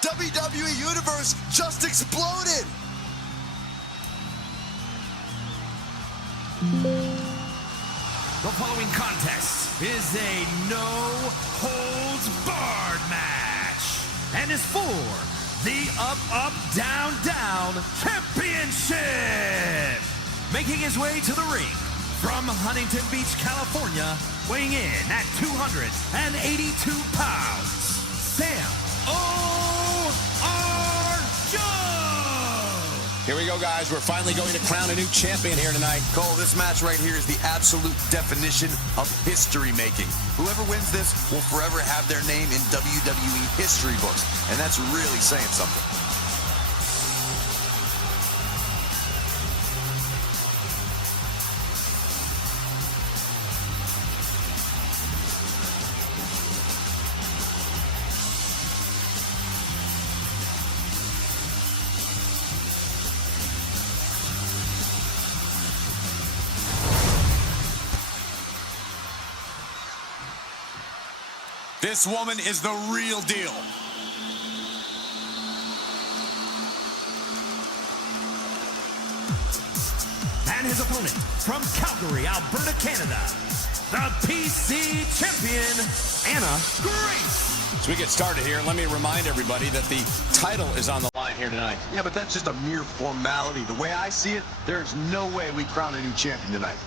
WWE Universe just exploded. The following contest is a no-holds-barred match and is for the Up, Down, Down Championship. Making his way to the ring from Huntington Beach, California, weighing in at 282 pounds, Sam O.R. Joe. Here we go, guys. We're finally going to crown a new champion here tonight. Cole, this match right here is the absolute definition of history making. Whoever wins this will forever have their name in WWE history books, and that's really saying something. This woman is the real deal. And his opponent from Calgary, Alberta, Canada, the PC champion, Anna Grace. As we get started here, let me remind everybody that the title is on the line here tonight. Yeah, but that's just a mere formality. The way I see it, there's no way we crown a new champion tonight.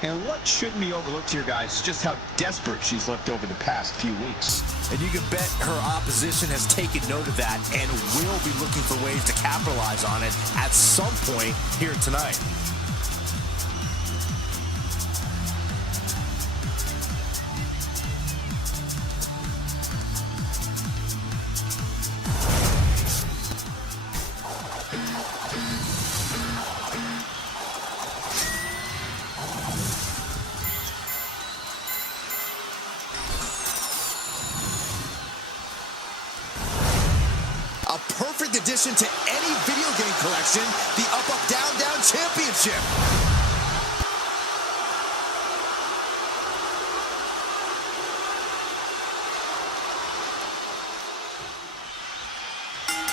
And what shouldn't be overlooked here, guys, is just how desperate she's looked over the past few weeks. And you can bet her opposition has taken note of that and will be looking for ways to capitalize on it at some point here tonight. A perfect addition to any video game collection, the Up, Down, Down Championship.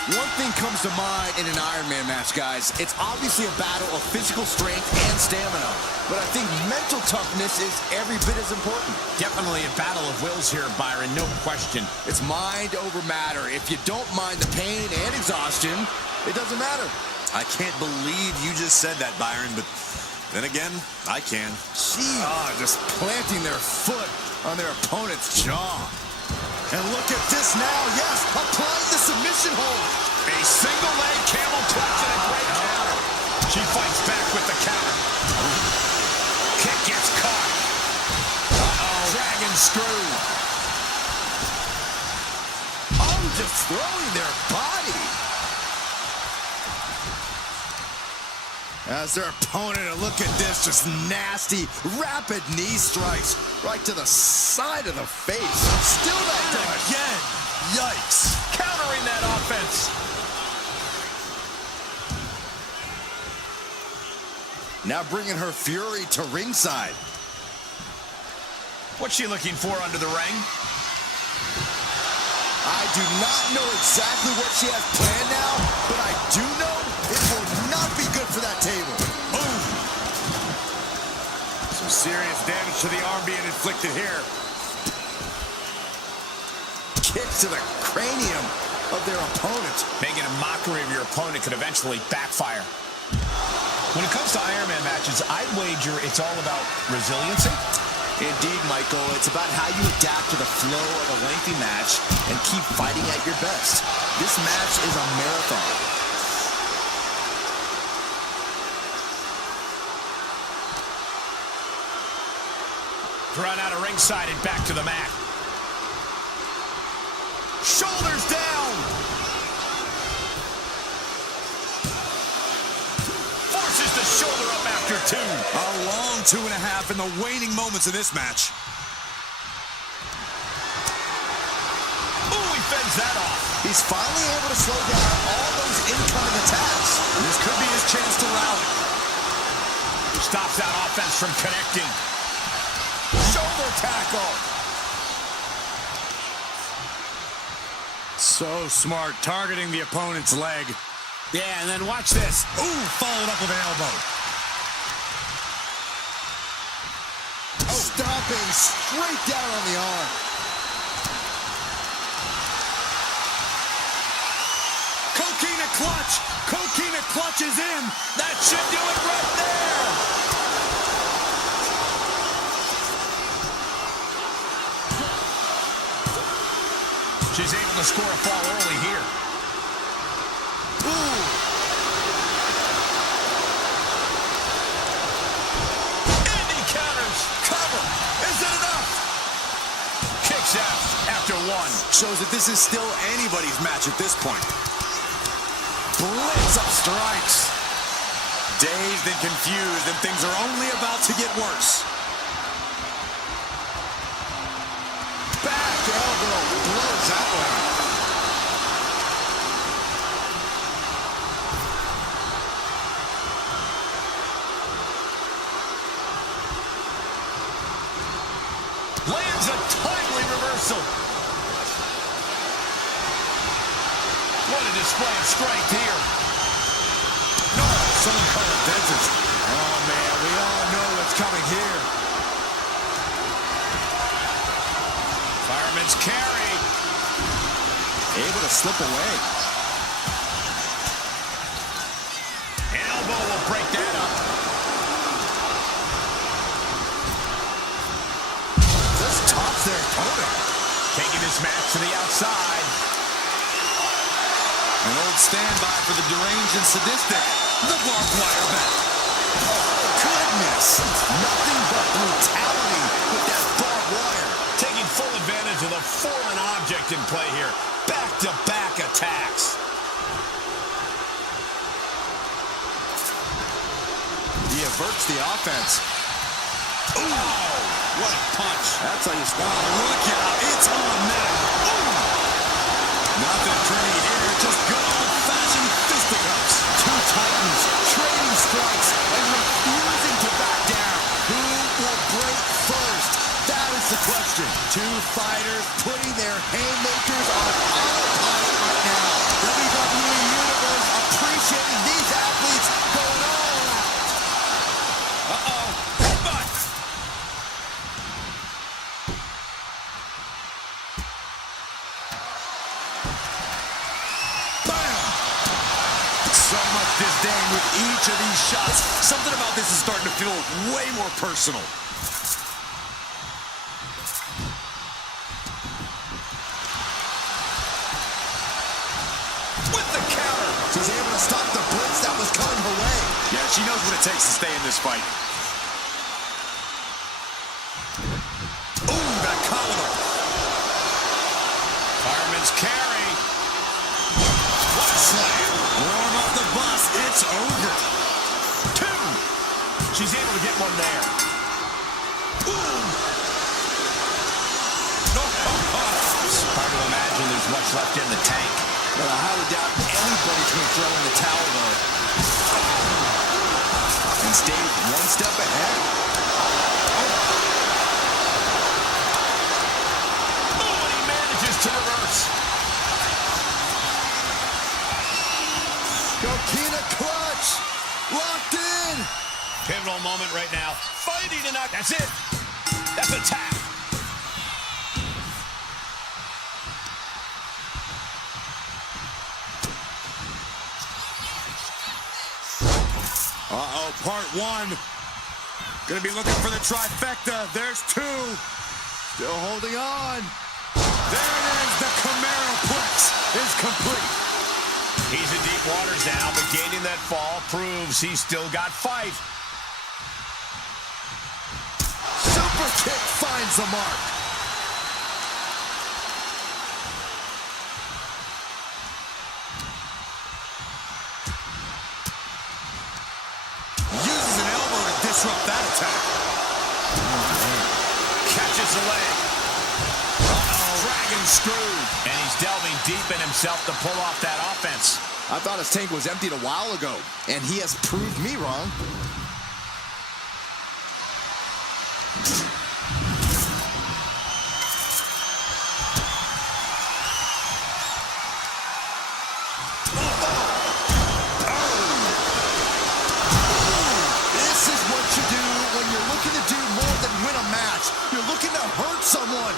One thing comes to mind in an Iron Man match, guys. It's obviously a battle of physical strength and stamina, but I think mental toughness is every bit as important. Definitely a battle of wills here, Byron, no question. It's mind over matter. If you don't mind the pain and exhaustion, it doesn't matter. I can't believe you just said that, Byron, but then again, I can. Jeez. Just planting their foot on their opponent's jaw. And look at this now, yes, applying the submission hold. A single leg camel clutch and a great counter. She fights back with the counter. Kick gets caught. Dragon screw. Oh, just throwing their body. As their opponent, and look at this, just nasty, rapid knee strikes right to the side of the face. Still not done again. Yikes. Countering that offense. Now bringing her fury to ringside. What's she looking for under the ring? I do not know exactly what she has planned now, but I do know it will not be good for that table. Boom. Some serious damage to the arm being inflicted here. Kick to the cranium of their opponent. Making a mockery of your opponent could eventually backfire. When it comes to Iron Man matches, I'd wager it's all about resiliency. Indeed, Michael. It's about how you adapt to the flow of a lengthy match and keep fighting at your best. This match is a marathon. Run out of ringside and back to the mat. Shoulders down. Forces the shoulder up after two. A long 2.5 in the waning moments of this match. Ooh, he fends that off. He's finally able to slow down all those incoming attacks. This could be his chance to rally. stops that offense from connecting. Shoulder tackle. So smart, targeting the opponent's leg. Yeah, and then watch this. Ooh, followed up with an elbow. Stomping straight down on the arm. Coquina clutch. Coquina clutch is in. That should do it right there. She's able to score a fall early here. Ooh. And he counters. Cover. Is it enough? Kicks out after one. Shows that this is still anybody's match at this point. Blitz of strikes. Dazed and confused, and things are only about to get worse. Back elbow blows that one. Lands a timely reversal. What a display of strength here. No, someone call a dentist. Oh, man, we all know what's coming here. Fireman's carry. Able to slip away. An elbow will break that up. Just tops their opponent. Taking this match to the outside. An old standby for the deranged and sadistic. The barbed wire back. Oh, goodness. Nothing but brutality with that barbed wire. Taking full advantage of the foreign object in play here. Back-to-back attacks. He averts the offense. Ooh, what a punch. That's how you score. Look out. It's on now. Ooh. Nothing pretty here. Just good old-fashioned fisticuffs. Two titans trading strikes and refusing to back down. Who will break first? That is the question. Two fighters putting their haymakers on autopilot right now. WWE Universe appreciating these athletes going all out. Uh-oh. Headbutt. Bam! So much disdain with each of these shots. Something about this is starting to feel way more personal. With the counter. She's able to stop the blitz that was coming her way. Yeah, she knows what it takes to stay in this fight. Ooh, that collar. Fireman's carry. What a slam. Warm up the bus. It's over. Two. She's able to get one there. Ooh. Hard to imagine there's much left in the tank. Well, I highly doubt anybody's going to throw in the towel, though. And stayed one step ahead. Oh, and he manages to reverse. Coquina clutch. Locked in. Pivotal moment right now. Fighting tonight. That's it. That's a tap. Uh-oh, part one. Gonna be looking for the trifecta. There's two. Still holding on. There it is. The Cameraplex is complete. He's in deep waters now, but gaining that fall proves he's still got fight. Super kick finds the mark. Uses an elbow to disrupt that attack. Catches the leg. Dragon screwed. And he's delving deep in himself to pull off that offense. I thought his tank was emptied a while ago, and he has proved me wrong. one.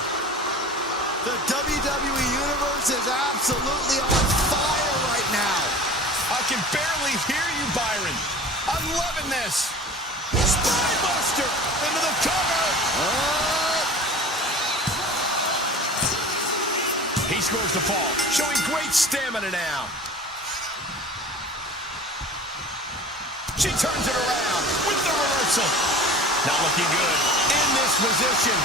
The WWE Universe is absolutely on fire right now. I can barely hear you, Byron. I'm loving this. Spinebuster into the cover. He scores the fall, showing great stamina now. She turns it around with the reversal. Not looking good in this position.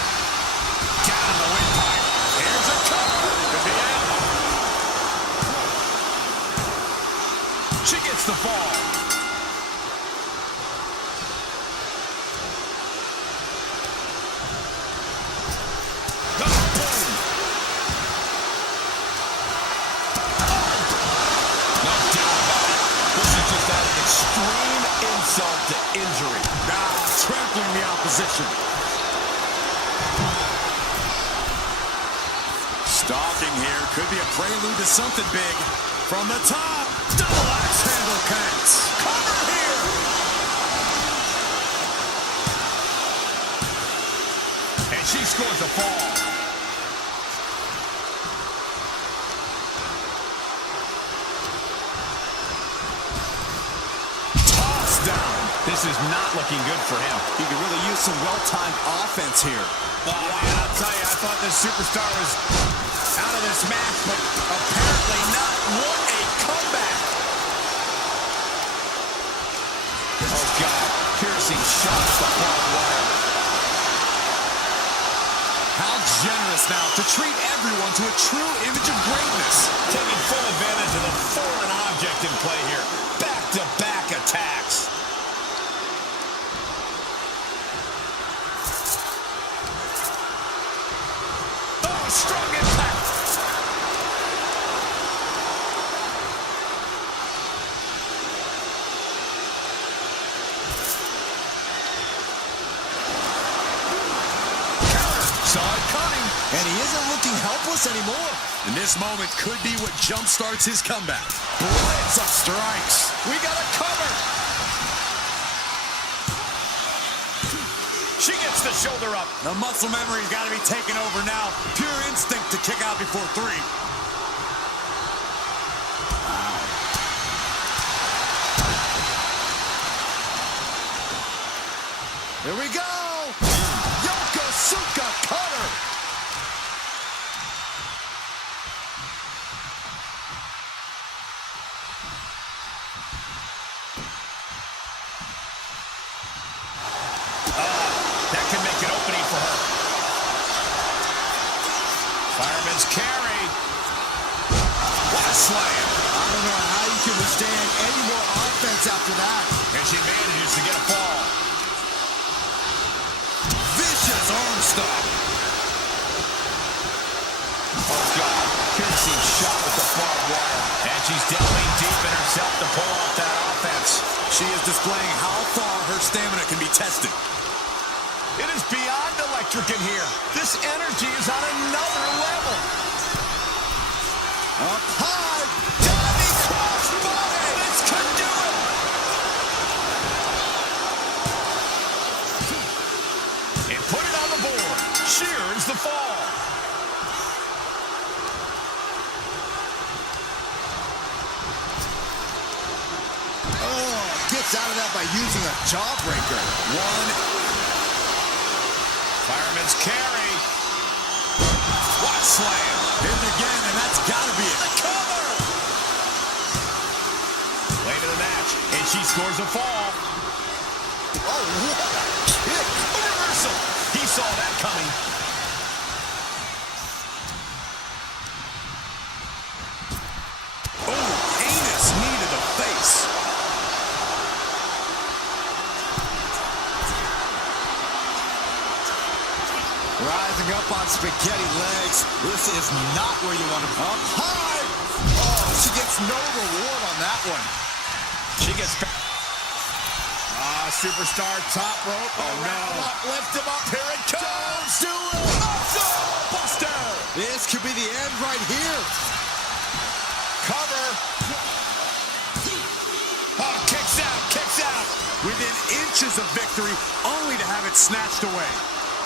Down the windpipe. Here's a cover. Could be it. She gets the fall. Extreme insult to injury. Trampling the opposition. Stalking here could be a prelude to something big. From the top, double axe handle connects. Cover here. And she scores a fall. This is not looking good for him. He could really use some well-timed offense here. Oh, man, I'll tell you, I thought this superstar was out of this match, but apparently not. What a comeback. Oh, God. Piercing shots the barbed wire. How generous now to treat everyone to a true image of greatness. Taking full advantage of the foreign object in play here. Back-to-back attacks. Strong impact. Saw it coming. And he isn't looking helpless anymore. And this moment could be what jumpstarts his comeback. Blitz of strikes. We got a cover. She gets the shoulder up. The muscle memory's got to be taken over now. Pure instinct to kick out before 3. Here we go. Yokosuka cutter. That can make an opening for her. Fireman's carry. What a slam. I don't know how you can withstand any more offense after that. And she manages to get a fall. Vicious arm stomp. Oh, God. Piercing shot with the barbed wire. And she's delving deep in herself to pull off that offense. She is displaying how far her stamina can be tested. It is beyond electric in here. This energy is on another level. Up high. Diving crossbody. This could do it. And put it on the board. Shears the fall. Oh, gets out of that by using a jawbreaker. 1. Fireman's carry. What a slam. Hit it again, and that's got to be it. The cover. Late in the match, and she scores a fall. Oh, what a kick. A reversal. He saw that coming. Oh, heinous knee to the face. Rising up on spaghetti legs. This is not where you want to be. Up high. Oh, she gets no reward on that one. She gets back. Superstar top rope. Oh, no. Up, lift him up. Here it comes. Do it. Oh, Buster. This could be the end right here. Cover. Oh, kicks out. Kicks out. Within inches of victory, only to have it snatched away.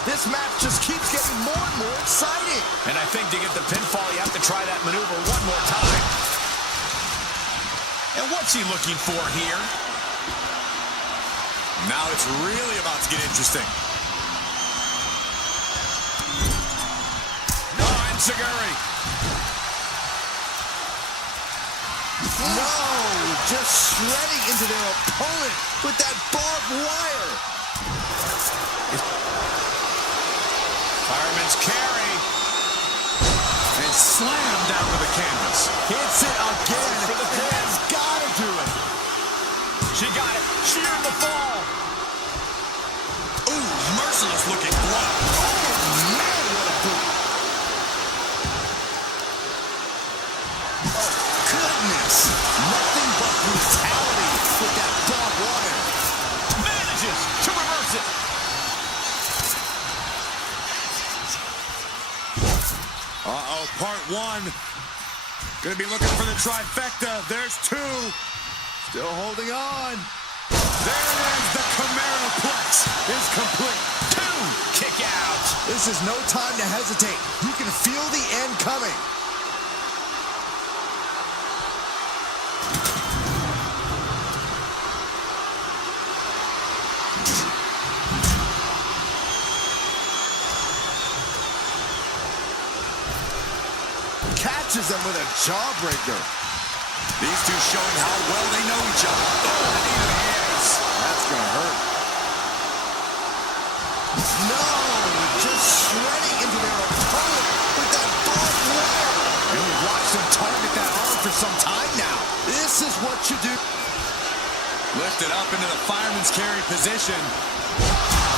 This match just keeps getting more and more exciting. And I think to get the pinfall, you have to try that maneuver one more time. And what's he looking for here? Now it's really about to get interesting. Enziguri. No, just shredding into their opponent with that barbed wire. Fireman's carry. And slam down to the canvas. Hits it again. For the pin. That's gotta do it. She got it. She earned the fall. Ooh, merciless looking blow. Oh, man, what a boot. Oh, goodness. Nothing but brutality with that barbed wire. Manages to reverse it. Uh-oh, part one. Gonna be looking for the trifecta. There's two. Still holding on. There it is. The Chimeraplex is complete. Two kick out. This is no time to hesitate. You can feel the end coming. Catches them with a jawbreaker. These two showing how well they know each other. Oh, that's gonna hurt. No, just shredding into their opponent with that barbed wire. And we've watched them target that arm for some time now. This is what you do. Lifted up into the fireman's carry position.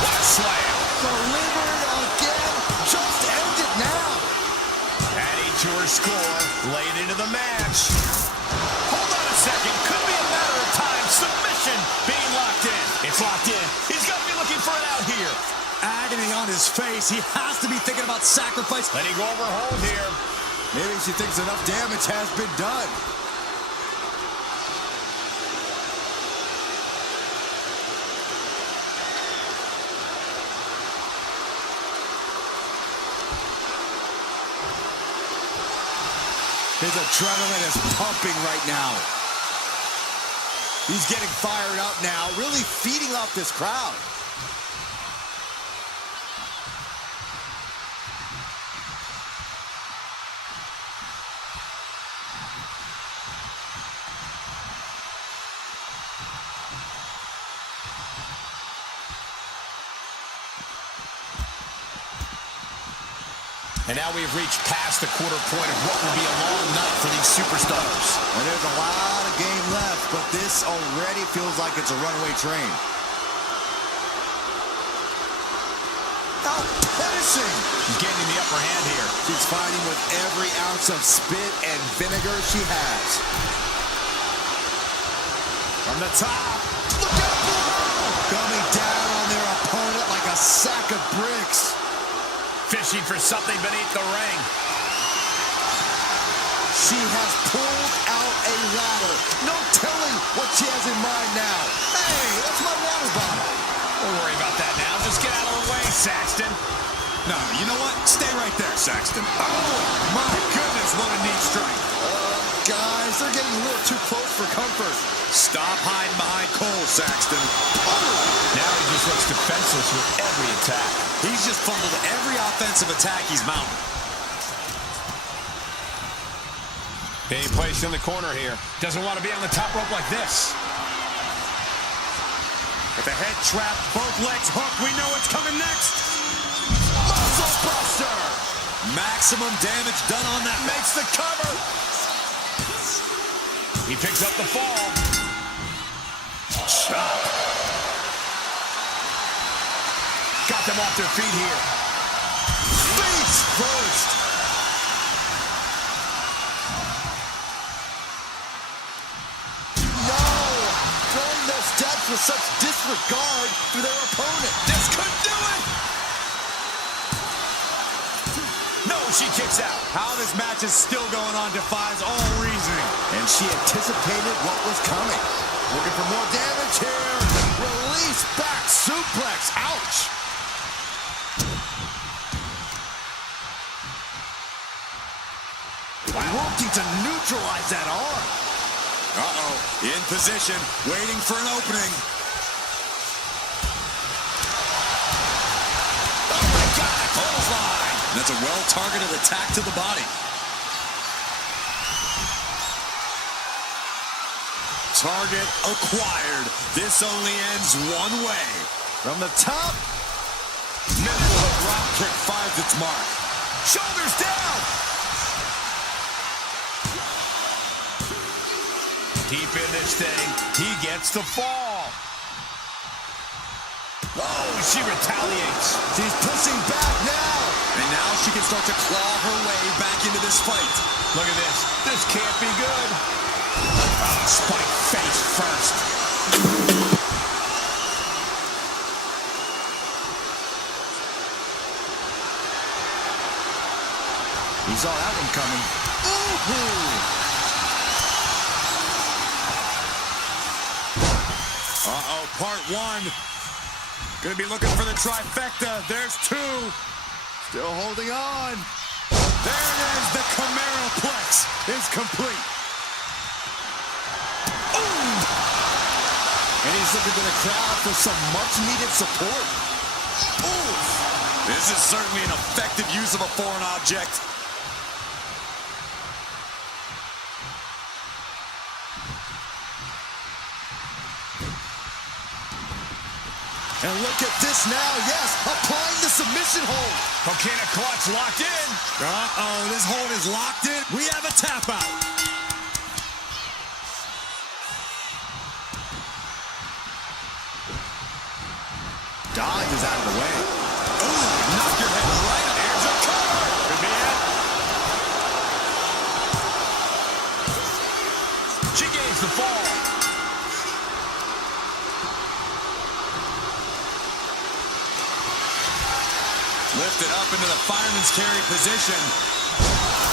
What a slam. Delivered again. Just end it now. Adding to her score. Late into the match. Hold on a second. Could be a matter of time. Submission being locked in. It's locked in. He's got to be looking for it out here. Agony on his face. He has to be thinking about sacrifice. Letting go over hold here. Maybe she thinks enough damage has been done. His adrenaline is pumping right now. He's getting fired up now, really feeding off this crowd. And now we've reached past the quarter point of what will be a long night for these superstars. And there's a lot of game left, but this already feels like it's a runaway train. Out-punishing! She's gaining the upper hand here. She's fighting with every ounce of spit and vinegar she has. From the top. Look at the blow! Coming down on their opponent like a sack of bricks. Fishing for something beneath the ring. She has pulled out a ladder. No telling what she has in mind now. Hey, that's my water bottle. Don't worry about that now. Just get out of the way, Saxton. No, you know what? Stay right there, Saxton. Oh, my goodness, what a knee strike. Guys, they're getting a little too close for comfort. Stop hiding behind Cole, Saxton. Oh! Now he just looks defenseless with every attack. He's just fumbled every offensive attack he's mounted. Being placed in the corner here. Doesn't want to be on the top rope like this. With the head trap, both legs hooked, we know what's coming next. Muscle buster! Maximum damage done on that. Makes the cover. He picks up the fall. Chop. Got them off their feet here. Face first. No! Throwing those steps with such disregard for their opponent. This could do it! No, she kicks out. How this match is still going on defies all reasoning. And she anticipated what was coming. Looking for more damage here. Release back suplex. Ouch. working to neutralize that arm. Uh-oh, in position, waiting for an opening. Oh my God, clothesline. That's a well-targeted attack to the body. Target acquired. This only ends one way. From the top, middle of the drop kick finds its mark. Shoulders down. Deep in this thing, he gets the fall. Oh, she retaliates. She's pushing back now. And now she can start to claw her way back into this fight. Look at this. This can't be good. Oh, spike face first. He saw that one coming. Uh-oh, part one. Gonna be looking for the trifecta. There's two. Still holding on. There it is. The Camaroplex is complete. Ooh. And he's looking to the crowd for some much-needed support. Ooh. This is certainly an effective use of a foreign object. And look at this now, yes, applying the submission hold. Coquina clutch locked in. Uh-oh, this hold is locked in. We have a tap out. Dodge is out of the way. Ooh, knock your head right up. Here's a cover. Could be it. She gains the fall. Lifted up into the fireman's carry position.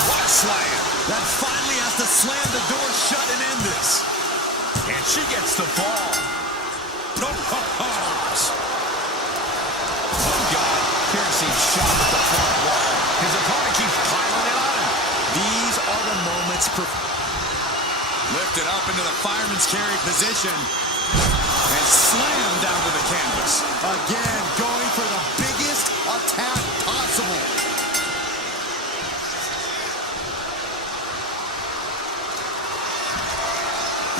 What a slam. That finally has to slam the door shut and end this. And she gets the fall. No, Oh, God. Piercing shot at the front wall. His opponent keeps piling it on him. These are the moments. Lifted up into the fireman's carry position. And slammed down to the canvas. Again, going for the biggest attack possible.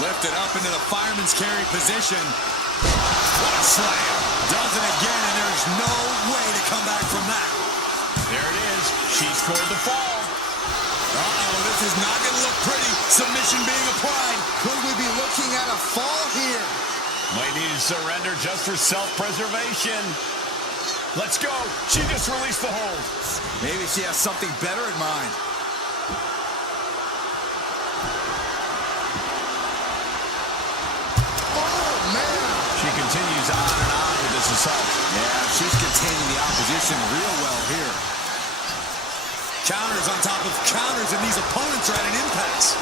Lifted up into the fireman's carry position. What a slam. Does it again, and there's no way to come back from that. There it is. She scored the fall. Uh-oh, this is not going to look pretty. Submission being applied. Could we be looking at a fall here? Might need to surrender just for self-preservation. Let's go. She just released the hold. Maybe she has something better in mind. Oh, man. She continues on and on with this assault. Yeah, she's containing the opposition real well here. Counters on top of counters, and these opponents are at an impasse.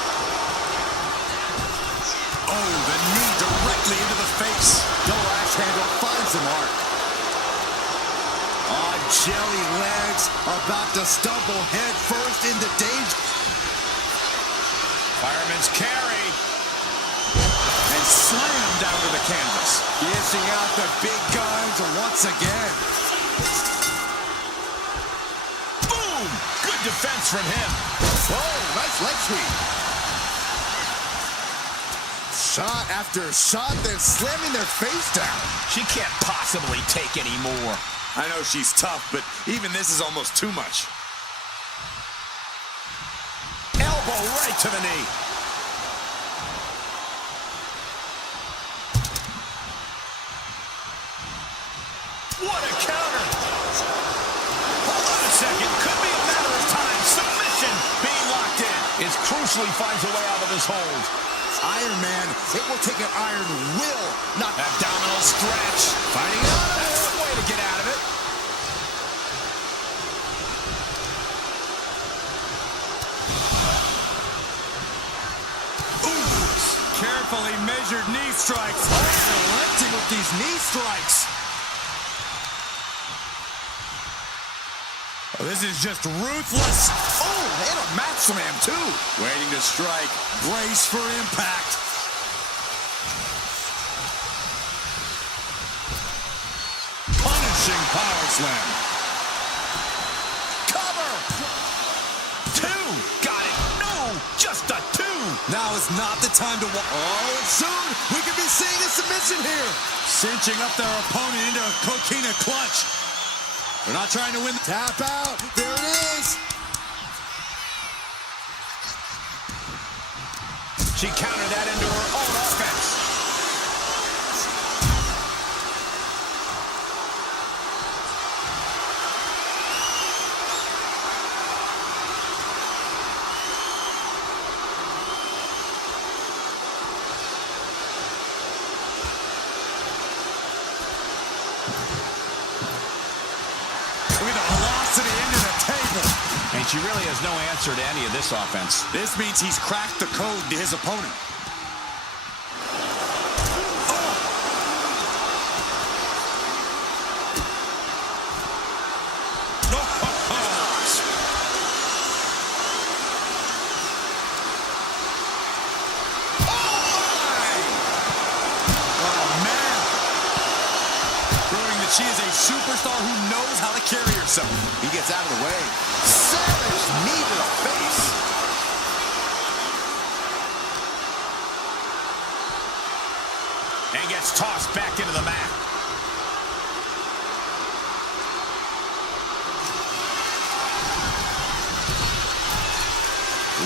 Oh, the knee directly into the face. Double axe handle finds the mark. On jelly legs, about to stumble head first into danger. Fireman's carry. And slam down to the canvas. Dishing out the big guns once again. Boom! Good defense from him. Whoa, nice leg sweep. Shot after shot, then slamming their face down. She can't possibly take any more. I know she's tough, but even this is almost too much. Elbow right to the knee. What a counter. Hold on a second. Could be a matter of time. Submission being locked in. It crucially finds a way out of this hold. Iron Man, it will take an iron will, not Abdominal stretch. fighting out of That's it. one way to get out of it. Ooh, carefully measured knee strikes. Unrelenting with these knee strikes. Oh, this is just ruthless. Oh! Oh, and a mat slam, too. Waiting to strike. Brace for impact. Punishing power slam. Cover. 2. Got it. No, just a 2. Now is not the time to walk. Oh, and soon we could be seeing a submission here. Cinching up their opponent into a coquina clutch. They're not trying to win. Tap out. There it is. She countered that into her own offense. And she really has no answer to any of this offense. This means he's cracked the code to his opponent. She is a superstar who knows how to carry herself. He gets out of the way. Savage knee to the face. And gets tossed back into the mat.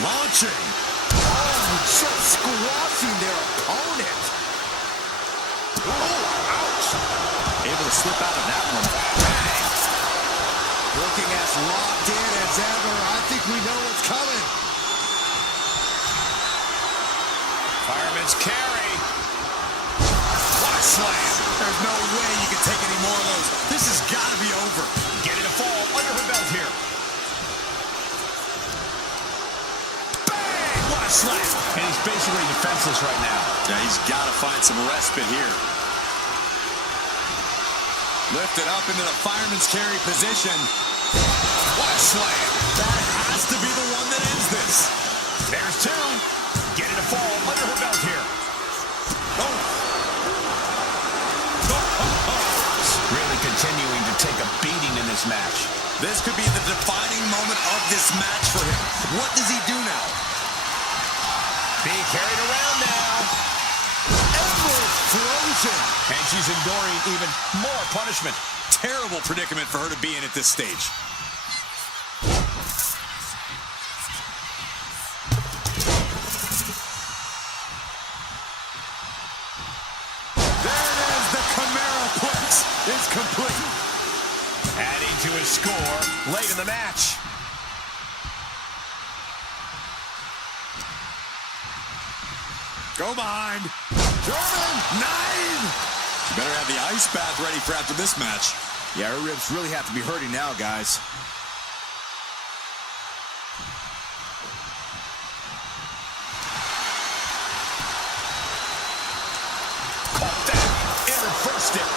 Launching. Oh, just squashing their opponent. Oh, ouch. Able to slip out of that one. Bang. Looking as locked in as ever. I think we know what's coming. Fireman's carry. What a slam. There's no way you can take any more of those. This has got to be over. Getting a fall under her belt here. Bang! What a slam. And he's basically defenseless right now. Yeah, he's got to find some respite here. Lifted up into the fireman's carry position. What a slam. That has to be the one that ends this. There's 2. Getting a fall under her belt here. Oh. Really continuing to take a beating in this match. This could be the defining moment of this match for him. What does he do now? Being carried around now. Explosion. And she's enduring even more punishment. Terrible predicament for her to be in at this stage. There it is. The Chimeraplex is complete. Adding to his score late in the match. Go behind. German 9. She better have the ice bath ready for after this match. Yeah, her ribs really have to be hurting now, guys. Caught that and reversed it.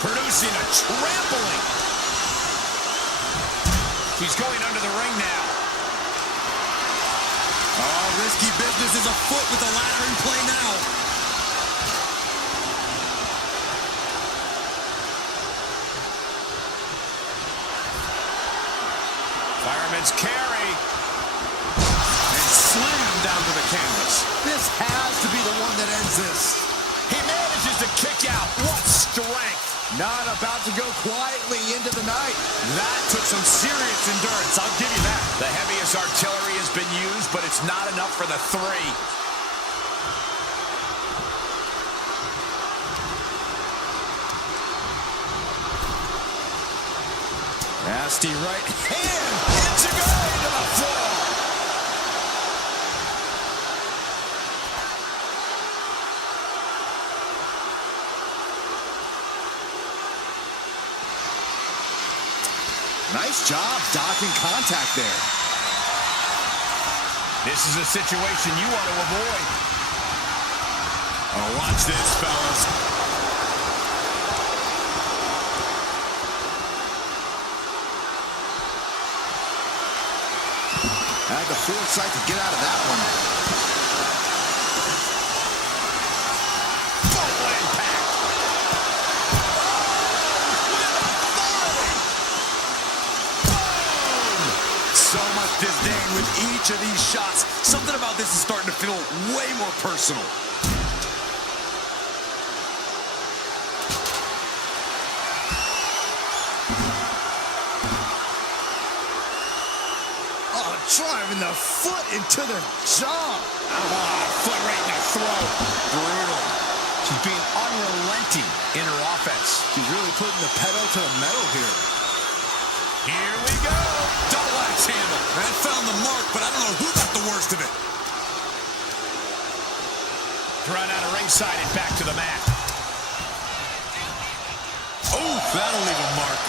Producing a trampling. He's going under the ring now. Oh, risky business is afoot with the ladder in play now. Fireman's carry. And slam down to the canvas. This has to be the one that ends this. He manages to kick out. What strength. Not about to go quietly into the night. That took some serious endurance, I'll give you that. The heaviest artillery has been used, but it's not enough for the 3. Nasty right hand. It's going to the floor. Nice job docking contact there. This is a situation you want to avoid. Oh, watch this, fellas. foresight to get out of that one. So much disdain with each of these shots. Something about this is starting to feel way more personal. Oh, driving the foot into the jaw. Foot right in the throat. Brutal. She's being unrelenting in her offense. She's really putting the pedal to the metal here. Here we go. Double axe handle. That found the mark, but I don't know who got the worst of it. Thrown out of ringside and back to the mat. Oh, that'll leave a mark.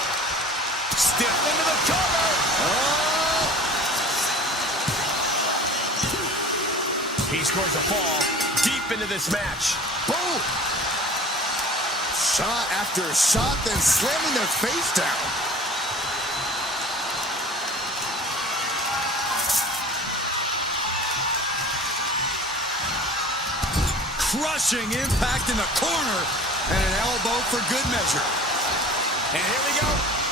Stiff into the cover. Oh. He scores a fall deep into this match. Boom. Shot after shot, then slamming their face down. Crushing impact in the corner, and an elbow for good measure. And here we go.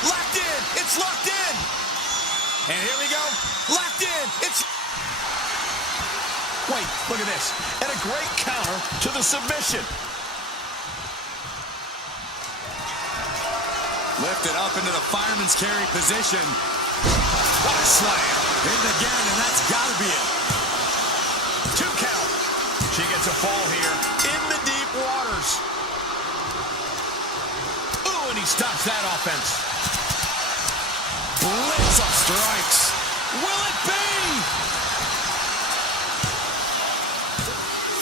Locked in. It's locked in. And here we go. Locked in. It's... Wait, look at this. And a great counter to the submission. Lifted up into the fireman's carry position. What a slam. Hit it again, and that's got to be it. 2 count. She gets a fall here in the deep waters. Ooh, and he stops that offense. Blitz of strikes. Will it be?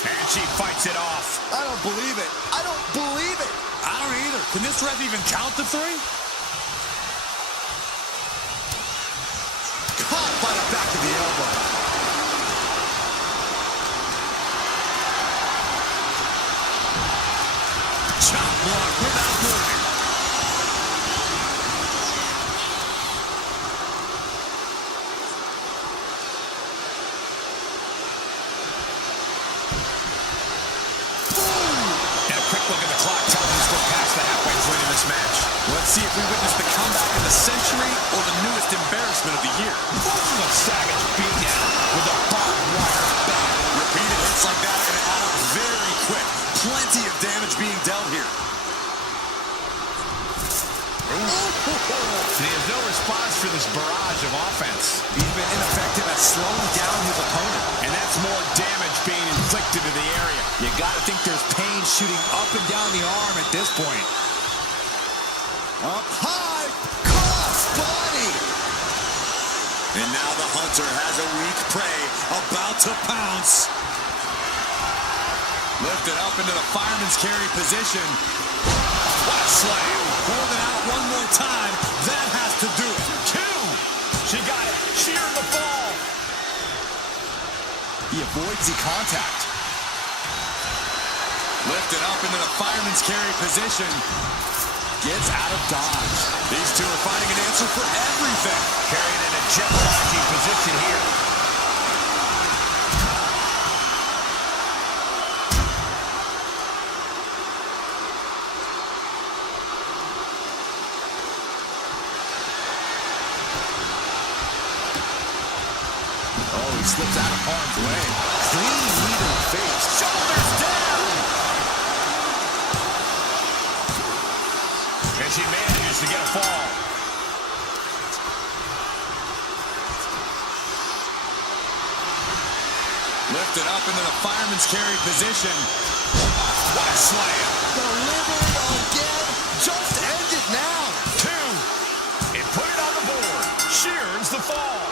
And she fights it off. I don't believe it. I don't believe it. I don't either. Can this ref even count to 3? Caught by the back of the elbow. Chop block without moving. And a quick look at the clock tells us we're past the halfway point in this match. Let's see if we witness the comeback of the century or the newest embarrassment of the year. Fortune of Savage beat down with a barbed wire bat. Repeated hits like that are going to add up very quick. Plenty of damage being dealt here. He has no response for this barrage of offense. He's been ineffective at slowing down his opponent. And that's more damage being inflicted to the area. You got to think there's pain shooting up and down the arm at this point. Up high, cross body. And now the hunter has a weak prey about to pounce. Lifted up into the fireman's carry position. What a slam. Holding out one more time. That has to do it. 2. She got it. She earned the fall. He avoids the contact. Lifted up into the fireman's carry position. Gets out of dodge. These two are finding an answer for everything. Carried in a jeopardizing position here. Oh, he slips out of harm's way. Clean knee to the face. Shoulders down. And she manages to get a fall. Lifted up into the fireman's carry position. What a slam. Delivered again. Just end it now. 2. And put it on the board. She earns the fall.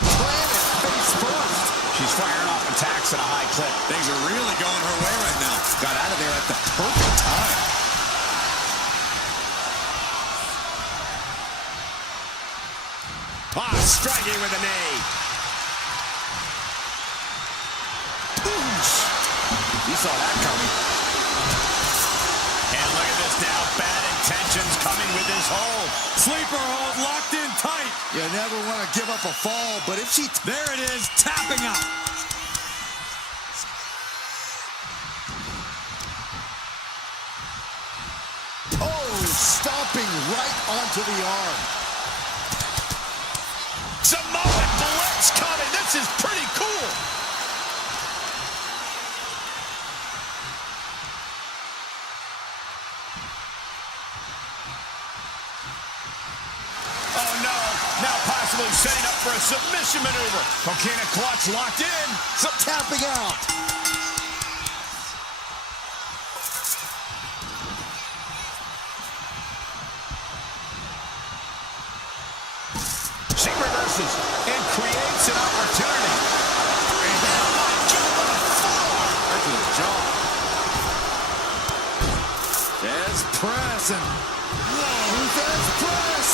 Planet face first. She's firing off attacks at a high clip. Things are really going her way right now. Got out of there at the perfect time. Striking with a knee. Oosh. You saw that coming. And look at this now. Bad intentions coming coming with this hold. Sleeper hold locked in tight. You never want to give up a fall, but if she... There it is, tapping out. Oh, stomping right onto the arm. Samoan blitz coming. This is pretty cool. Oh, no. Now possibly setting up for a submission maneuver. Coquina clutch locked in. So tapping out. She reverses and creates an opportunity. And oh my God, what a forearm. Right to the jaw. There's press and... Whoa, there's press.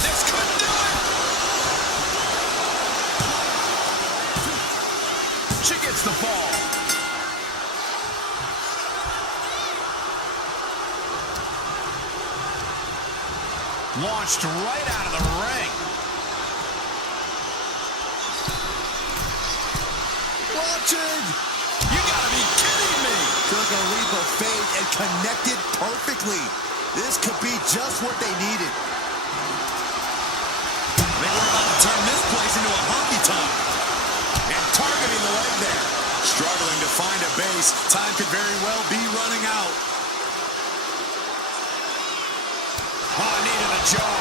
This couldn't do it. She gets the ball. Launched right out of the ring. Watching. You gotta be kidding me. Took a leap of faith and connected perfectly. This could be just what they needed. I think we're about to turn this place into a honky-tonk. And targeting the leg there. Struggling to find a base. Time could very well be running out. Oh, knee to the jaw.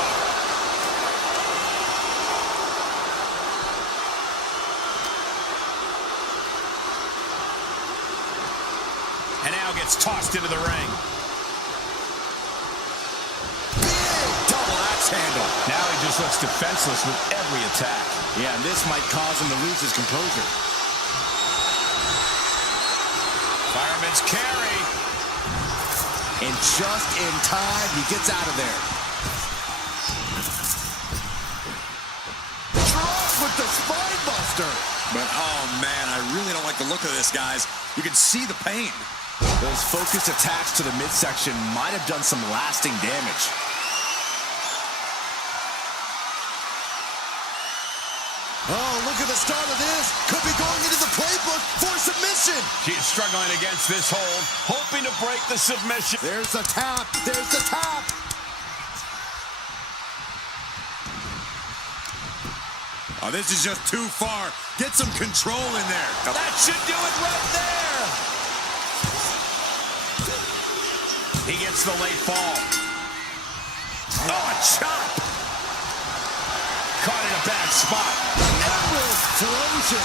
And now gets tossed into the ring. Big double axe handle. Now he just looks defenseless with every attack. Yeah, and this might cause him to lose his composure. Fireman's carry. And just in time, he gets out of there. Drop with the spine buster. But, oh, man, I really don't like the look of this, guys. You can see the pain. Those focused attacks to the midsection might have done some lasting damage. Oh, look at the start of this. Could be going into the playbook for submission. She is struggling against this hold, hoping to break the submission. There's the tap. There's the tap. Oh, this is just too far. Get some control in there. That should do it right there. He gets the late fall. Oh, a chop. Caught in a bad spot. Elbow explosion.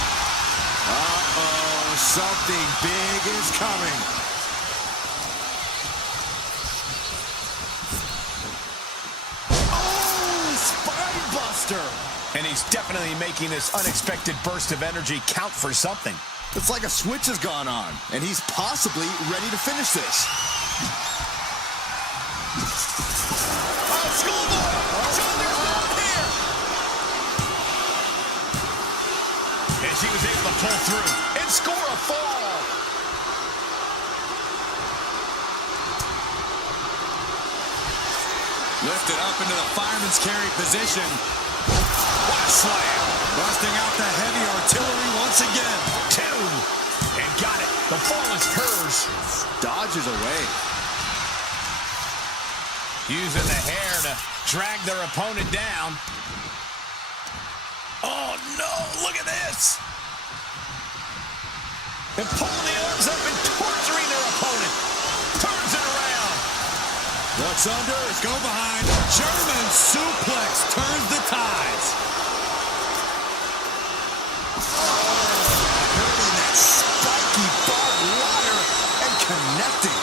Uh-oh, something big is coming. Oh, spine buster. And he's definitely making this unexpected burst of energy count for something. It's like a switch has gone on, and he's possibly ready to finish this. Oh, schoolboy! Jumping around here! And she was able to pull through and score a fall. Lifted up into the fireman's carry position. What a slam. Busting out the heavy artillery once again. 2. And got it. The fall is hers. Dodges away. Using the hair to drag their opponent down. Oh, no. Look at this. And pulling the arms up and torturing their opponent. Turns it around. Looks under, go behind. German suplex turns the tides. Hurting that spiky barbed wire and connecting.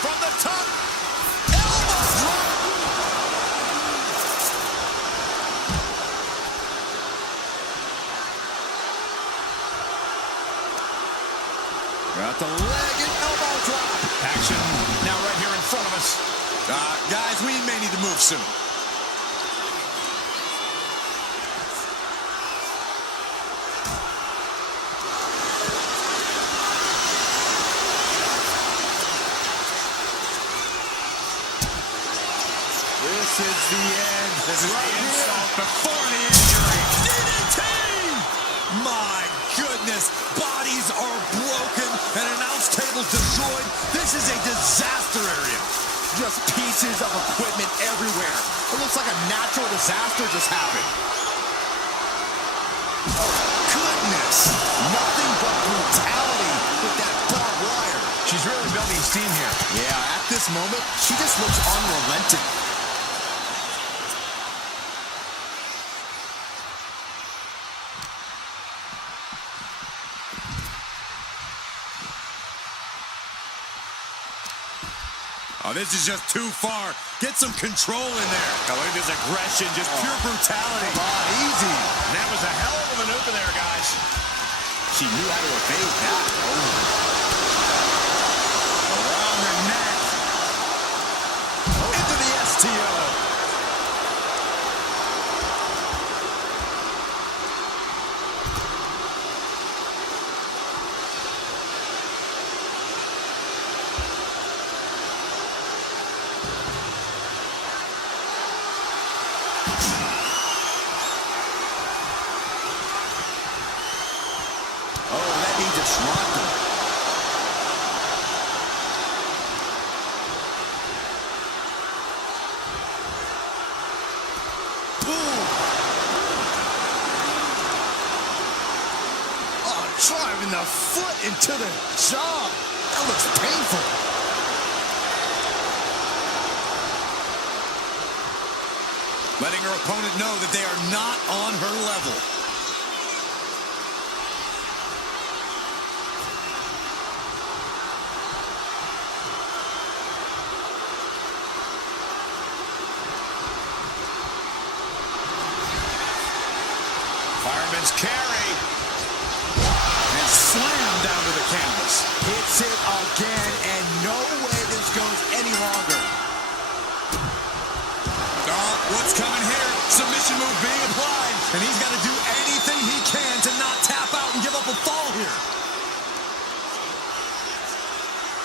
From the top, elbow drop. Got the leg and elbow drop. Action now right here in front of us. Guys, we may need to move soon. This is the end. This is the insult before the injury. DDT! My goodness, bodies are broken and announce tables destroyed. This is a disaster area. Just pieces of equipment everywhere. It looks like a natural disaster just happened. Oh, goodness. Nothing but brutality with that barbed wire. She's really building steam here. Yeah, at this moment, she just looks unrelenting. Oh, this is just too far. Get some control in there. Oh, look at this aggression, just pure brutality. Come on, easy. That was a hell of a maneuver there, guys. She knew how to evade that. Around the neck. Into the STO. Just rocked him. Boom! Oh, driving the foot into the jaw. That looks painful. Letting her opponent know that they are not on her level. Fireman's carry. And slam down to the canvas. Hits it again, and no way this goes any longer. Oh, what's coming here? Submission move being applied. And he's got to do anything he can to not tap out and give up a fall here.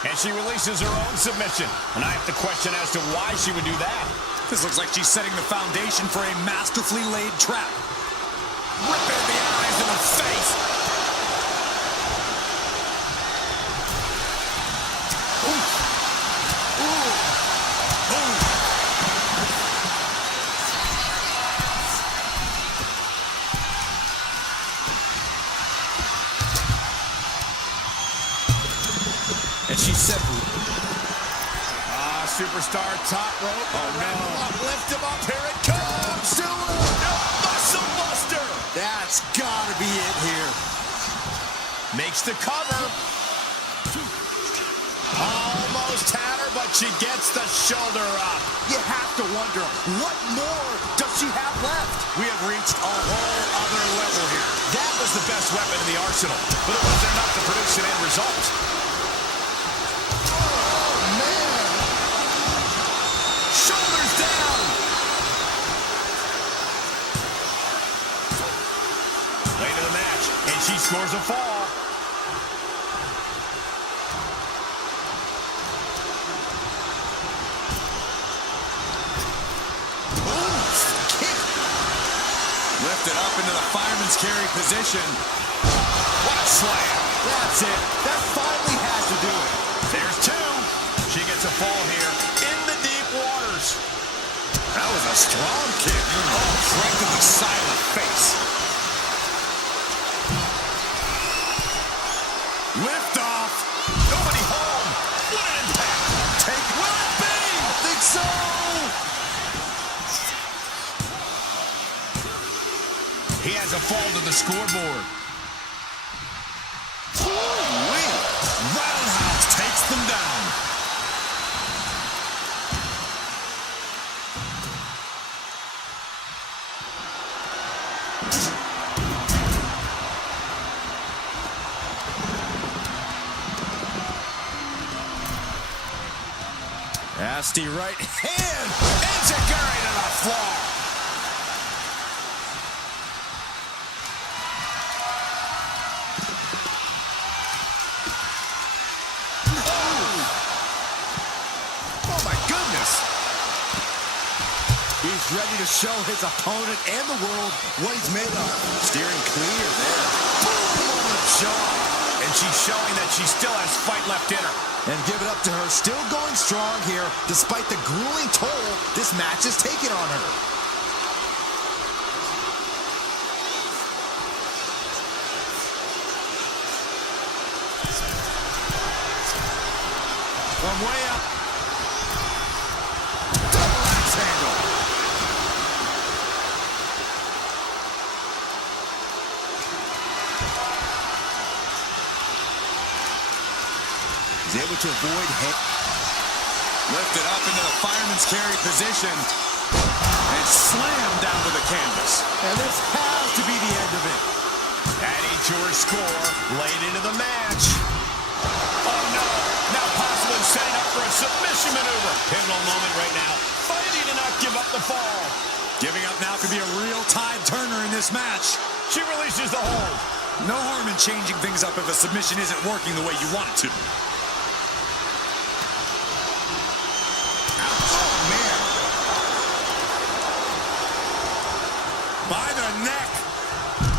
And she releases her own submission. And I have to question as to why she would do that. This looks like she's setting the foundation for a masterfully laid trap. Ripping the eyes in the face. Ooh. Ooh. Ooh. And she said, Superstar top rope. oh no. Lift him up. Here it comes. Still Muscle buster. That's gotta be it here. Makes the cover. Almost had her, but she gets the shoulder up. You have to wonder, what more does she have left? We have reached a whole other level here. That was the best weapon in the arsenal, but it wasn't enough to produce an end result. Oh, man. Shoulders down. Late in the match, and she scores a fall. Lifted up into the fireman's carry position. What a slam. That's it. That finally has to do it. There's two. She gets a fall here in the deep waters. That was a strong kick. Oh, right to the side of the face. Lift off. Nobody home. What an impact. Take. Will it be? I think so. He has a fall to the scoreboard. Ooh-wee. Roundhouse takes them down. Nasty right hand. Enziguri to the floor. Oh, my goodness. ready to show his opponent and the world what he's made of. Steering clear there. Boom on the jaw. And she's showing that she still has fight left in her. And give it up to her. Still going strong here, despite the grueling toll this match is taking on her. From way up. Double axe handle. He's able to avoid hit. Lifted up into the fireman's carry position. And slammed down to the canvas. And this has to be the end of it. Adding to her score, late into the match. Oh no, now possibly setting up for a submission maneuver. Pivotal moment right now, fighting to not give up the fall. Giving up now could be a real tide turner in this match. She releases the hold. No harm in changing things up if a submission isn't working the way you want it to. Oh, man. By the neck.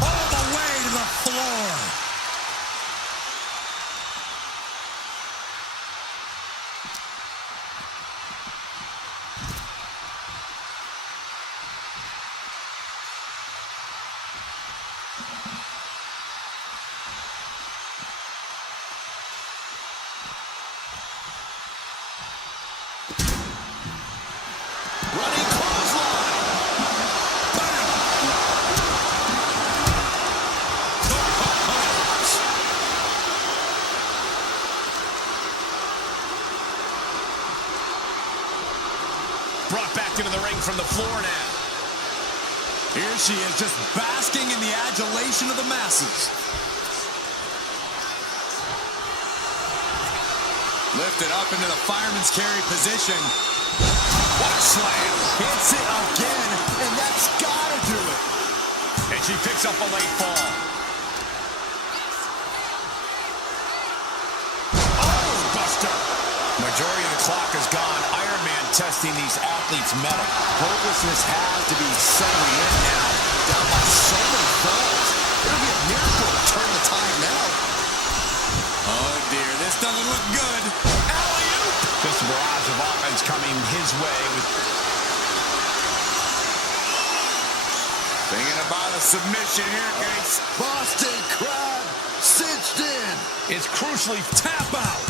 All the way to the floor. Running clothesline. Bam. Brought back into the ring from the floor now. Here she is, just basking in the adulation of the masses. Lifted up into the fireman's carry position. What a slam. Hits it again, and that's gotta do it. And she picks up a late fall. Oh, buster. Majority of the clock is gone. Iron Man testing these athletes' mettle. Hopelessness has to be settling in now. Down by so many falls. It'll be a miracle to turn the tide now. Oh, dear. This doesn't look good. Alley-oop. Just a barrage of offense coming his way. Thinking about a submission here, guys. Boston Crab cinched in. It's crucially Tap out.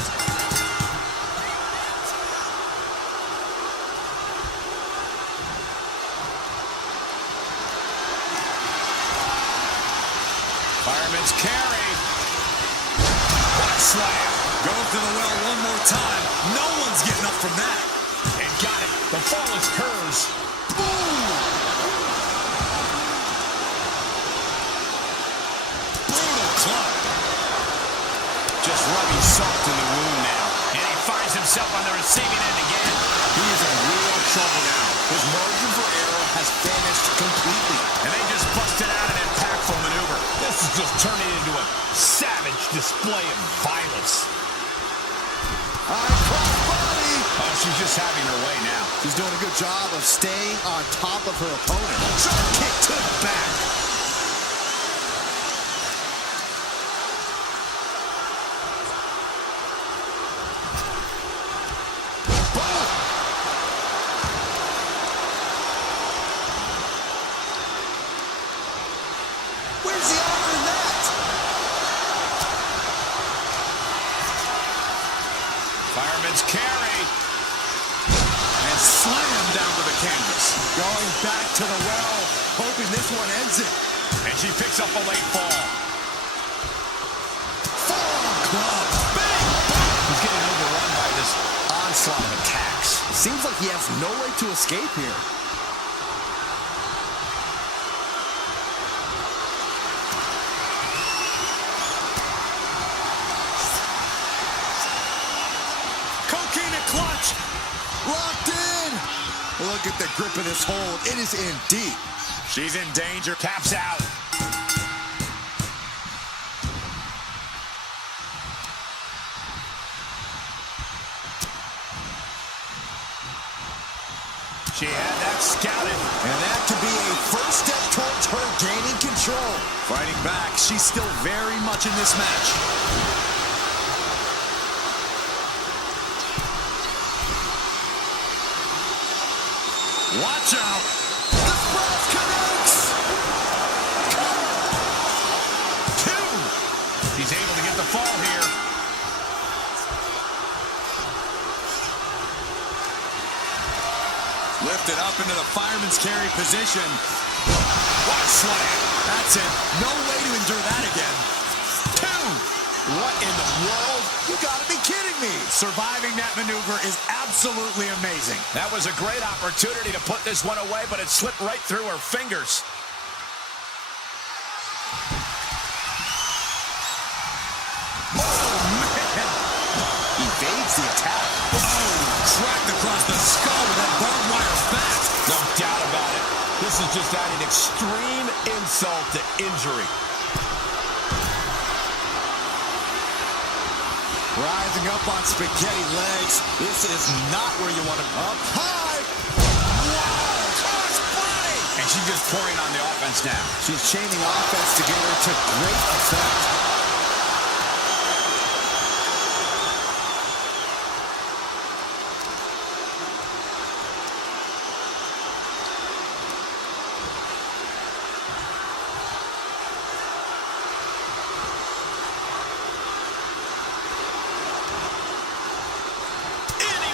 Fireman's carry. What a slam. Goes to the well one more time. No one's getting up from that. And got it. The fall is hers. Boom. Brutal club. Just rubbing salt in the wound now. And he finds himself on the receiving end again. He is in real trouble now. His margin for error has vanished completely. And they just busted out an impactful maneuver. This is just turning into a savage display of violence. Crossbody. Oh, she's just having her way now. She's doing a good job of staying on top of her opponent. Drop kick to the back. Boom. Where's the honor in that? Fireman's carry. And slam down to the canvas. Going back to the well, hoping this one ends it. And she picks up a late fall. Forearm club. Bang! He's getting overrun by this onslaught of attacks. Seems like he has no way to escape here. Coquina clutch. Locked in. Look at the grip of this hold. It is in deep. She's in danger. Taps out. She had that scouted. And that could be a first step towards her gaining control. Fighting back, she's still very much in this match. Watch out. The splash connects. Two. He's able to get the fall here. Lifted up into the fireman's carry position. What a slam. That's it. No way to endure that again. Two. What in the world? You gotta be kidding me. Surviving that maneuver is absolutely amazing. That was a great opportunity to put this one away, but it slipped right through her fingers. Evades the attack. Cracked across the skull with that barbed wire bat. No doubt about it. This is just adding extreme insult to injury. Rising up on spaghetti legs. This is not where you want him. Up high. Wow. Cross body. And she's just pouring on the offense now. She's chaining offense together to great effect.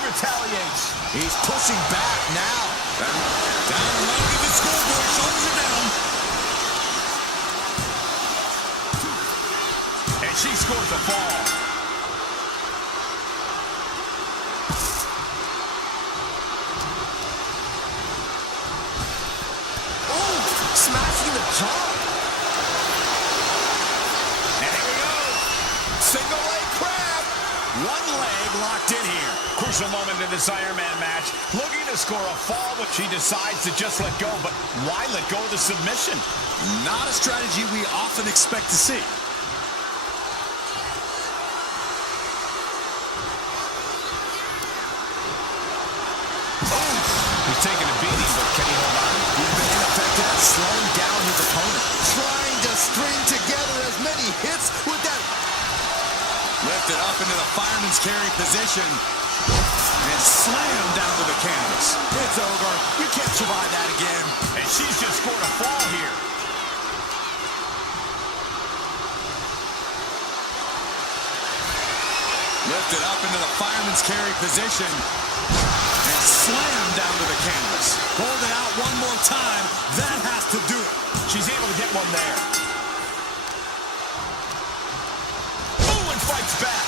Retaliates. He's pushing back now. Down low to the schoolboy. Shoulders are down. And she scores the fall. Oh, smashing the jaw. And here we go. Single leg crab. One leg locked in here. Crucial moment in this Iron Man match. Looking to score a fall, but she decides to just let go. But why let go of the submission? Not a strategy we often expect to see. He's taking a beating, but can he hold on? He's been ineffective at slowing down his opponent. Trying to string together as many hits with that. Lifted up into the fireman's carry position. And slammed down to the canvas. It's over. You can't survive that again. And she's just scored a fall here. Lifted up into the fireman's carry position. And slammed down to the canvas. Hold it out one more time. That has to do it. She's able to get one there. Ooh, and fights back.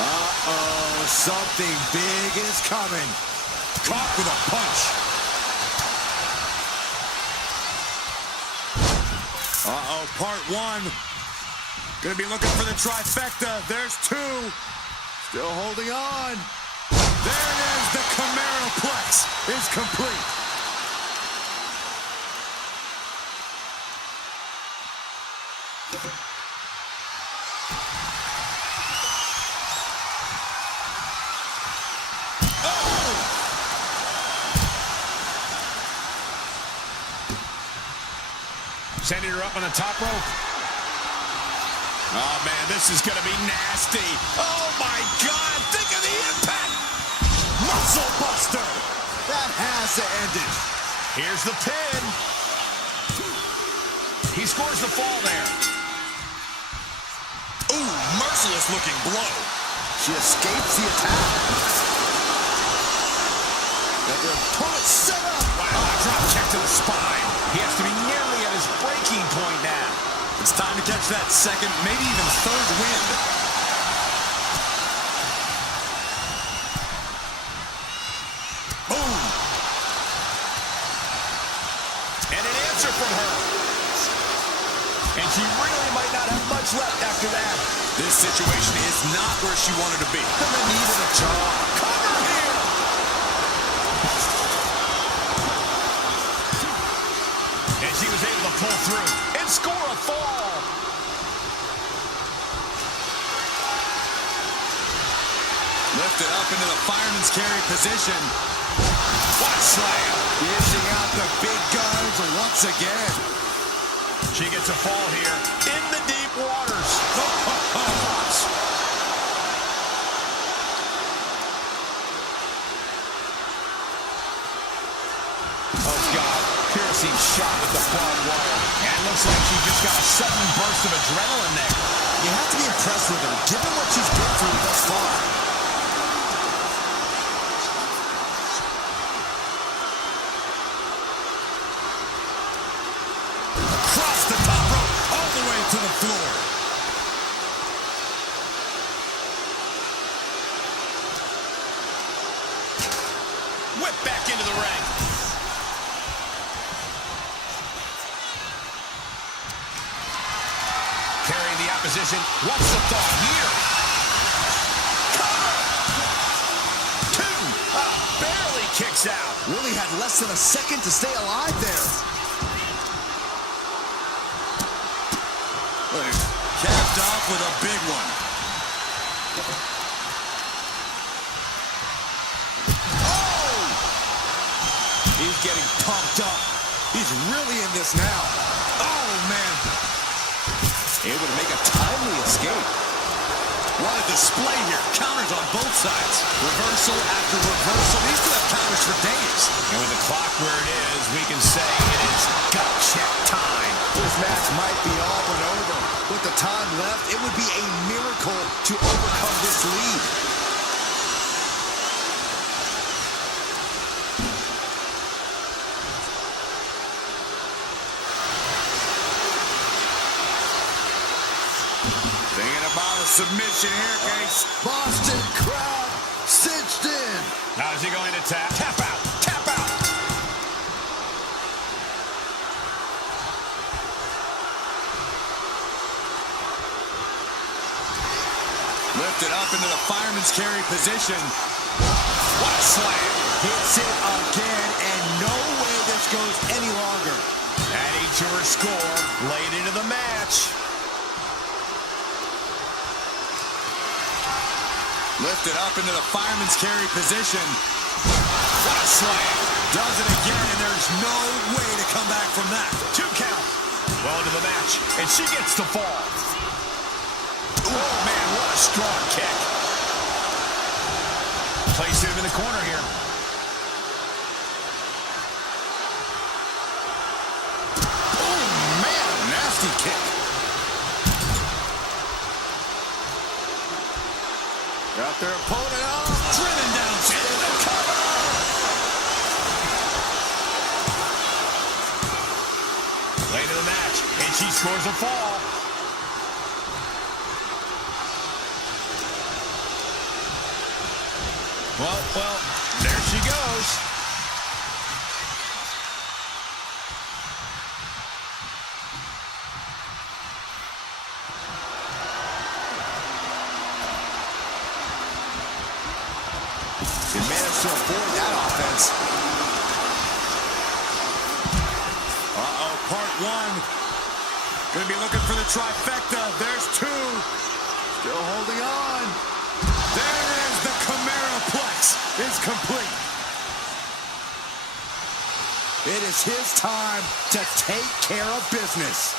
Uh-oh, something big is coming. Caught with a punch. Uh-oh, part one. Gonna be looking for the trifecta. There's two. Still holding on. There it is. The Camaroplex is complete. Sending her up on the top rope. Oh, man, this is going to be nasty. Oh, my God. Think of the impact. Muscle Buster. That has to end it. Here's the pin. He scores the fall there. Ooh, merciless looking blow. She escapes the attack. Got their opponent set up. Wow, drop kick to the spine. He has to be nearly at his breaking point now. It's time to catch that second, maybe even third wind. Boom. And an answer from her. And she really might not have much left after that. This situation is not where she wanted to be. Gonna need a jaw. Cover here. And she was able to pull through and score a fall. Lifted up into the fireman's carry position. What a slam. Dishing out the big guns once again. She gets a fall here in the deep waters. Oh, God. Piercing shot with the barbed wire. And it looks like she just got a sudden burst of adrenaline there. You have to be impressed with her, given what she's been through thus far. Across the top rope, all the way to the floor. Whip back into the ring. Carrying the opposition. What's the thought here? Cover! Two! Barely kicks out. Really had less than a second to stay alive there. Look, capped off with a big one. Oh! He's getting pumped up. He's really in this now. Oh, man. Able to make a timely escape. What a display here. Counters on both sides. Reversal after reversal. These two have counters for days. And with the clock where it is, we can say it is gut check time. This match might be all but over. With the time left, it would be a miracle to overcome this lead. Thinking about a submission here, Case. Boston crowd cinched in. Now is he going to tap? Tap out! Tap out! Lifted up into the fireman's carry position. What a slam. Hits it again, and no way this goes any longer. Adding to her score, late into the match. Lifted up into the fireman's carry position. What a slam. Does it again, and there's no way to come back from that. 2 count. Well into the match, and she gets the fall. Oh, man, what a strong kick. Placed him in the corner here. Oh, man, nasty kick. Got their opponent off. Driven down. Into the cover. Late in the match, and she scores a fall. Well, there she goes. He managed to avoid that offense. Uh-oh, part one. Gonna be looking for the trifecta. There's two. Still holding on. There it is. The Chimeraplex is complete. It is his time to take care of business.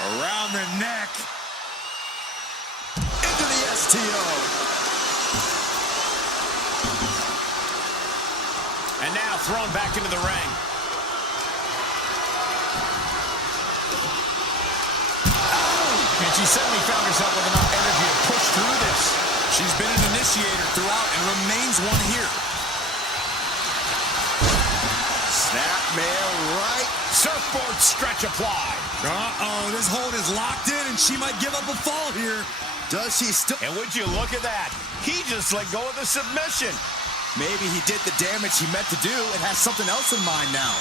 Around the neck. Into the STO. And now thrown back into the ring. Oh! And she suddenly found herself with enough energy to push through this. She's been an initiator throughout and remains one here. Snapmare right. Surfboard stretch applied. Uh-oh, this hold is locked in and she might give up a fall here. Does she still? And would you look at that? He just let go of the submission. Maybe he did the damage he meant to do and has something else in mind now.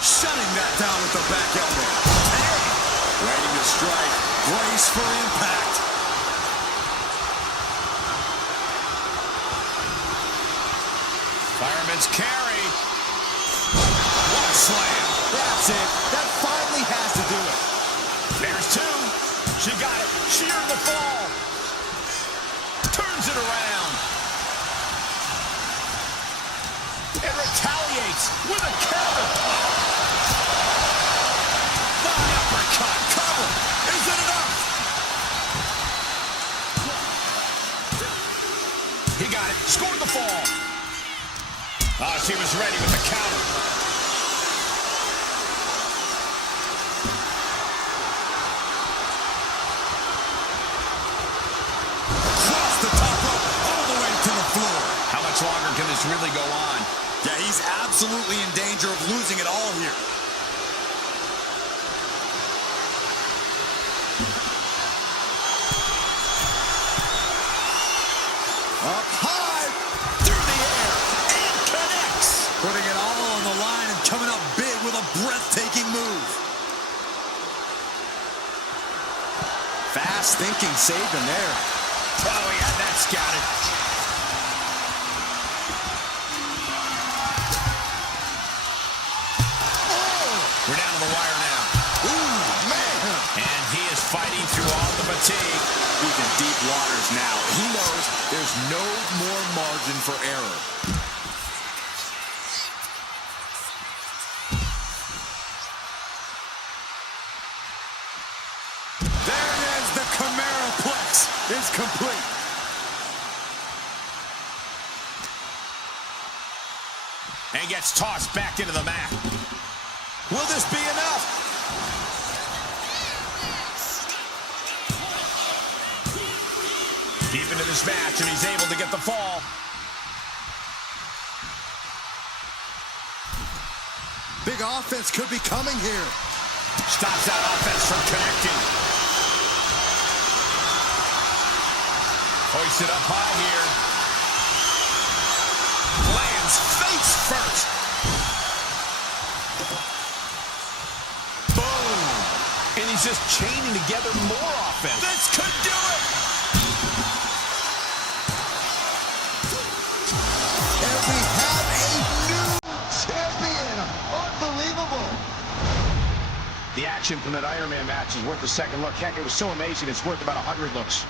Shutting that down with the back elbow. Hey! Ready to strike. Brace for impact. Fireman's carry. What a slam. That's That's it. That finally has to do it. There's two. She got it. She earned the fall. Turns it around. And retaliates with a counter. The uppercut. Cover. Is it enough? He got it. Scored the fall. Oh, she was ready with the counter. Cross the top rope all the way to the floor. How much longer can this really go on? Yeah, he's absolutely in danger of losing it all here. Up high, through the air, and connects. Putting it all on the line and coming up big with a breathtaking move. Fast thinking saved him there. Oh, he had that scouted. We're down to the wire now. Ooh, man. And he is fighting through all the fatigue. He's in deep waters now. He knows there's no more margin for error. There it is. The Chimeraplex is complete. And gets tossed back into the mat. Will this be enough? Deep into this match, and he's able to get the fall. Big offense could be coming here. Stops that offense from connecting. Hoisted up high here. Lands face first. Boom. And he's just chaining together more offense. This could do it. And we have a new champion. Unbelievable. The action from that Iron Man match is worth a second look. Heck, it was so amazing, it's worth about 100 looks.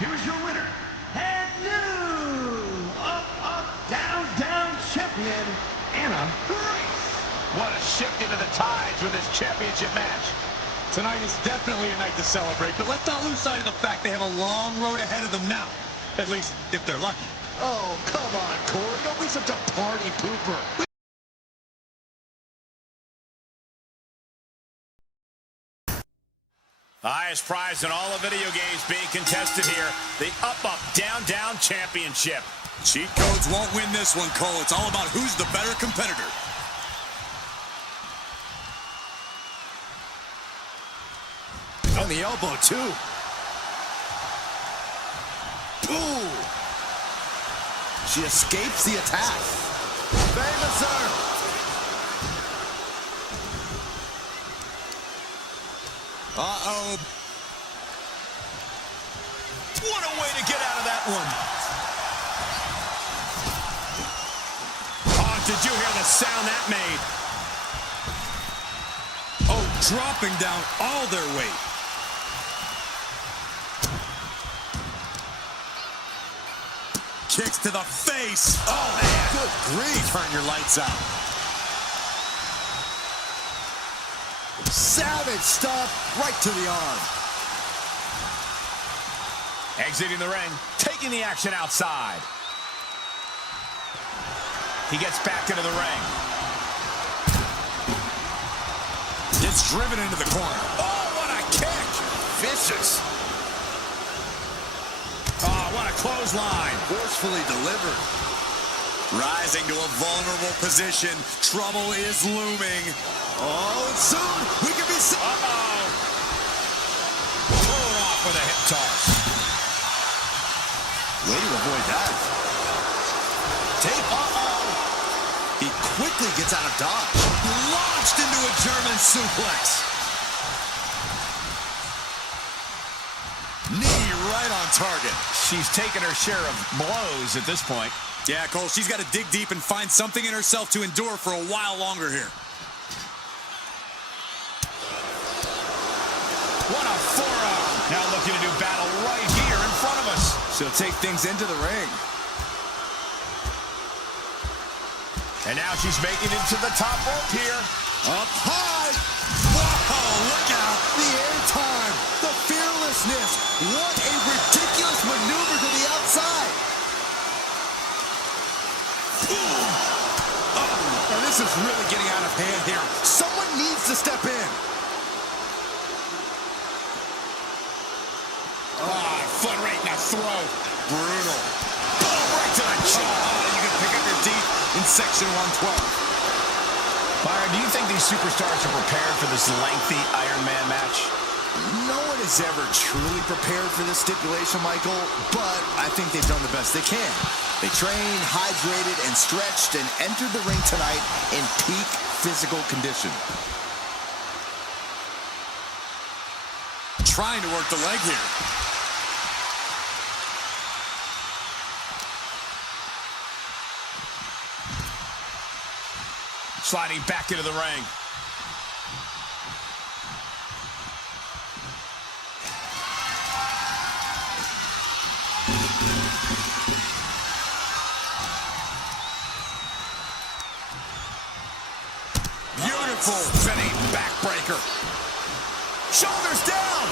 Here's your winner, and new up, down, down champion, Anna Grace. What a shift into the tides with this championship match. Tonight is definitely a night to celebrate, but let's not lose sight of the fact they have a long road ahead of them now. At least, if they're lucky. Oh, come on, Corey. Don't be such a party pooper. The highest prize in all of video games being contested here, the up, down, down championship. Cheat codes won't win this one, Cole. It's all about who's the better competitor. the elbow, too. Ooh. She escapes the attack. Famous her. Uh-oh. What a way to get out of that one. Oh, did you hear the sound that made? Oh, dropping down all their weight. Kicks to the face. Oh, man. Good grief. Turn your lights out. Savage stuff right to the arm. Exiting the ring, taking the action outside. He gets back into the ring. Gets driven into the corner. Oh, what a kick. Vicious. Oh, what a clothesline. Forcefully delivered. Rising to a vulnerable position. Trouble is looming. Oh, and soon we could be... Uh-oh. Pulled off with a hip toss. Way to avoid that. Take. Uh-oh. He quickly gets out of dodge. Launched into a German suplex. Knee right on target. She's taken her share of blows at this point. Yeah, Cole, she's got to dig deep and find something in herself to endure for a while longer here. What a forearm. Now looking to do battle right here in front of us. She'll take things into the ring. And now she's making it to the top rope here. Up high. Whoa, look out. The airtime. The fearlessness. What a ridiculous maneuver to the outside. Oh, now this is really getting out of hand here. Someone needs to step in. Oh, foot right in the throat. Brutal. Boom, right to the jaw. Oh, you can pick up your teeth in section 112. Byron, do you think these superstars are prepared for this lengthy Iron Man match? No one is ever truly prepared for this stipulation, Michael, but I think they've done the best they can. They trained, hydrated, and stretched, and entered the ring tonight in peak physical condition. Trying to work the leg here. Sliding back into the ring. Beautiful spinning backbreaker. Shoulders down.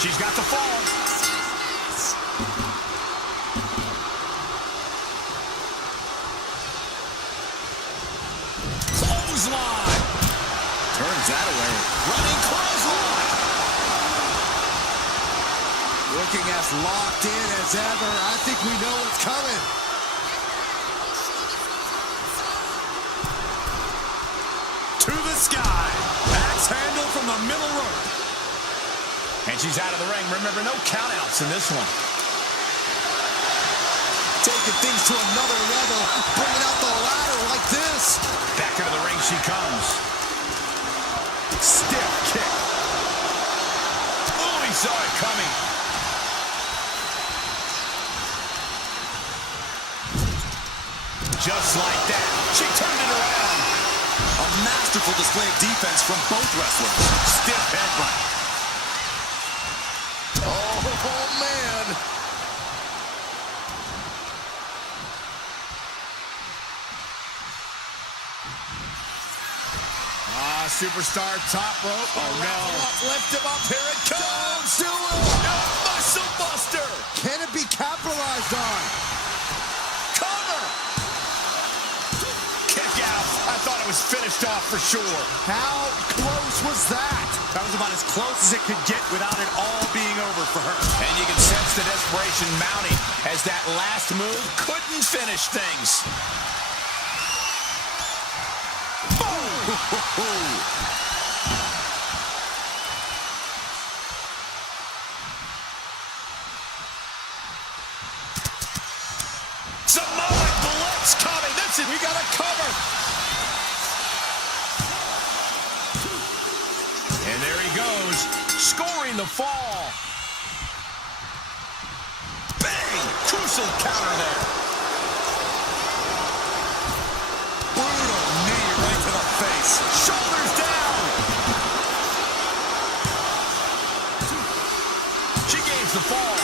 She's got the fall. Clothesline. Turns that away. Running clothesline. Looking as locked in as ever. I think we know what's coming. To the sky. Axe handle from the middle rope. And she's out of the ring. Remember, no countouts in this one. Taking things to another level. Bringing out the ladder like this. Back into the ring she comes. Stiff kick. Oh, he saw it coming. Just like that, she turned it around. A masterful display of defense from both wrestlers. Stiff headbutt. Oh, man. Superstar top rope. Oh, no. Lift him up. Here it comes. Do it. No, muscle buster. Can it be capitalized on? Cover. Kick out. I thought it was finished off for sure. How close was that? That was about as close as it could get without it all being over for her. And you can sense the desperation mounting as that last move couldn't finish things. Boom! Samoan blitz coming. We got a cover. And there he goes, scoring the fall. Bang! Crucial counter there. Brutal knee right to the face. Shoulders down. She gains the fall.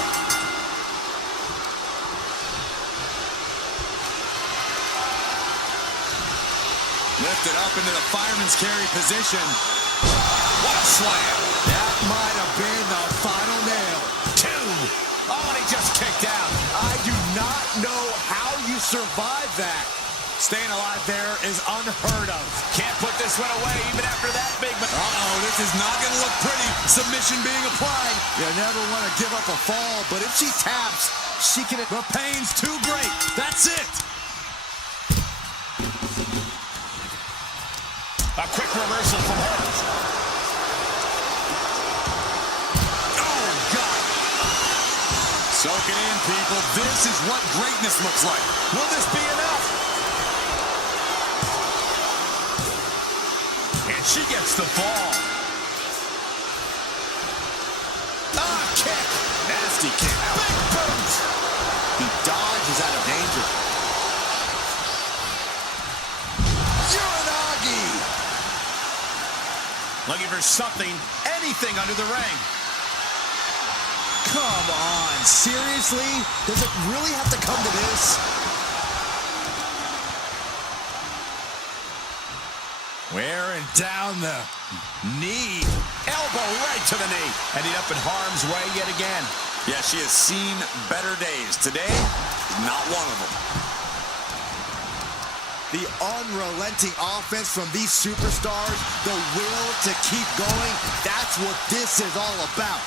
Lifted up into the fireman's carry position. What a slam. That might have been the final nail. 2. Oh, and he just kicked out. I do not know how you survive that. Staying alive there is unheard of. Can't put this one away even after that big. Uh-oh, this is not going to look pretty. Submission being applied. You never want to give up a fall, but if she taps, she can... The pain's too great. That's it. A quick reversal from her. Oh, God. Soak it in, people. This is what greatness looks like. Will this be enough? And she gets the fall. Kick. Nasty kick. Big boot. He dodges out of danger. Looking for something, anything under the ring. Come on, seriously? Does it really have to come to this? Wearing down the knee. Elbow right to the knee. Ending up in harm's way yet again. Yeah, she has seen better days. Today, not one of them. The unrelenting offense from these superstars, the will to keep going, that's what this is all about.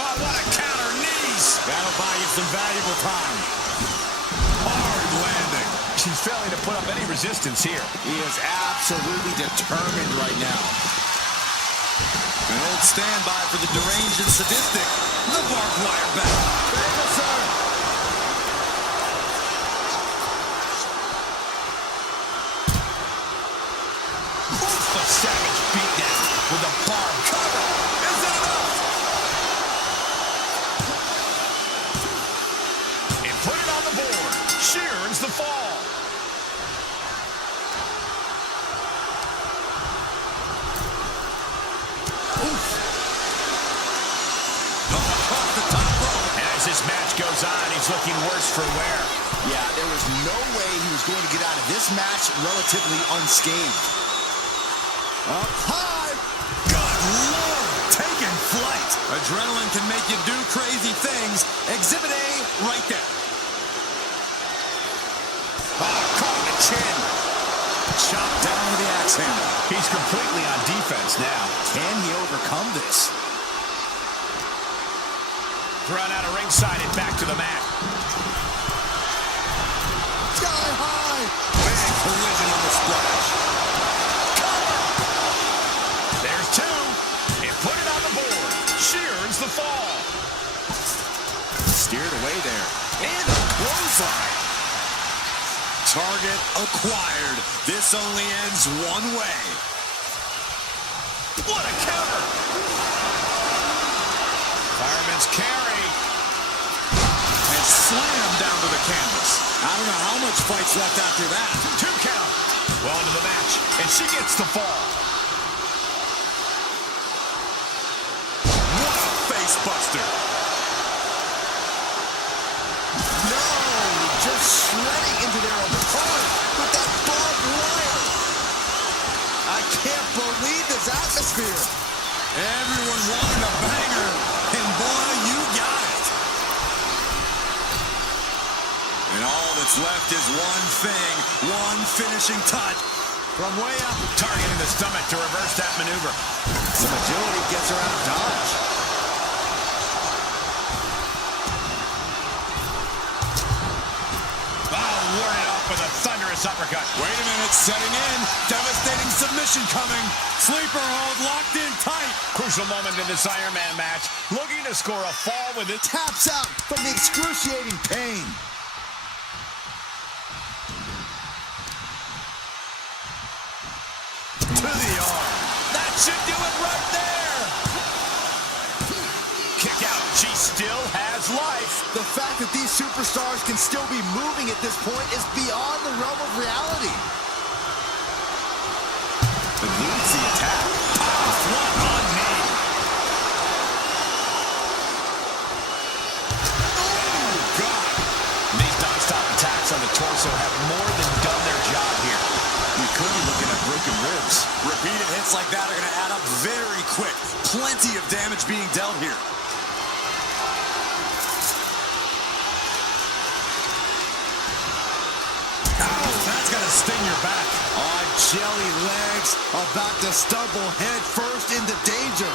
Oh, what a counter, knees! That'll buy you some valuable time. Hard landing. She's failing to put up any resistance here. He is absolutely determined right now. An old standby for the deranged and sadistic. The barbed wire back. Famous, sir. A savage beatdown with a barb cover. Is it enough? And put it on the board. She earns the fall. Oof. Off the top rope. And as this match goes on, he's looking worse for wear. Yeah, there was no way he was going to get out of this match relatively unscathed. Up high. Good Lord. Taking flight. Adrenaline can make you do crazy things. Exhibit A right there. Caught in the chin. Chopped down with the axe handle. He's completely on defense now. Can he overcome this? Thrown out of ringside and back to the mat. Sky high. Big collision on the splash. There's 2. And put it on the board. She earns the fall. Steered away there. And a clothesline. Target acquired. This only ends one way. What a counter. Fireman's carry. And slam down to the canvas. I don't know how much fight's left after that. 2 count. Well into the match. And she gets the fall. What a face buster. No, just shredding into their opponent with that barbed wire. I can't believe this atmosphere. Everyone wanted a banger, and boy, you got it. And all that's left is one thing, one finishing touch. From way up, Targeting the stomach to reverse that maneuver. some agility gets her out of dodge. Oh, warded off up with a thunderous uppercut. Wait a minute, setting in. Devastating submission coming. Sleeper hold locked in tight. Crucial moment in this Iron Man match. Looking to score a fall with it. Taps out from the excruciating pain. To the arm. That should do it right there. Kick out. She still has life. The fact that these superstars can still be moving at this point is beyond the realm of reality. Eludes the attack. One on knee. Oh, God. These non-stop attacks on the torso have more than done their job here. You could be looking at broken ribs. Repeated hits like that are going to add up very quick. Plenty of damage being dealt here. That's gonna sting your back. On jelly legs, about to stumble head first into danger.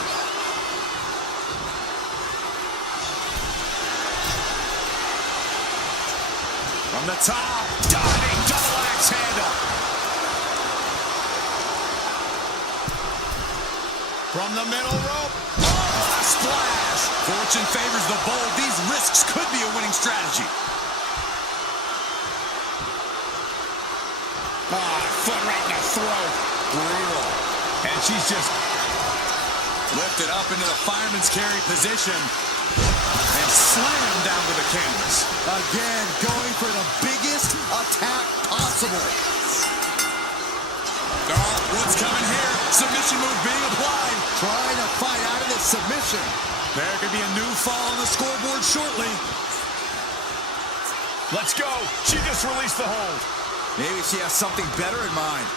From the top, Diving double axe handle. from the middle rope. Oh, a splash. Fortune favors the bold. These risks could be a winning strategy. Foot right in the throat. Brutal. And she's just Lifted up into the fireman's carry position and slammed down to the canvas. Again, going for the biggest attack possible. Oh, what's coming here? Submission move being applied. Trying to fight out of this submission. There could be a new fall on the scoreboard shortly. Let's go. She just released the hold. Maybe she has something better in mind.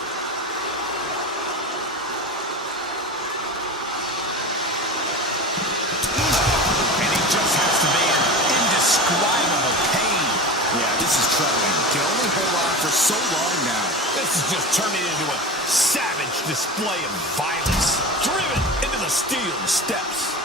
And he just has to be in indescribable pain. Yeah, this is troubling. Can only hold on for so long now. This is just turning into a savage display of violence. Driven into the steel steps.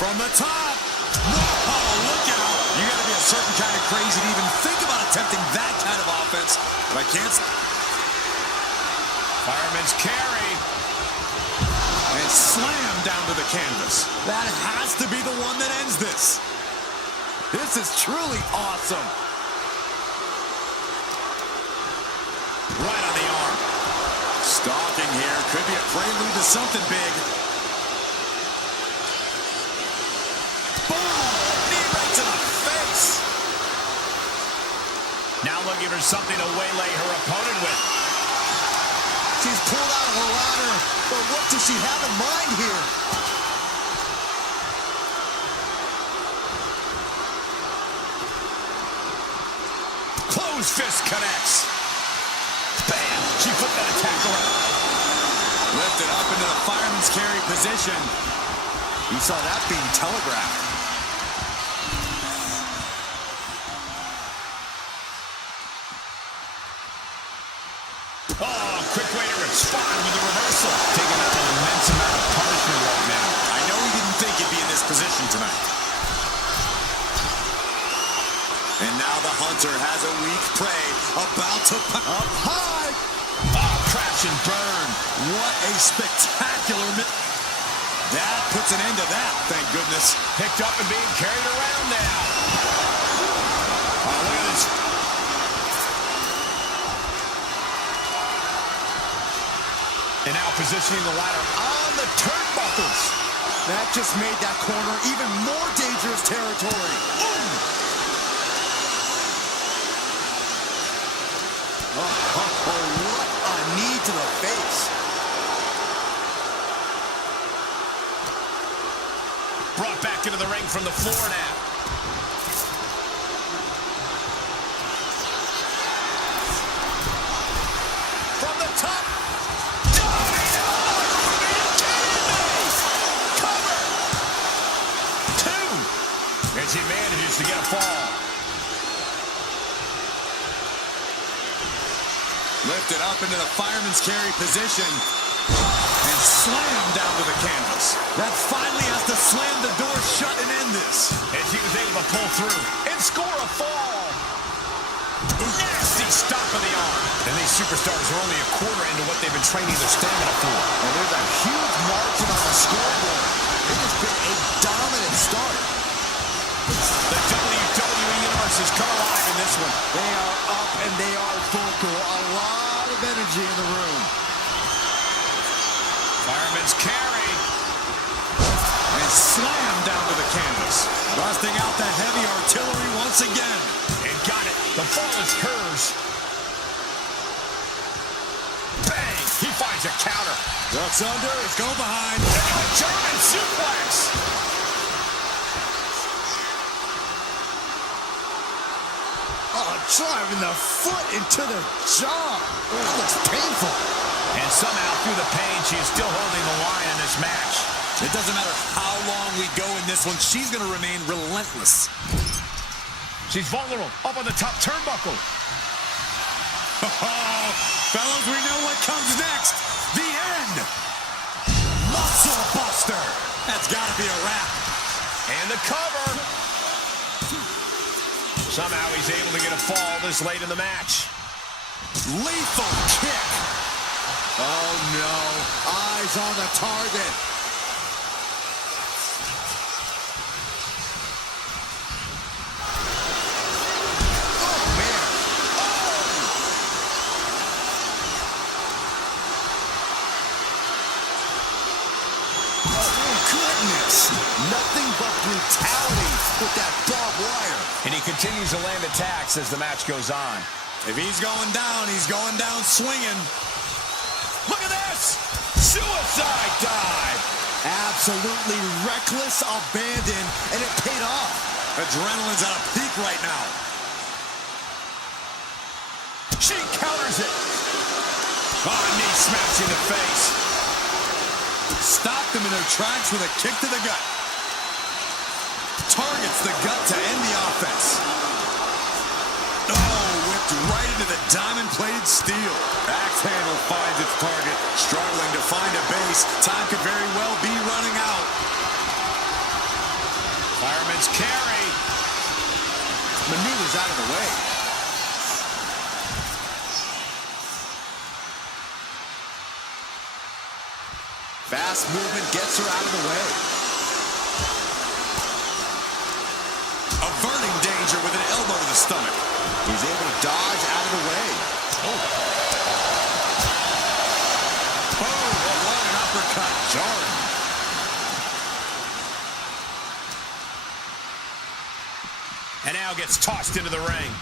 From the top. Whoa, look out. You got to be a certain kind of crazy to even think about attempting that kind of offense. But I can't. Fireman's carry. And slam down to the canvas. That has to be the one that ends this. This is truly awesome. Right on the arm. Stalking here. Could be a prelude to something big. Now looking for something to waylay her opponent with. She's pulled out of the ladder, but what does she have in mind here? Closed fist connects. Bam! She put that attack around. Lifted up into the fireman's carry position. You saw that being telegraphed. Oh, quick way to respond with a reversal. Taking out an immense amount of punishment right now. I know he didn't think he'd be in this position tonight. And now the hunter has a weak prey about to up high. Oh, crash and burn. What a spectacular that puts an end to that, thank goodness. Picked up and being carried around now. Oh, look at this. And now positioning the ladder on the turnbuckles. That just made that corner even more dangerous territory. What a knee to the face. Brought back into the ring from the floor now. From the top. And she manages to get a fall. Lifted Lifted up into the fireman's carry position. And slammed down to the canvas. That finally has to slam the door shut and end this. And she was able to pull through and score a fall. Nasty stop of the arm. And these superstars are only a quarter into what they've been training their stamina for. And there's a huge margin on the scoreboard. It has been a dominant start. The WWE Universe has come alive in this one. They are up and they are vocal. A lot of energy in the room. Fireman's carry. And slam down to the canvas. Busting out the heavy artillery once again. And got it. The fall is hers. Bang! He finds a counter. Ducks under. Let's go behind. And a German suplex. Oh, driving the foot into the jaw. That looks painful. And somehow through the pain, she is still holding the line in this match. It doesn't matter how long we go in this one, she's going to remain relentless. She's vulnerable, up on the top turnbuckle. Oh, fellas, we know what comes next. The end. Muscle Buster. That's got to be a wrap. And the cover. Somehow he's able to get a fall this late in the match. Lethal kick. Oh, no. Eyes on the target. Oh, man. Oh, goodness. Nothing but brutality with that barbed wire. And he continues to land attacks as the match goes on. If he's going down swinging. Look at this! Suicide dive! Absolutely reckless abandon, and it paid off. Adrenaline's at a peak right now. She counters it. Oh, knee smash in the face. Stopped them in their tracks with a kick to the gut. Targets the gut to end the offense. Oh, whipped right into the diamond-plated steel. Axe handle finds its target. Struggling to find a base. Time could very well be running out. Fireman's carry. Maneuvers out of the way. Fast movement gets her out of the way. Averting danger with an elbow to the stomach. He's able to dodge out of the way. Oh, what an uppercut. Jarring. And now gets tossed into the ring.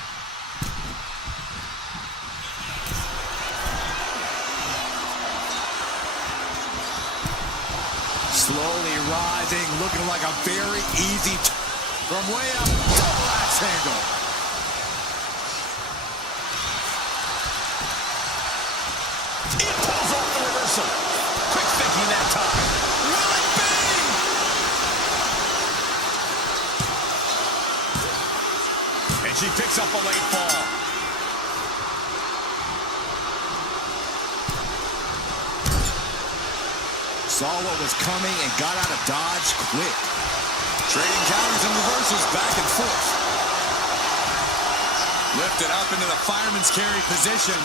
Slowly rising, looking like a very easy from way up. Double axe handle. It pulls off the reversal. Quick thinking that time. Will it be? And she picks up a late fall. Saw what was coming and got out of dodge quick. Trading counters and reversals back and forth. Lifted up into the fireman's carry position.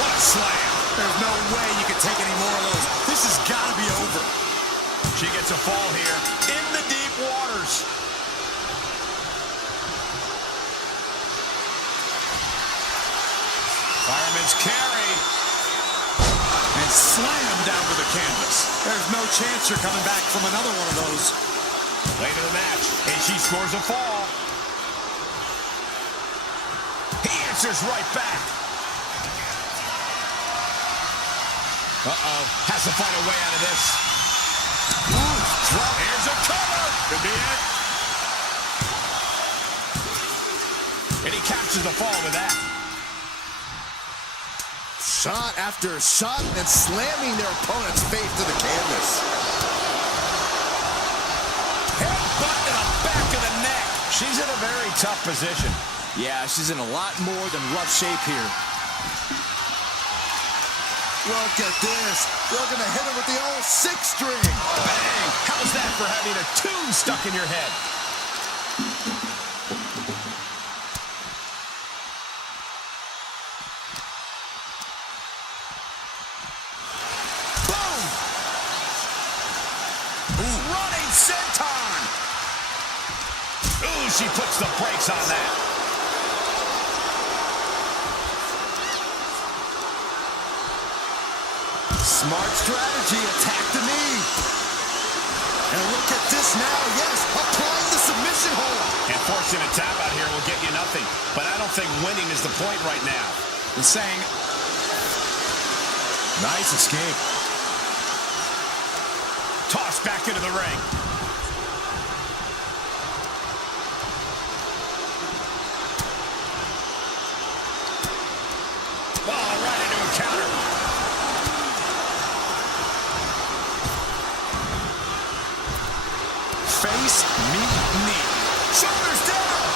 What a slam. There's no way you can take any more of those. This has got to be over. She gets a fall here in the deep waters. Fireman's carry. And slam down to the canvas. There's no chance you're coming back from another one of those. Late in the match, and she scores a fall. He answers right back. Uh-oh. Has to find a way out of this. Ooh, drop. Here's a cover. Could be it. And he captures the fall with that. Shot after shot and slamming their opponent's face to the canvas. Headbutt to the back of the neck. She's in a very tough position. Yeah, she's in a lot more than rough shape here. Look at this. They're going to hit him with the old six-string. Bang! How's that for having a tune stuck in your head? Boom! Ooh. Running senton! Ooh, she puts the brakes on that. Smart strategy, attack the knee. And look at this now, yes, applying the submission hold. And forcing a tap out here will get you nothing. But I don't think winning is the point right now. The saying, nice escape. Tossed back into the ring. Oh, right into a counter. Face, meet, knee. Shoulders down.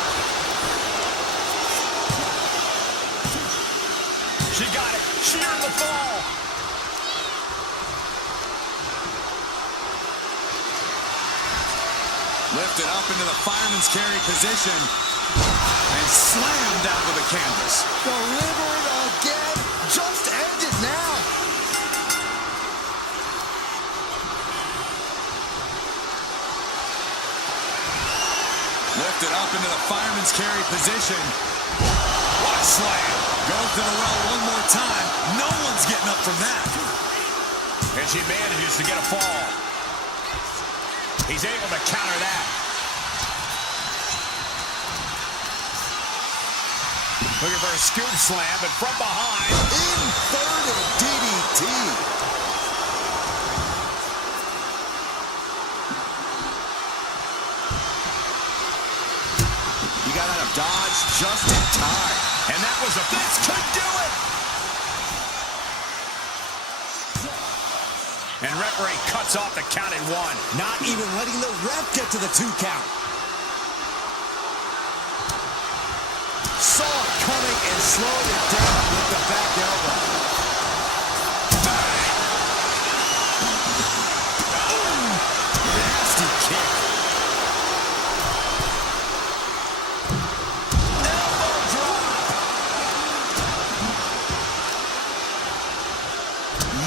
She got it. She earned the fall. Lifted up into the fireman's carry position. And slammed down to the canvas. Delivered again. Just ended now. Lifted up into the fireman's carry position. What a slam. Goes to the well one more time. No one's getting up from that. And she manages to get a fall. He's able to counter that. Looking for a scoop slam, but from behind. Inverted DDT. You got out of dodge just in time. And that was a... This could do it! And referee cuts off the count at 1. Not even letting the ref get to the 2 count. Saw it coming and slowed it down with the back elbow. Bang! Boom! Nasty kick. Elbow drop.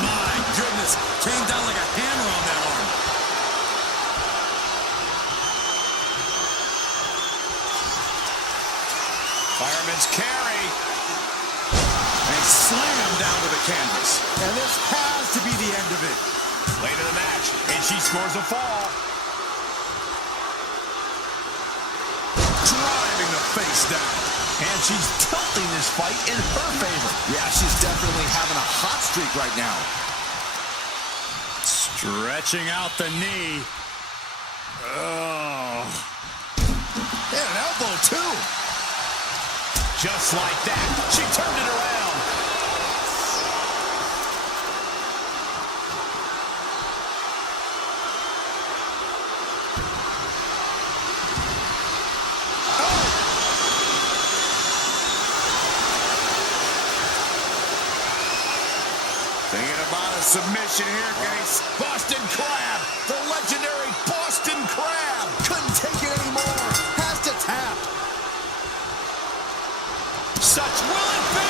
My goodness, came down like a hammer on that arm. Fireman's carry. And slammed down to the canvas. And this has to be the end of it. Late in the match, and she scores a fall. Driving the face down. And she's tilting this fight in her favor. Yeah, she's definitely having a hot streak right now. Stretching out the knee. Oh. And an elbow, too. Just like that, she turned it around. Thinking about a submission here, guys. Boston Crab, the legendary Boston Crab. Couldn't take it anymore. Has to tap. Such will it be!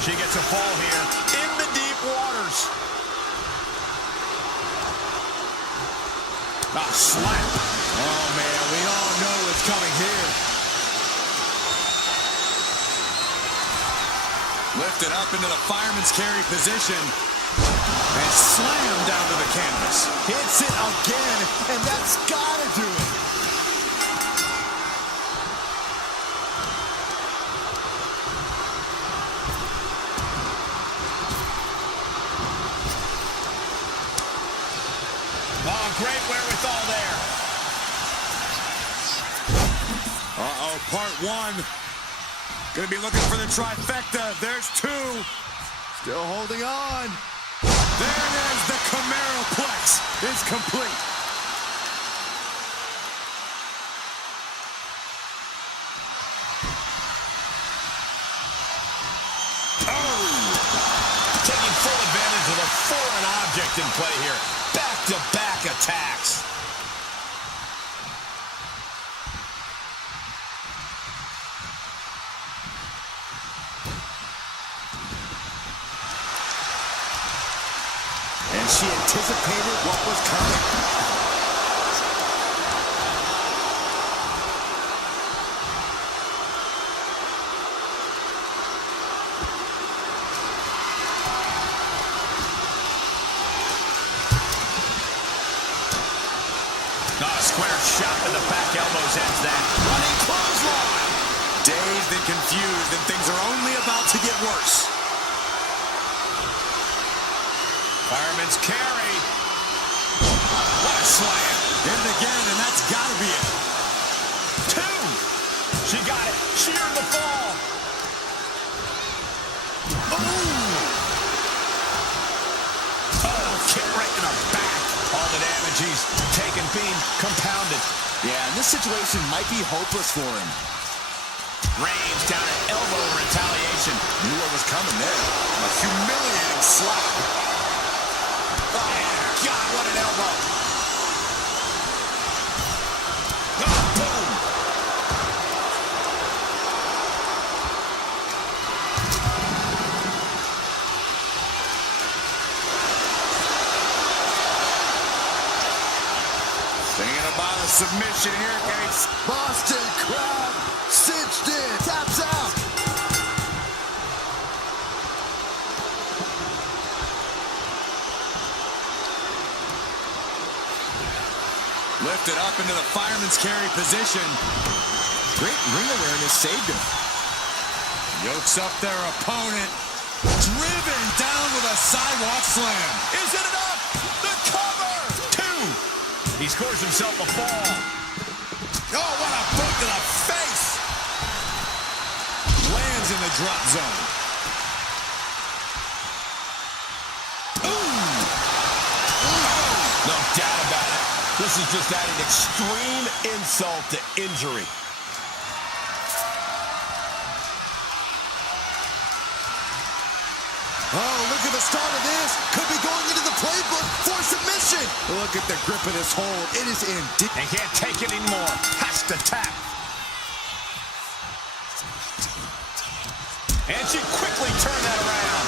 She gets a fall here in the deep waters. A slap. Oh, man, we all know what's coming here. Lifted up into the fireman's carry position. And slammed down to the canvas. Hits it again, and that's gotta do it. Oh, great wherewithal there. Uh-oh, part 1. Gonna be looking for the trifecta. There's 2. Still holding on. There it is. The Camaroplex is complete. taking full advantage of the foreign object in play here. Back-to-back attacks. And she anticipated what was coming. Square shot to the back elbows ends that. Running clothesline. Dazed and confused, and things are only about to get worse. Fireman's carry. What a slam. Hit it again, and that's got to be it. 2. She got it. She earned the fall. Oh, kick right in the back. All the damage he's taken being compounded. Yeah, and this situation might be hopeless for him. Reigns down at elbow retaliation. Knew what was coming there. A humiliating slap. Oh, God, what an elbow. Oh, boom. Thinking about a submission here, guys. Boston crab cinched in. Taps out. Lifted up into the fireman's carry position. Great ring awareness saved him. Yokes up their opponent. Driven down with a sidewalk slam. Is it enough? The cover. 2. He scores himself a fall. Oh, what a boot to the face. Lands in the drop zone. No doubt about it. This is just adding extreme insult to injury. Oh, look at the start of this. Could be going into the playbook for submission. Look at the grip of this hold. It is in deep. And can't take it anymore. Has to tap. And she quickly turned that around.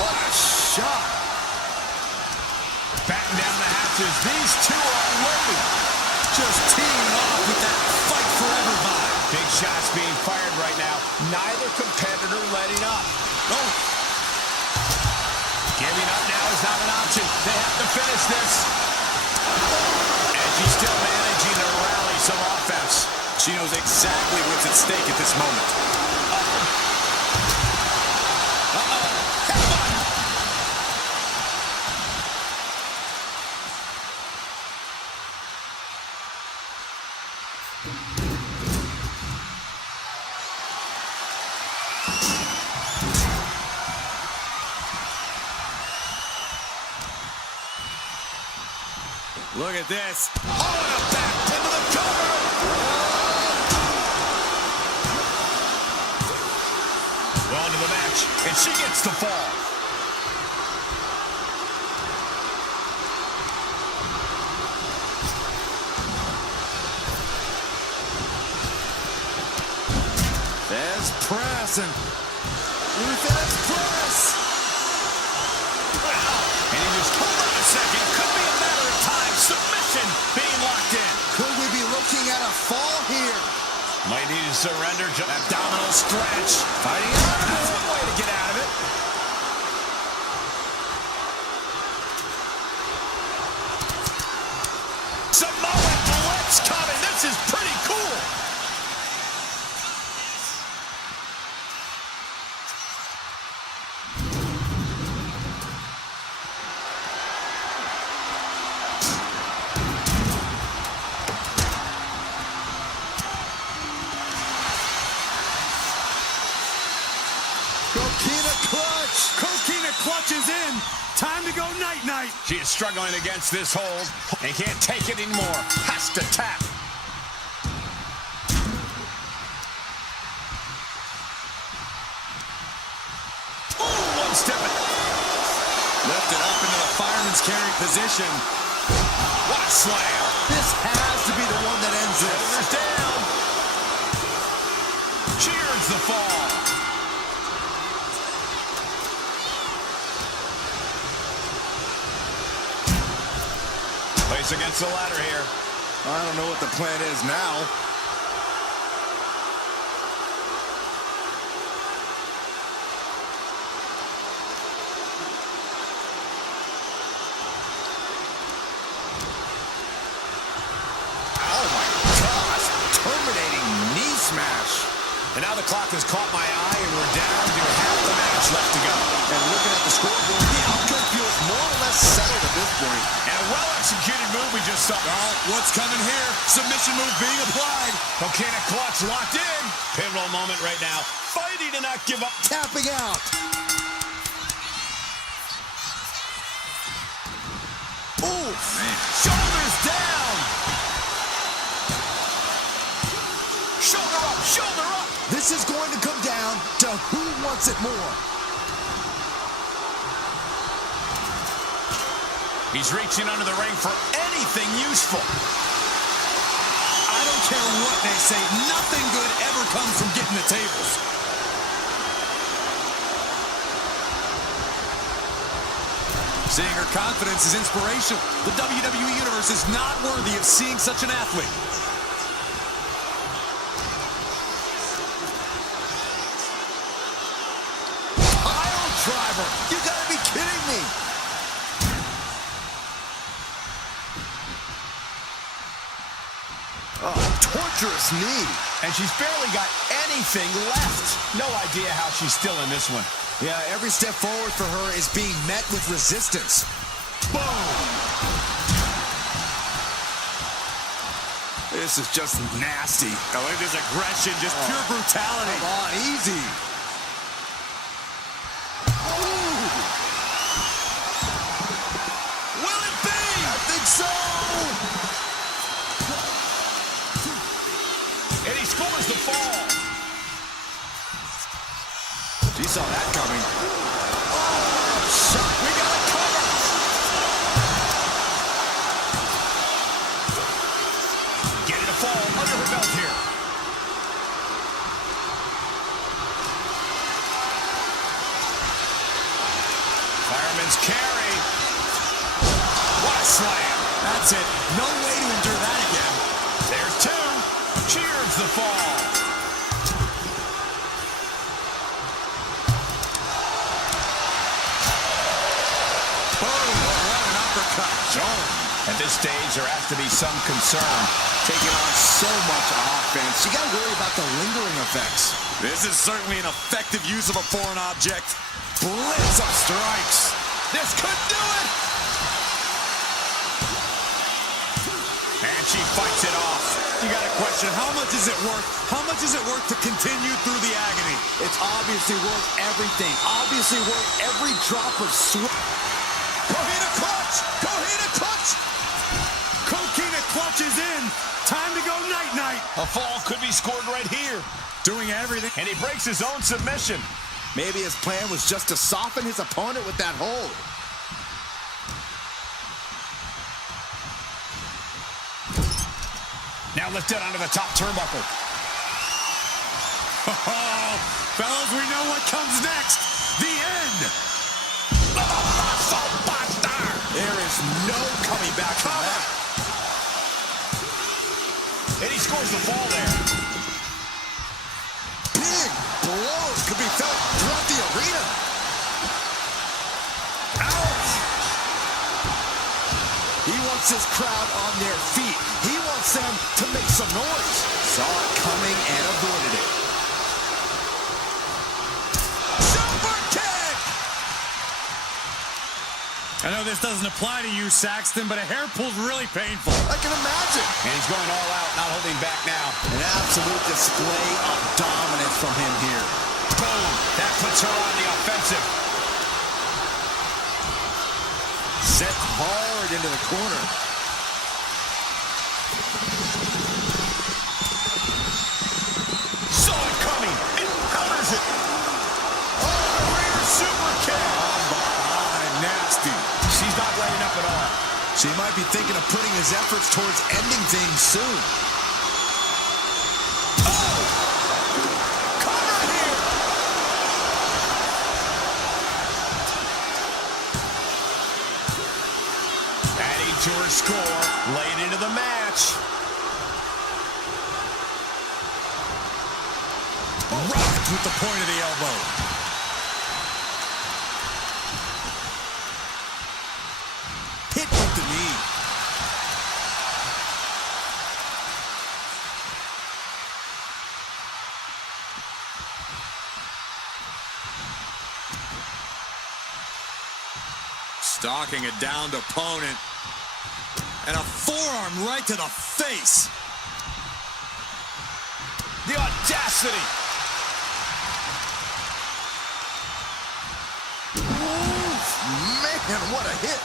What a shot. Batten down the hatches. These two are loaded. Just teeing off with that fight forever vibe. Big shots being fired right now. Neither competitor letting up. Oh. Giving up now is not an option. They have to finish this. And she's still managing to rally some offense. She knows exactly what's at stake at this moment. Look at this. Oh, and a back into the cover. Well into the match, and she gets the fall. There's press and Luther's press. And he just hold on a second. Could be a matter of time. Submission being locked in. Could we be looking at a fall here? Might need to surrender. Abdominal stretch. Fighting out. That's one way to get out of it. Samoan blitz coming. This is pretty cool. in. Time to go night-night. She is struggling against this hold and can't take it anymore. Has to tap. Ooh, one step. Lifted up into the fireman's carry position. What a slam. This has to be the one that ends this. Shoulders down. Cheers the fall. Place against the ladder here. I don't know what the plan is now. Oh my gosh, terminating knee smash. And now the clock has caught my eye, and we're down to half the match left to go. And looking at the scoreboard, the outcome feels more or less settled at this point. And a well-executed move we just saw. Oh, what's coming here? Submission move being applied. Coquina clutch locked in. Pivotal moment right now. Fighting to not give up. Tapping out. Ooh, man. Shoulders down. Shoulder up, shoulder up. This is going to come down to who wants it more. He's reaching under the ring for anything useful. I don't care what they say. Nothing good ever comes from getting the tables. Seeing her confidence is inspirational. The WWE Universe is not worthy of seeing such an athlete. Pile driver! You gotta be kidding me! Oh, torturous knee. And she's barely got anything left. No idea how she's still in this one. Yeah, every step forward for her is being met with resistance. Boom! This is just nasty. Oh, it is aggression, just pure brutality. Come on, easy. Ooh. Will it be? I think so. And he scores the fall. She saw that coming. Oh, shot. We got a cover. Getting a fall under her belt here. Fireman's carry. What a slam. That's it. No way to endure that again. There's two. Cheers the fall. Boom. What an uppercut. At this stage, there has to be some concern. Taking on so much offense. You got to worry about the lingering effects. This is certainly an effective use of a foreign object. Blitz of strikes. This could do it. And she fights it off. You got to question, how much is it worth? How much is it worth to continue through the agony? It's obviously worth everything. Obviously worth every drop of sweat. Coquina clutch! Coquina clutch! Coquina clutch is in. Time to go night-night. A fall could be scored right here. Doing everything. And he breaks his own submission. Maybe his plan was just to soften his opponent with that hold. Now lifted onto the top turnbuckle. Oh, fellas, we know what comes next. The end. There is no coming back from that. And he scores the fall there. Big blows could be felt throughout the arena. Ouch! He wants his crowd on their feet. He wants them to make some noise. Saw it coming and avoided it. Super kick! I know this doesn't apply to you, Saxton, but a hair pull's really painful. I can imagine. And he's going all out, not holding back now. An absolute display of dominance from him here. Boom! That puts her on the offensive. Sent hard into the corner. Saw it coming and counters it. Oh, rear super kick. Behind, nasty. She's not letting up at all. She might be thinking of putting his efforts towards ending things soon. Oh! Cover here. Adding to her score, late into the match. Rocked with the point of the elbow. Hit with the knee. Stalking a downed opponent. And a forearm right to the face. The audacity. Man, what a hit.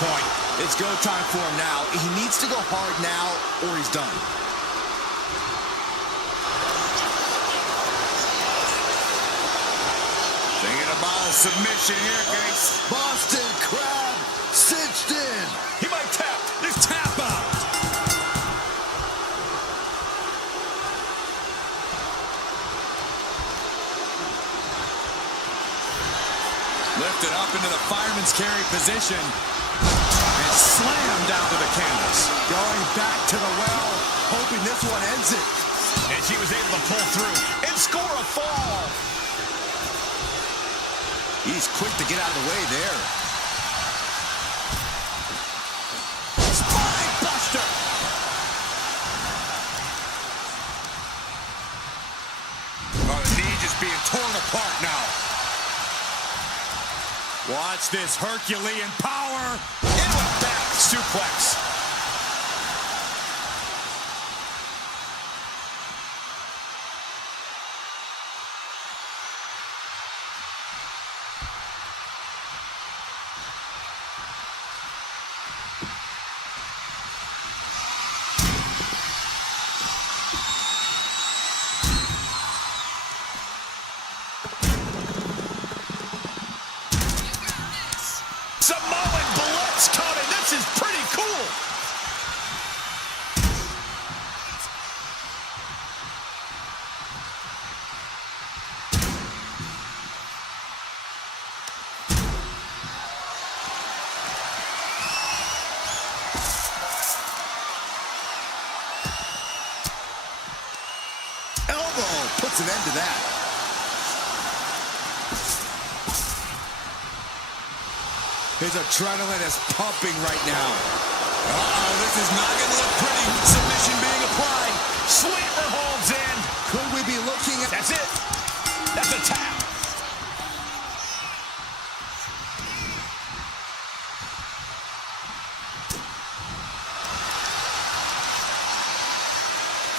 Point. It's go time for him now. He needs to go hard now or he's done. Thinking about a submission here, guys. Boston Crab cinched in. He might tap. This tap out. Lifted up into the fireman's carry position. And slammed down to the canvas. Going back to the well, hoping this one ends it. And she was able to pull through and score a fall. He's quick to get out of the way there. Spine buster. Oh, the knee just being torn apart now. Watch this Herculean power. Into a back suplex. Samoan Blitz coming. This is pretty cool. Elbow puts an end to that. His adrenaline is pumping right now. Uh-oh, this is not going to look pretty. Submission being applied. Sweeper holds in. Could we be looking at... That's it. That's a tap.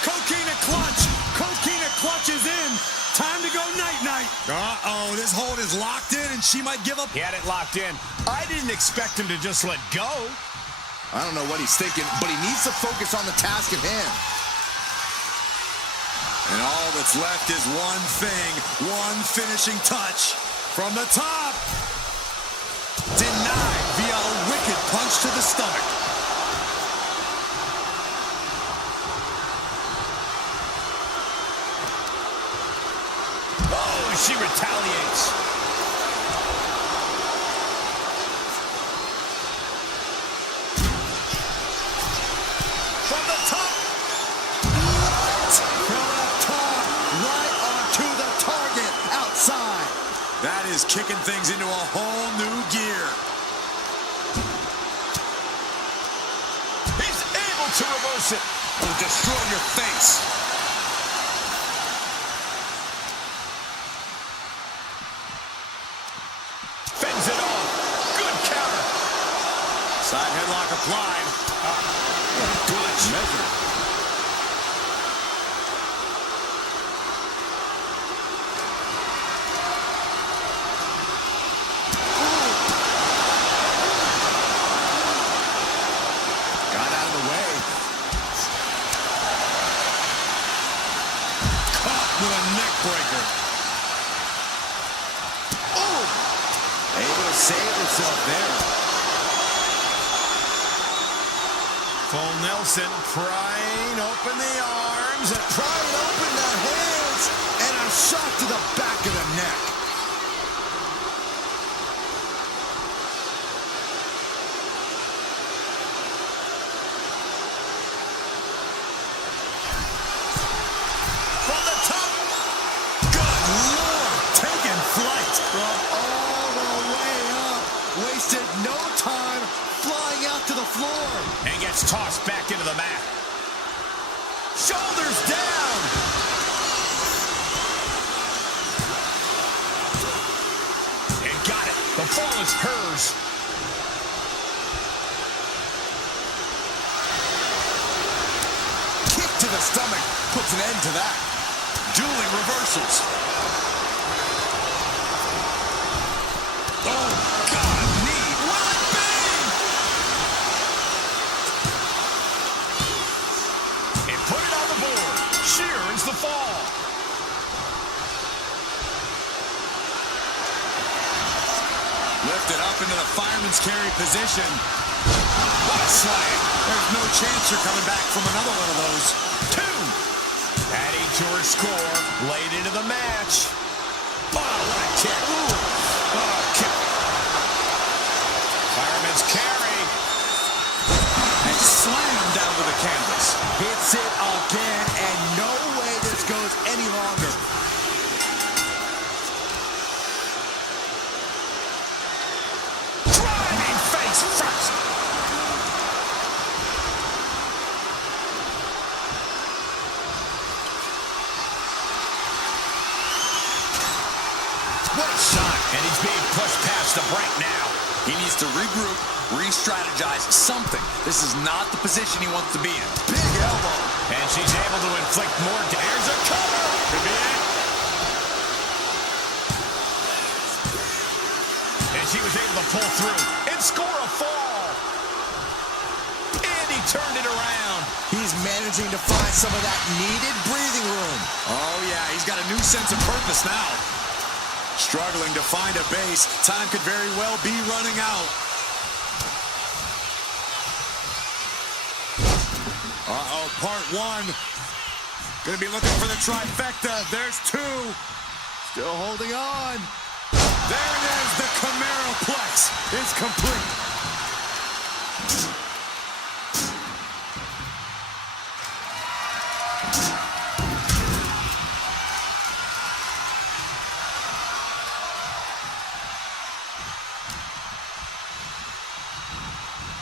Coquina clutch. Coquina clutch is in. Time to go night-night. Uh-oh, this hold is locked in, and she might give up. He had it locked in. I didn't expect him to just let go. I don't know what he's thinking, but he needs to focus on the task at hand. And all that's left is one thing, one finishing touch. From the top. Denied via a wicked punch to the stomach. Oh, she retaliates. From the top. From the top. Right onto the target outside. That is kicking things into a whole new gear. He's able to reverse it. Will destroy your face. Side headlock applied. Good measure. Got out of the way. Caught with a neck breaker. Oh! Able to save herself there. Full Nelson prying open the arms. Prying open the hands. And a shot to the back of the neck. From the top. Good Lord. Taking flight. From all the way up. Wasted no time flying out to the floor. And gets tossed back into the mat. Shoulders down. And got it. The fall is hers. Kick to the stomach puts an end to that. Dueling reversals. Oh, God, knee. Will it be? And put it on the board. She earns the fall. Lifted up into the fireman's carry position. What a slam. There's no chance you're coming back from another one of those. Two. Adding to her score. Late into the match. Oh, what a kick. Oh, kick. Fireman's carry. And slammed down to the canvas. Hits it again, and no way this goes any longer. Driving face first. What a shot. And he's being pushed past the break now. He needs to regroup, re-strategize, something. This is not the position he wants to be in. Big elbow. And she's able to inflict more damage. Here's a cover. Could be it. And she was able to pull through and score a fall. And he turned it around. He's managing to find some of that needed breathing room. Oh, yeah, he's got a new sense of purpose now. Struggling to find a base. Time could very well be running out. Uh-oh, part one. Gonna be looking for the trifecta. There's two. Still holding on. There it is. The Cameraplex is complete.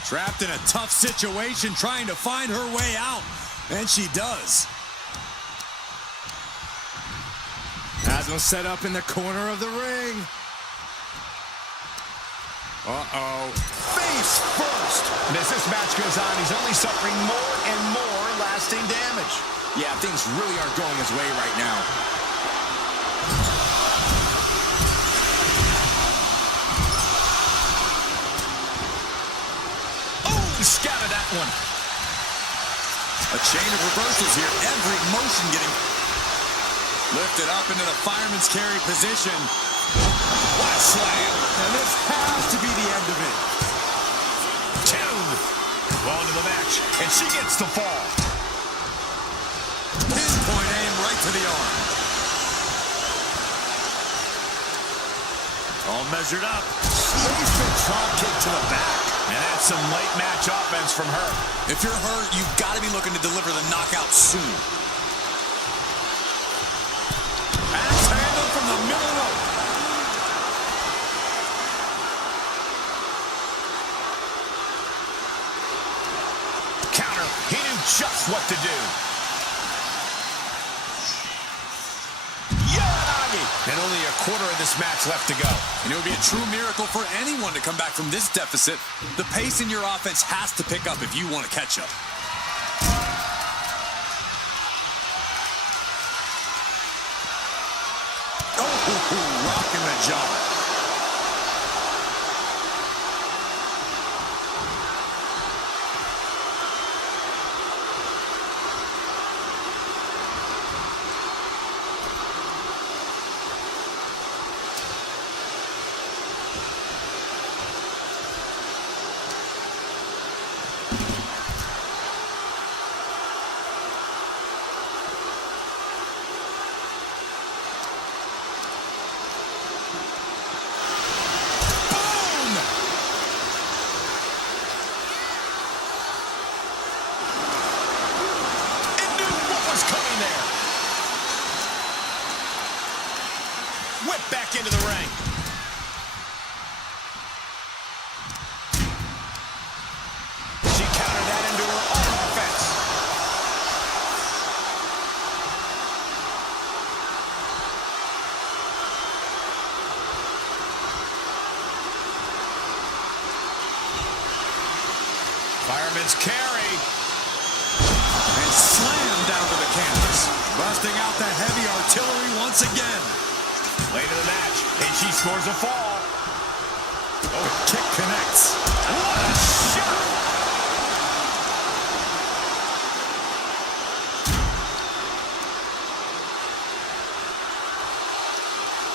Trapped in a tough situation, trying to find her way out. And she does. Haslam set up in the corner of the ring. Uh-oh. Face first. As this match goes on, he's only suffering more and more lasting damage. Yeah, things really aren't going his way right now. Scattered that one. A chain of reversals here. Every motion getting lifted up into the fireman's carry position. What a slam. And this has to be the end of it. Two. Well into the match. And she gets the fall. Pinpoint aim right to the arm. All measured up. Basement drop kick to the back. And that's some late match offense from her. If you're hurt, you've got to be looking to deliver the knockout soon. Axe handle from the middle rope. Counter. He knew just what to do. Yanagi. And a only a quarter of this match left to go. And it would be a true miracle for anyone to come back from this deficit. The pace in your offense has to pick up if you want to catch up. Oh, rocking the jaw. Whip back into the ring. She countered that into her own offense. Fireman's carry. And slammed down to the canvas. Busting out the heavy artillery once again. Late in the match, and she scores a fall. Oh, kick connects. What a shot!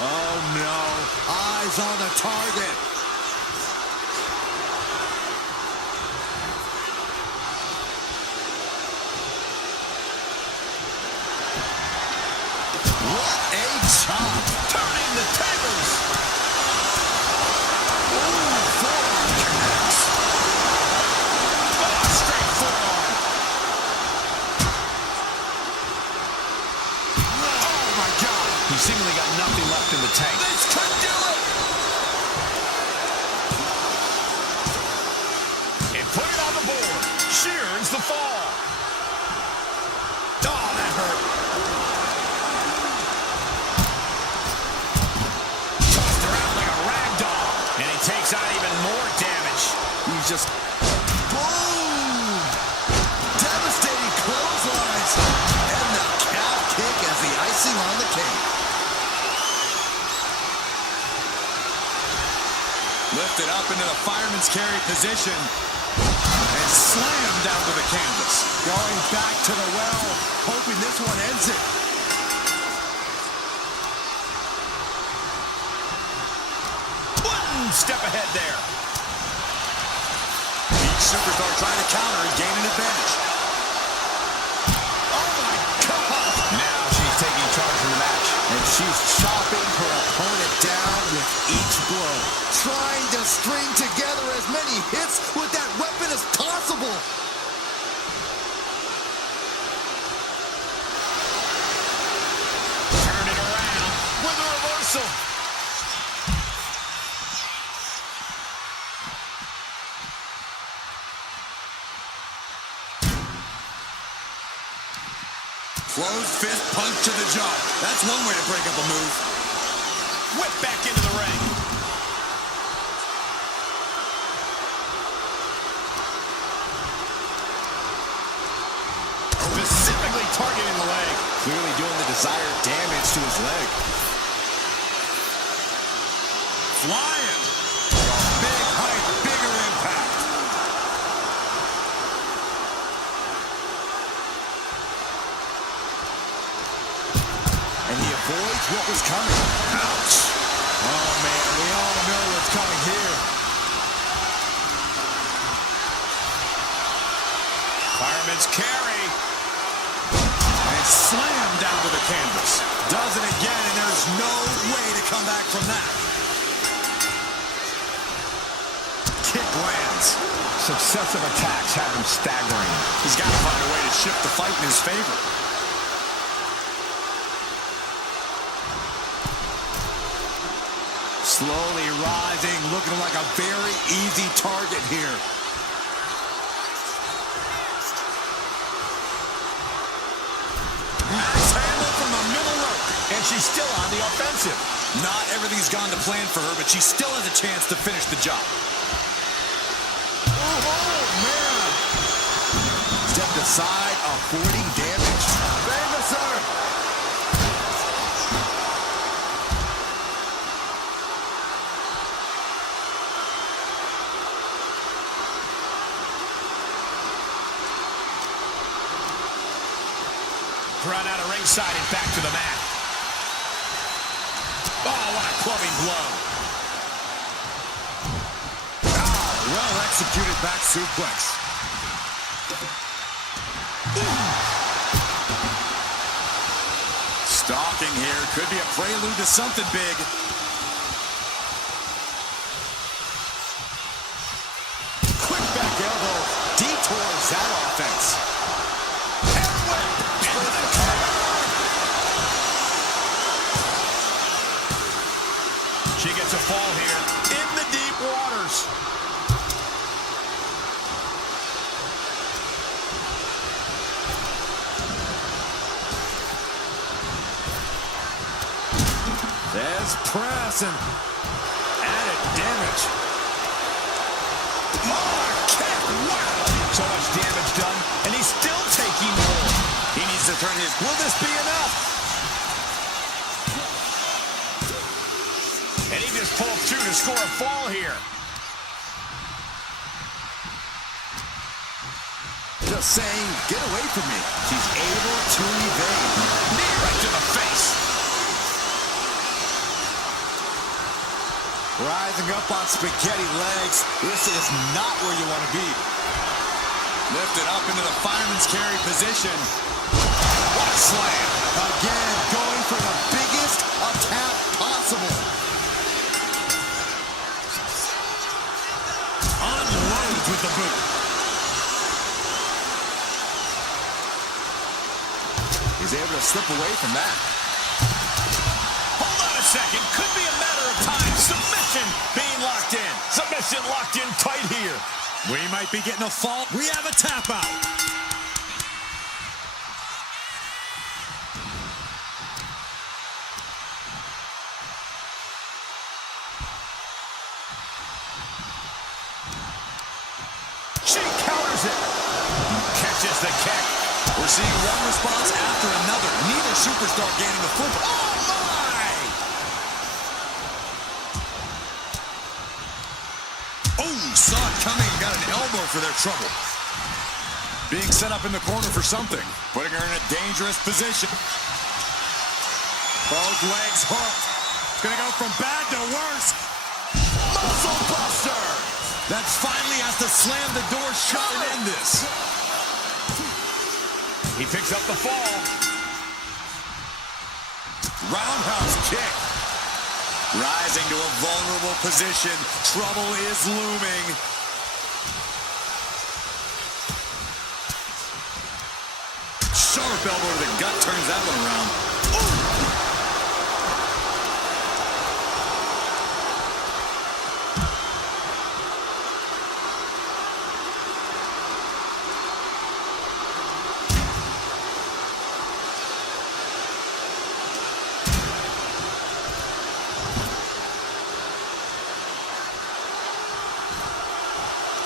Oh, no. Eyes on the target. What a chop. Turning the tables. Ooh, forearm connects. Oh, straight forearm. Oh, my God. He seemingly got nothing left in the tank. This could do it. And put it on the board. She earns the fall. Oh, that hurt. Tossed around like a rag doll. And he takes out even more damage. He's just... Boom! Devastating clotheslines. And the calf kick as the icing on the cake. Lifted up into the fireman's carry position. And slammed down to the canvas. Going back to the well, hoping this one ends it. One step ahead there. Each superstar trying to counter and gain an advantage. Oh my God! Now she's taking charge of the match. And she's chopping her opponent down with each blow. Trying to string together as many hits with that weapon as possible. Turn it around with a reversal. Closed fist punch to the jaw. That's one way to break up a move. Whip back into the ring. Specifically targeting the leg. Clearly doing the desired damage to his leg. Flying. Big height, bigger impact. And he avoids what was coming. Ouch. Oh, man, we all know what's coming here. Fireman's carry. And slam down to the canvas. Does it again, and there's no way to come back from that. Kick lands. Successive attacks have him staggering. He's got to find a way to shift the fight in his favor. Slowly rising, looking like a very easy target here. Axe handle from the middle rope. And she's still on the offensive. Not everything's gone to plan for her, but she still has a chance to finish the job. Oh, man. Stepped aside, avoiding damage. Famous her. Run out of ringside and back to the mat. Oh, what a clubbing blow. Oh, well executed back suplex. Stalking here. Could be a prelude to something big. Quick back elbow. Detours that offense. She gets a fall here in the deep waters. There's press and added damage. Oh, kick! Wow! So much damage done, and he's still taking more. He needs to turn his... Will this be enough? And he just pulled through to score a fall here. Just saying, get away from me. She's able to evade. Knee right to the face. Rising up on spaghetti legs. This is not where you want to be. Lifted up into the fireman's carry position. What a slam. Again, going for the biggest attack possible. Unloads with the boot. He's able to slip away from that. Hold on a second. Could be a matter of time. Submission being locked in. Submission locked in tight here. We might be getting a fault. We have a tap out. She counters it. Catches the kick. We're seeing one response after another. Neither superstar gaining the full. Oh, my! Oh, saw it coming and got an elbow for their trouble. Being set up in the corner for something. Putting her in a dangerous position. Both legs hooked. It's going to go from bad to worse. Muscle buster! That finally has to slam the door shut and end this. He picks up the fall. Roundhouse kick. Rising to a vulnerable position. Trouble is looming. Sharp elbow to the gut turns that one around. Ooh.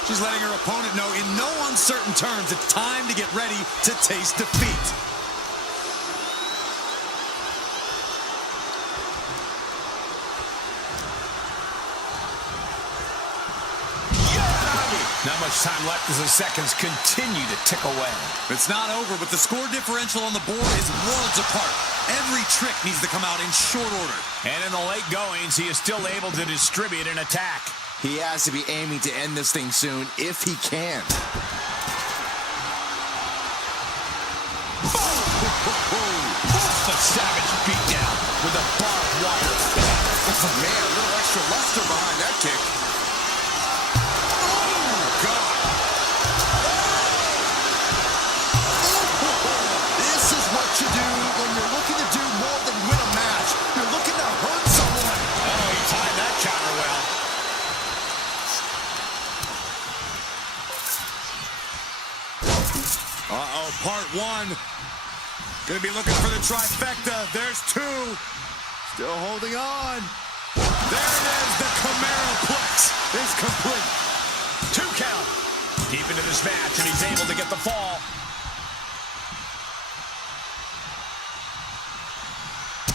She's letting her opponent know in no uncertain terms it's time to get ready to taste defeat. Not much time left as the seconds continue to tick away. It's not over, but the score differential on the board is worlds apart. Every trick needs to come out in short order. And in the late goings, he is still able to distribute an attack. He has to be aiming to end this thing soon, if he can. The savage beatdown with a barbed wire. Man, a little extra luster behind that kick. Oh, God. This is what you do when you're looking to do more than win a match. You're looking to hurt someone. Oh, he timed that counter well. Uh-oh, part one. Gonna be looking for the trifecta. There's two. Still holding on. There it is. The Camaro Plex is complete. 2 count. Deep into this match, and he's able to get the fall.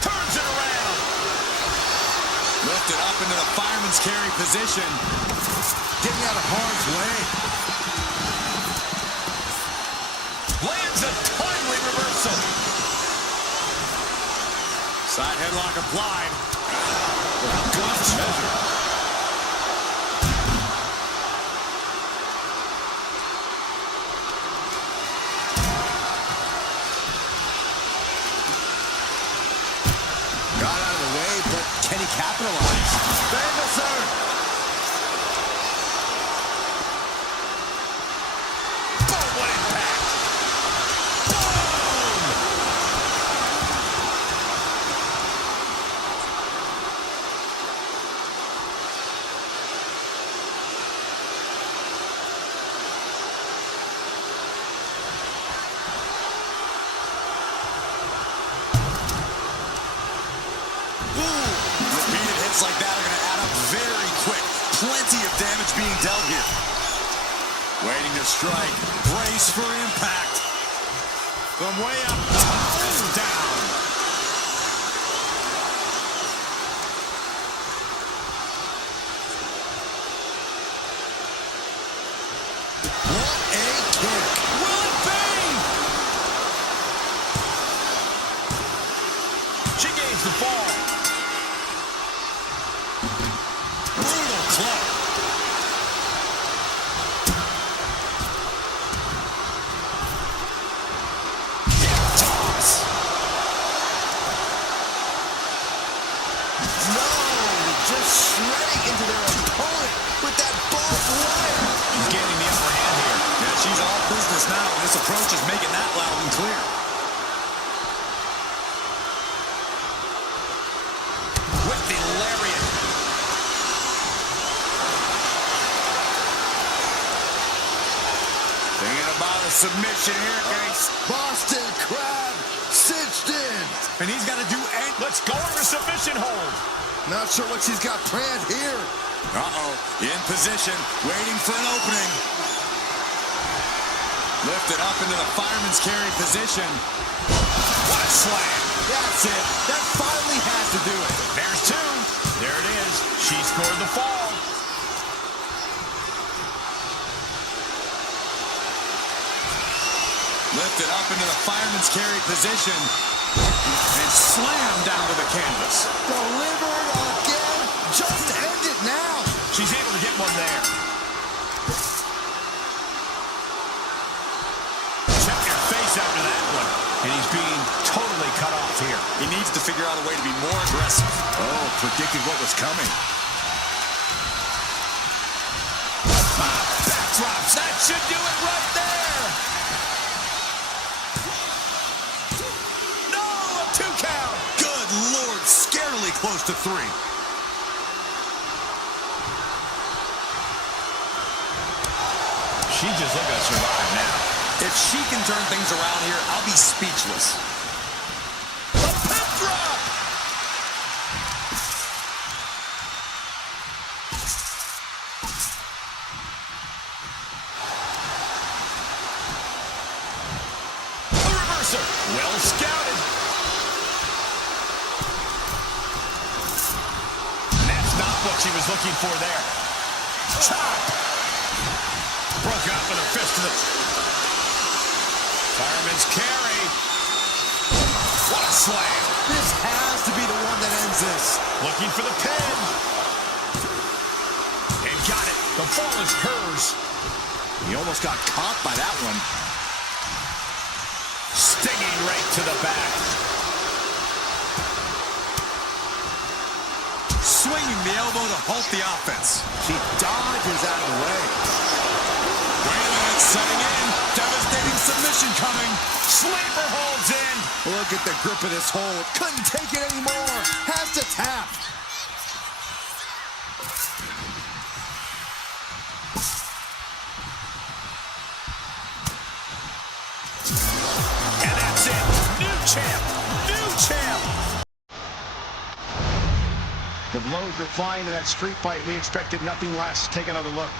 Turns it around. Lifted up into the fireman's carry position. Getting out of harm's way. Lands a timely reversal. Side headlock applied. Good measure. Got out of the way, but can he capitalize? Famouser! Boom, what impact! Repeated hits like that are going to add up very quick. Plenty of damage being dealt here. Waiting to strike. Brace for impact. From way up, down. What a kick. Will it be? She gains the fall. Brutal club. Toss. No, just shredding into their opponent with that barbed wire. She's gaining the upper hand here. Yeah, she's all business now, and this approach is making that loud and clear. With the lariat. Thinking about a submission here, Case. Boston Crab cinched in. And he's got to do anything. Let's go for a submission hold. Not sure what she's got planned here. Uh-oh. In position, waiting for an opening. Lifted up into the fireman's carry position. What a slam. That's it. That finally has to do it. There's 2. There it is. She scored the fall. Lifted up into the fireman's carry position. And slammed down to the canvas. Delivered again. Just end it now. She's able to get one there. Check your face after that one. And he's being totally cut off here. He needs to figure out a way to be more aggressive. Oh, predicted what was coming. Backdrops. That should do it right there. No, a 2 count. Good Lord, scarily close to 3. She just looking to survive now. If she can turn things around here, I'll be speechless. A pep drop. A reversal. Well scouted. And that's not what she was looking for there. Chop. Broke out with a fist to the... Fireman's carry. What a slam. This has to be the one that ends this. Looking for the pin. And got it. The fall is hers. He almost got caught by that one. Stinging right to the back. Swinging the elbow to halt the offense. She dodges out of the way. Wait a minute, setting in. Devastating submission coming. Sleeper holds in. Look at the grip of this hold. Couldn't take it anymore. Has to tap. And that's it. New champ. New champ. The blows were flying in that street fight. We expected nothing less. Take another look.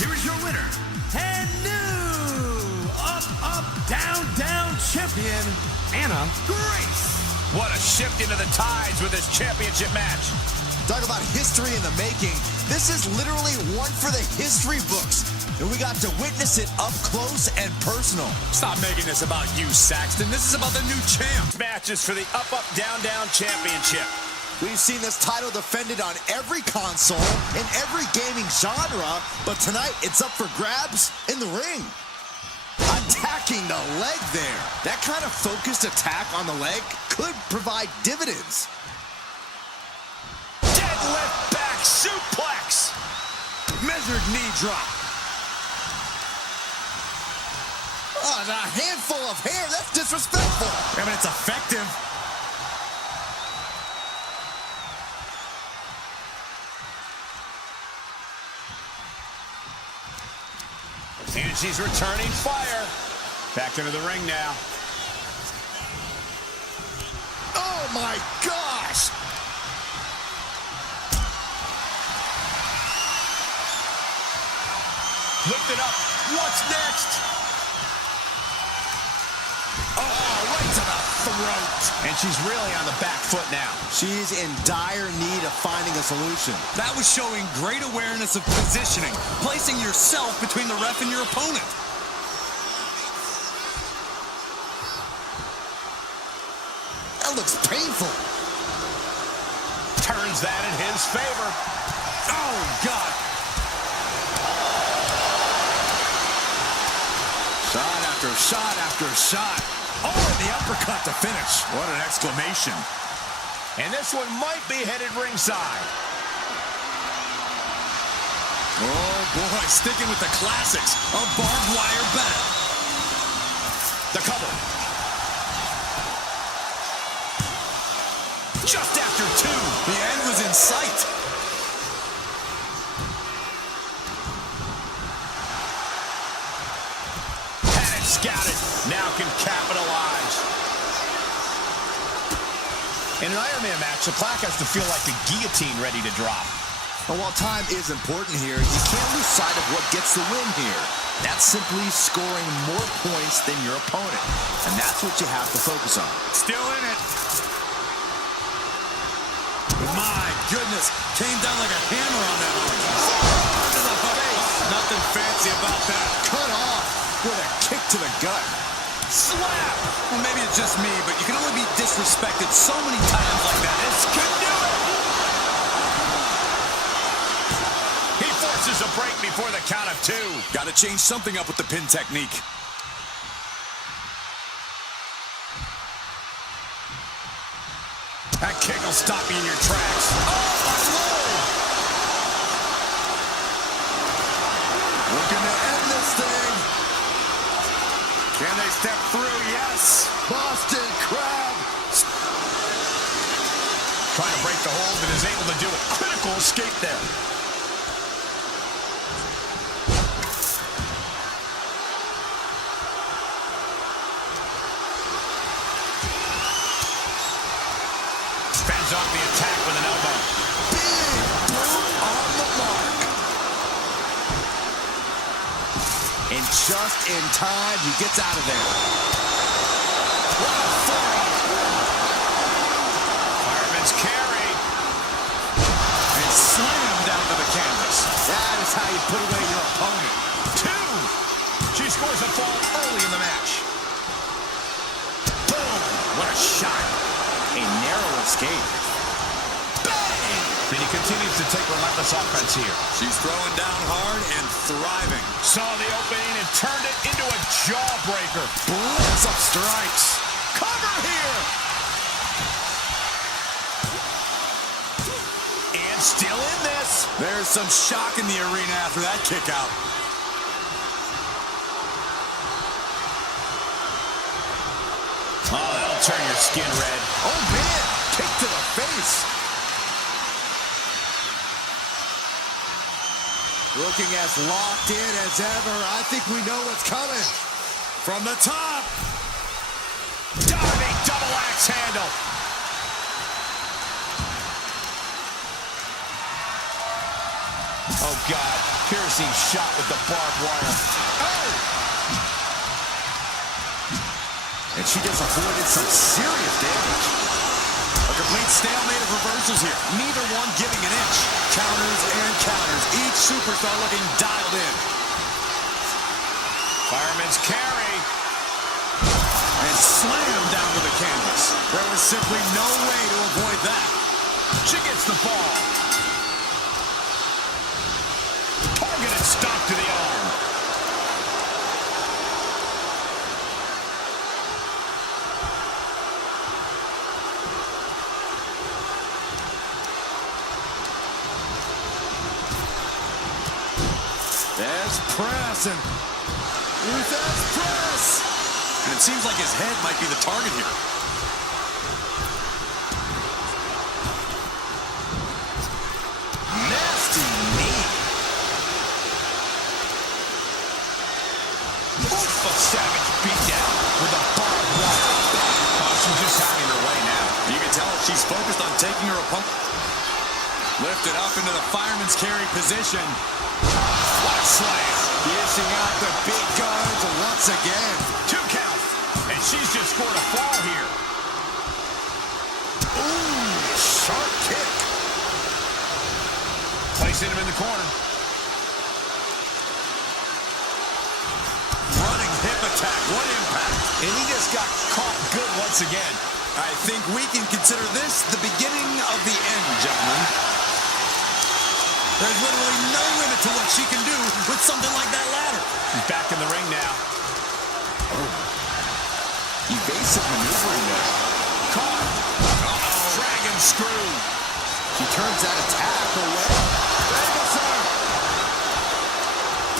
Here is your winner, and new up, down champion, Anna Grace. What a shift into the tides with this championship match. Talk about history in the making. This is literally one for the history books. And we got to witness it up close and personal. Stop making this about you, Saxton. This is about the new champ. Matches for the up, down championship. We've seen this title defended on every console, in every gaming genre, but tonight it's up for grabs in the ring. Attacking the leg there. That kind of focused attack on the leg could provide dividends. Deadlift back suplex. Measured knee drop. Oh, a handful of hair. That's disrespectful. I mean, it's effective. And she's returning fire. Back into the ring now. Oh, my gosh. Lift it up. What's next? Oh, right to the throat. And she's really on the back foot now. She's in dire need of finding a solution. That was showing great awareness of positioning, placing yourself between the ref and your opponent. That looks painful. Turns that in his favor. Oh, God. Shot after shot after shot. Oh, and the uppercut to finish. What an exclamation. And this one might be headed ringside. Oh, boy, sticking with the classics. A barbed wire bat. The cover. Just after two. The end was in sight. Had it scouted. Now can capitalize. In an Iron Man match, the clock has to feel like the guillotine ready to drop. And while time is important here, you can't lose sight of what gets the win here. That's simply scoring more points than your opponent. And that's what you have to focus on. Still in it. My goodness. Came down like a hammer on that arm. To the face. Nothing fancy about that. Cut off with a kick to the gut. Slap. Well, maybe it's just me, but you can only be disrespected so many times like that. This could do it. He forces a break before the count of two. Got to change something up with the pin technique. That kick will stop you in your tracks. Oh, my Lord. Looking to end this thing. Can they step through? Yes. Boston Crab Trying to break the hold and is able to do it. Critical escape there. Fends off the attack with an elbow. Big boot on the mark. And just in time, he gets out of there. What a forearm. Fireman's carry. And slam down to the canvas. That is how you put away your opponent. 2. She scores a fall early in the match. Boom. What a shot. A narrow escape. Bang! And he continues to take relentless offense here. She's throwing down hard and thriving. Saw the opening and turned it into a jawbreaker. Blitz of strikes. Cover here! And still in this. There's some shock in the arena after that kick out. Oh, that'll turn your skin red. Oh, man. Kick to the face. Looking as locked in as ever. I think we know what's coming. From the top. Diving double axe handle. Oh, God. Piercing shot with the barbed wire. Oh! And she just avoided some serious damage. A complete stalemate of reversals here. Neither one giving an inch. Counters and counters. Each superstar looking dialed in. Fireman's carry. And slam down to the canvas. There was simply no way to avoid that. She gets the ball. Targeted stop to the arm. There's press and there's press. And it seems like his head might be the target here. Nasty knee. Oof, a savage beatdown with a barbed wire. Oh, she's just having her way now. You can tell she's focused on taking her opponent. Lifted up into the fireman's carry position. What a slam. Dishing out the big guns once again. 2 count. And she's just scored a fall here. Ooh, sharp kick. Placing him in the corner. Running hip attack. What impact. And he just got caught good once again. I think we can consider this the beginning of the end, gentlemen. There's literally no limit to what she can do with something like that ladder. She's back in the ring now. Evasive maneuvering there. Caught. Uh-oh. Dragon screw. She turns that attack away.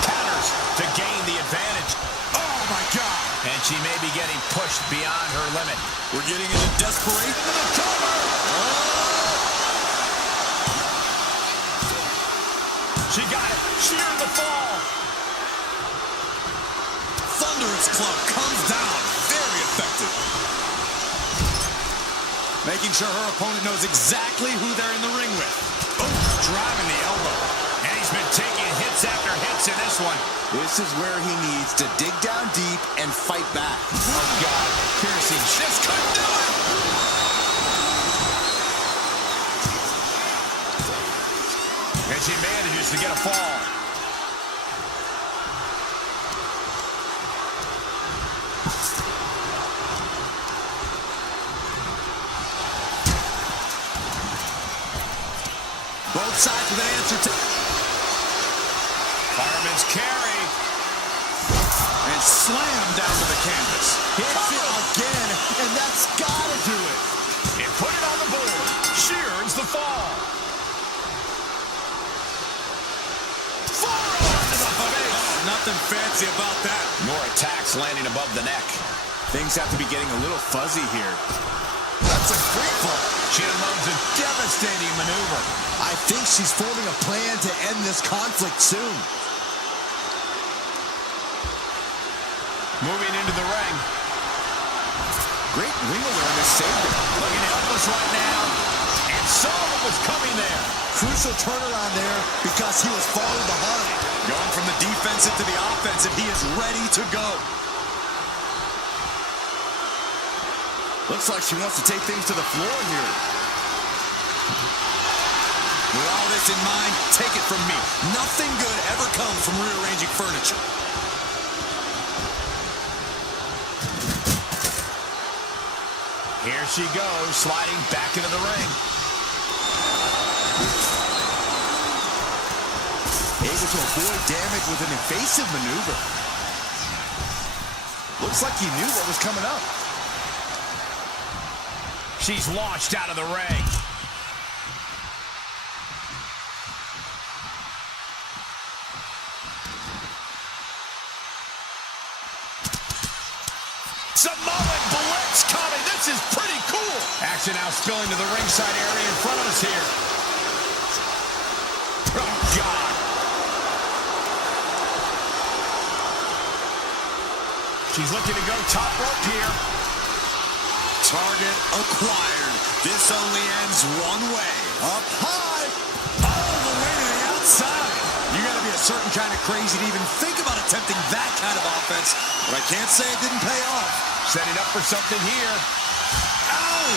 Counters to gain the advantage. Oh, my God. And she may be getting pushed beyond her limit. We're getting into desperation to the cover. She got it. Sheared the fall. Thunderous club comes down. Very effective. Making sure her opponent knows exactly who they're in the ring with. Oh, driving the elbow. And he's been taking hits after hits in this one. This is where he needs to dig down deep and fight back. Oh, God. Piercing. Just couldn't do it. And she manages to get a fall. Both sides with an answer to... Fireman's carry. And slam down to the canvas. Hits it again, and that's got to do it. And put it on the board. Shears the fall. Forearm to the face. Nothing fancy about that. More attacks landing above the neck. Things have to be getting a little fuzzy here. That's a great ball. She unloads a devastating devastating maneuver. I think she's forming a plan to end this conflict soon. Moving into the ring. Great ring awareness saved her. Looking helpless right now. And saw what was coming there. Crucial turnaround there because he was falling behind. Going from the defensive to the offensive, he is ready to go. Looks like she wants to take things to the floor here. With all this in mind, take it from me. Nothing good ever comes from rearranging furniture. Here she goes, sliding back into the ring. Able to avoid damage with an evasive maneuver. Looks like he knew what was coming up. She's launched out of the ring. Samoan blitz coming. This is pretty cool. Action now spilling to the ringside area in front of us here. Oh, God. She's looking to go top rope here. Target acquired. This only ends one way. Up high. All the way to the outside. You got to be a certain kind of crazy to even think about attempting that kind of offense. But I can't say it didn't pay off. Setting up for something here. Ow!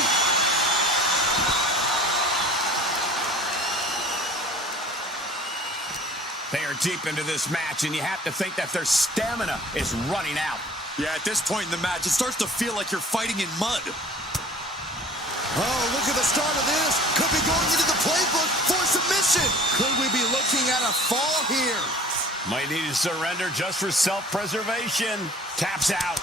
They are deep into this match, and you have to think that their stamina is running out. Yeah, at this point in the match, it starts to feel like you're fighting in mud. Oh, look at the start of this. Could be going into the playbook for submission. Could we be looking at a fall here? Might need to surrender just for self-preservation. Taps out.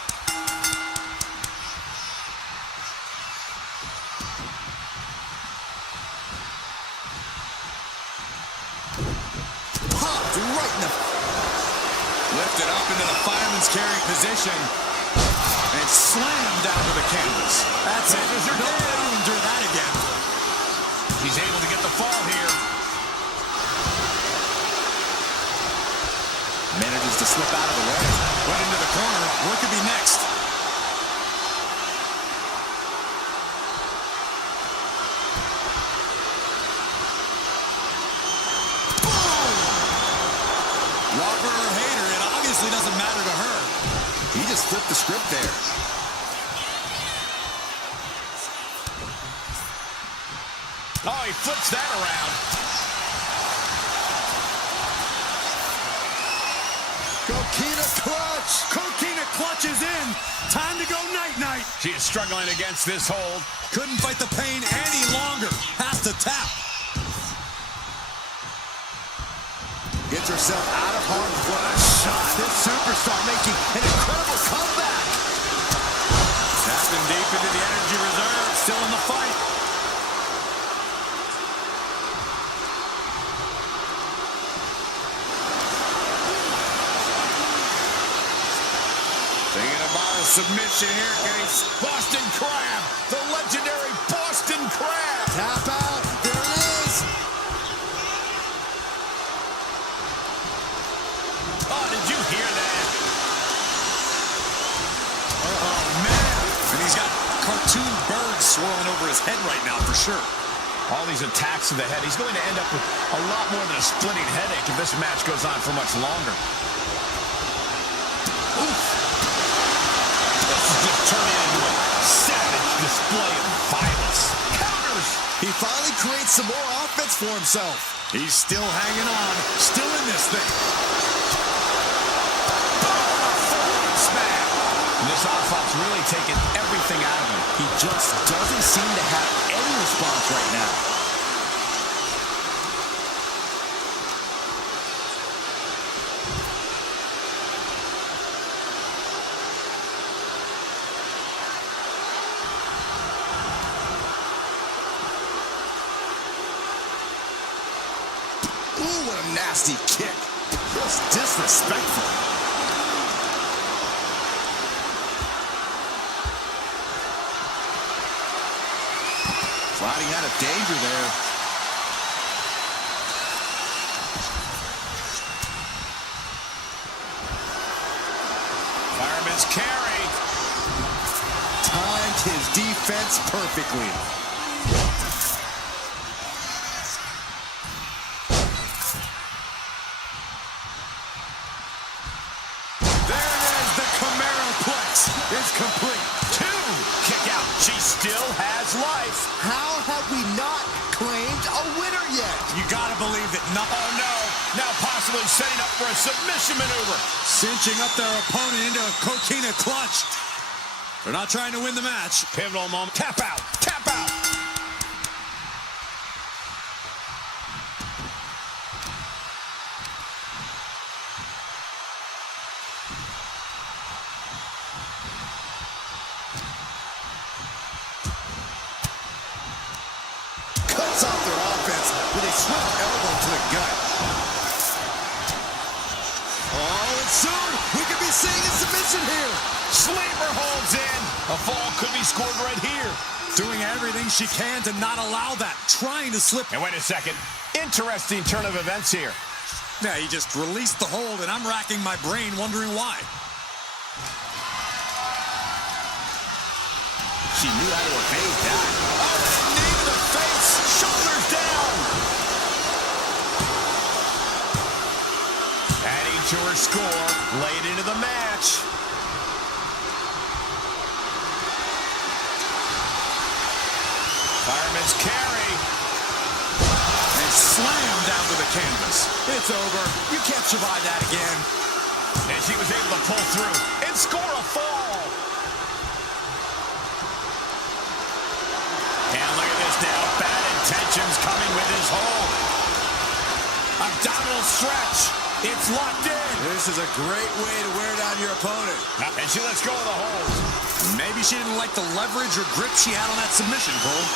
Popped right in the... Lifted up into the fireman's carry position. And slammed down to the canvas. That's it. Nobody will endure that again. He's able to get the fall here. Manages to slip out of the way. Right into the corner. What could be next? Boom! Love her or hate her, it obviously doesn't matter to her. He just flipped the script there. Oh, he flips that around. Coquina clutch. Coquina clutches in. Time to go night-night. She is struggling against this hold. Couldn't fight the pain any longer. Has to tap. Gets herself out of harm's way. What a shot. This superstar making an incredible comeback. Tapping deep into the energy reserve. Still in the fight. Thinking about a submission here, Case. Boston Crab. The legendary Boston Crab. Tap out. There it is. Oh, did you hear that? Oh, man. And he's got cartoon birds swirling over his head right now, for sure. All these attacks to the head. He's going to end up with a lot more than a splitting headache if this match goes on for much longer. Oof. This is just turning into a savage display of violence. Counters. He finally creates some more offense for himself. He's still hanging on, still in this thing. This onslaught's really taken everything out of him. He just doesn't seem to have any response right now. Ooh, what a nasty kick. Just disrespectful. Sliding out of danger there. Fireman's carry. Timed his defense perfectly. There it is, the Cameraplex is complete. 2. Kick out. She still has life. How have we not claimed a winner yet? You gotta believe that not. Oh no. Now possibly setting up for a submission maneuver. Cinching up their opponent into a coquina clutch. They're not trying to win the match. Pivotal moment. Tap out. Tap out. Cuts off their offense with a swift elbow to the gut. Oh, and soon we could be seeing a submission here. Sleeper holds in. A fall could be scored right here. Doing everything she can to not allow that. Trying to slip. And wait a second. Interesting turn of events here. Yeah, he just released the hold, and I'm racking my brain wondering why. She knew how to evade that. Oh, and a knee to the face. Shoulders down. Adding to her score. Late into the match. Fireman's carry. And slam down to the canvas. It's over. You can't survive that again. And she was able to pull through and score a fall. And look at this now. Bad intentions coming with his hold. Abdominal stretch. It's locked in. This is a great way to wear down your opponent. And she lets go of the hold. Maybe she didn't like the leverage or grip she had on that submission, Cole.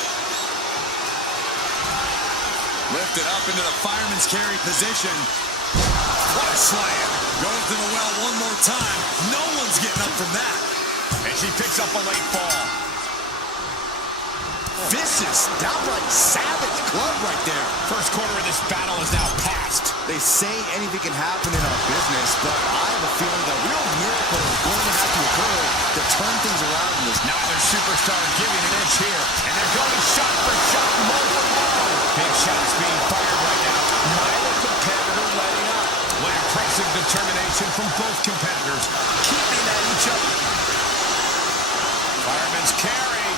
Lifted up into the fireman's carry position. What a slam. Goes to the well one more time. No one's getting up from that. And she picks up a late fall. Vicious, downright savage glove right there. First quarter of this battle is now past. They say anything can happen in our business, but I have a feeling that real miracle is going to have to occur to turn things around in this. Neither superstar giving an inch here. And they're going shot for shot, move for move. Big shots being fired right now. Neither competitor letting up. What impressive determination from both competitors. Keeping at each other. Fireman's carry.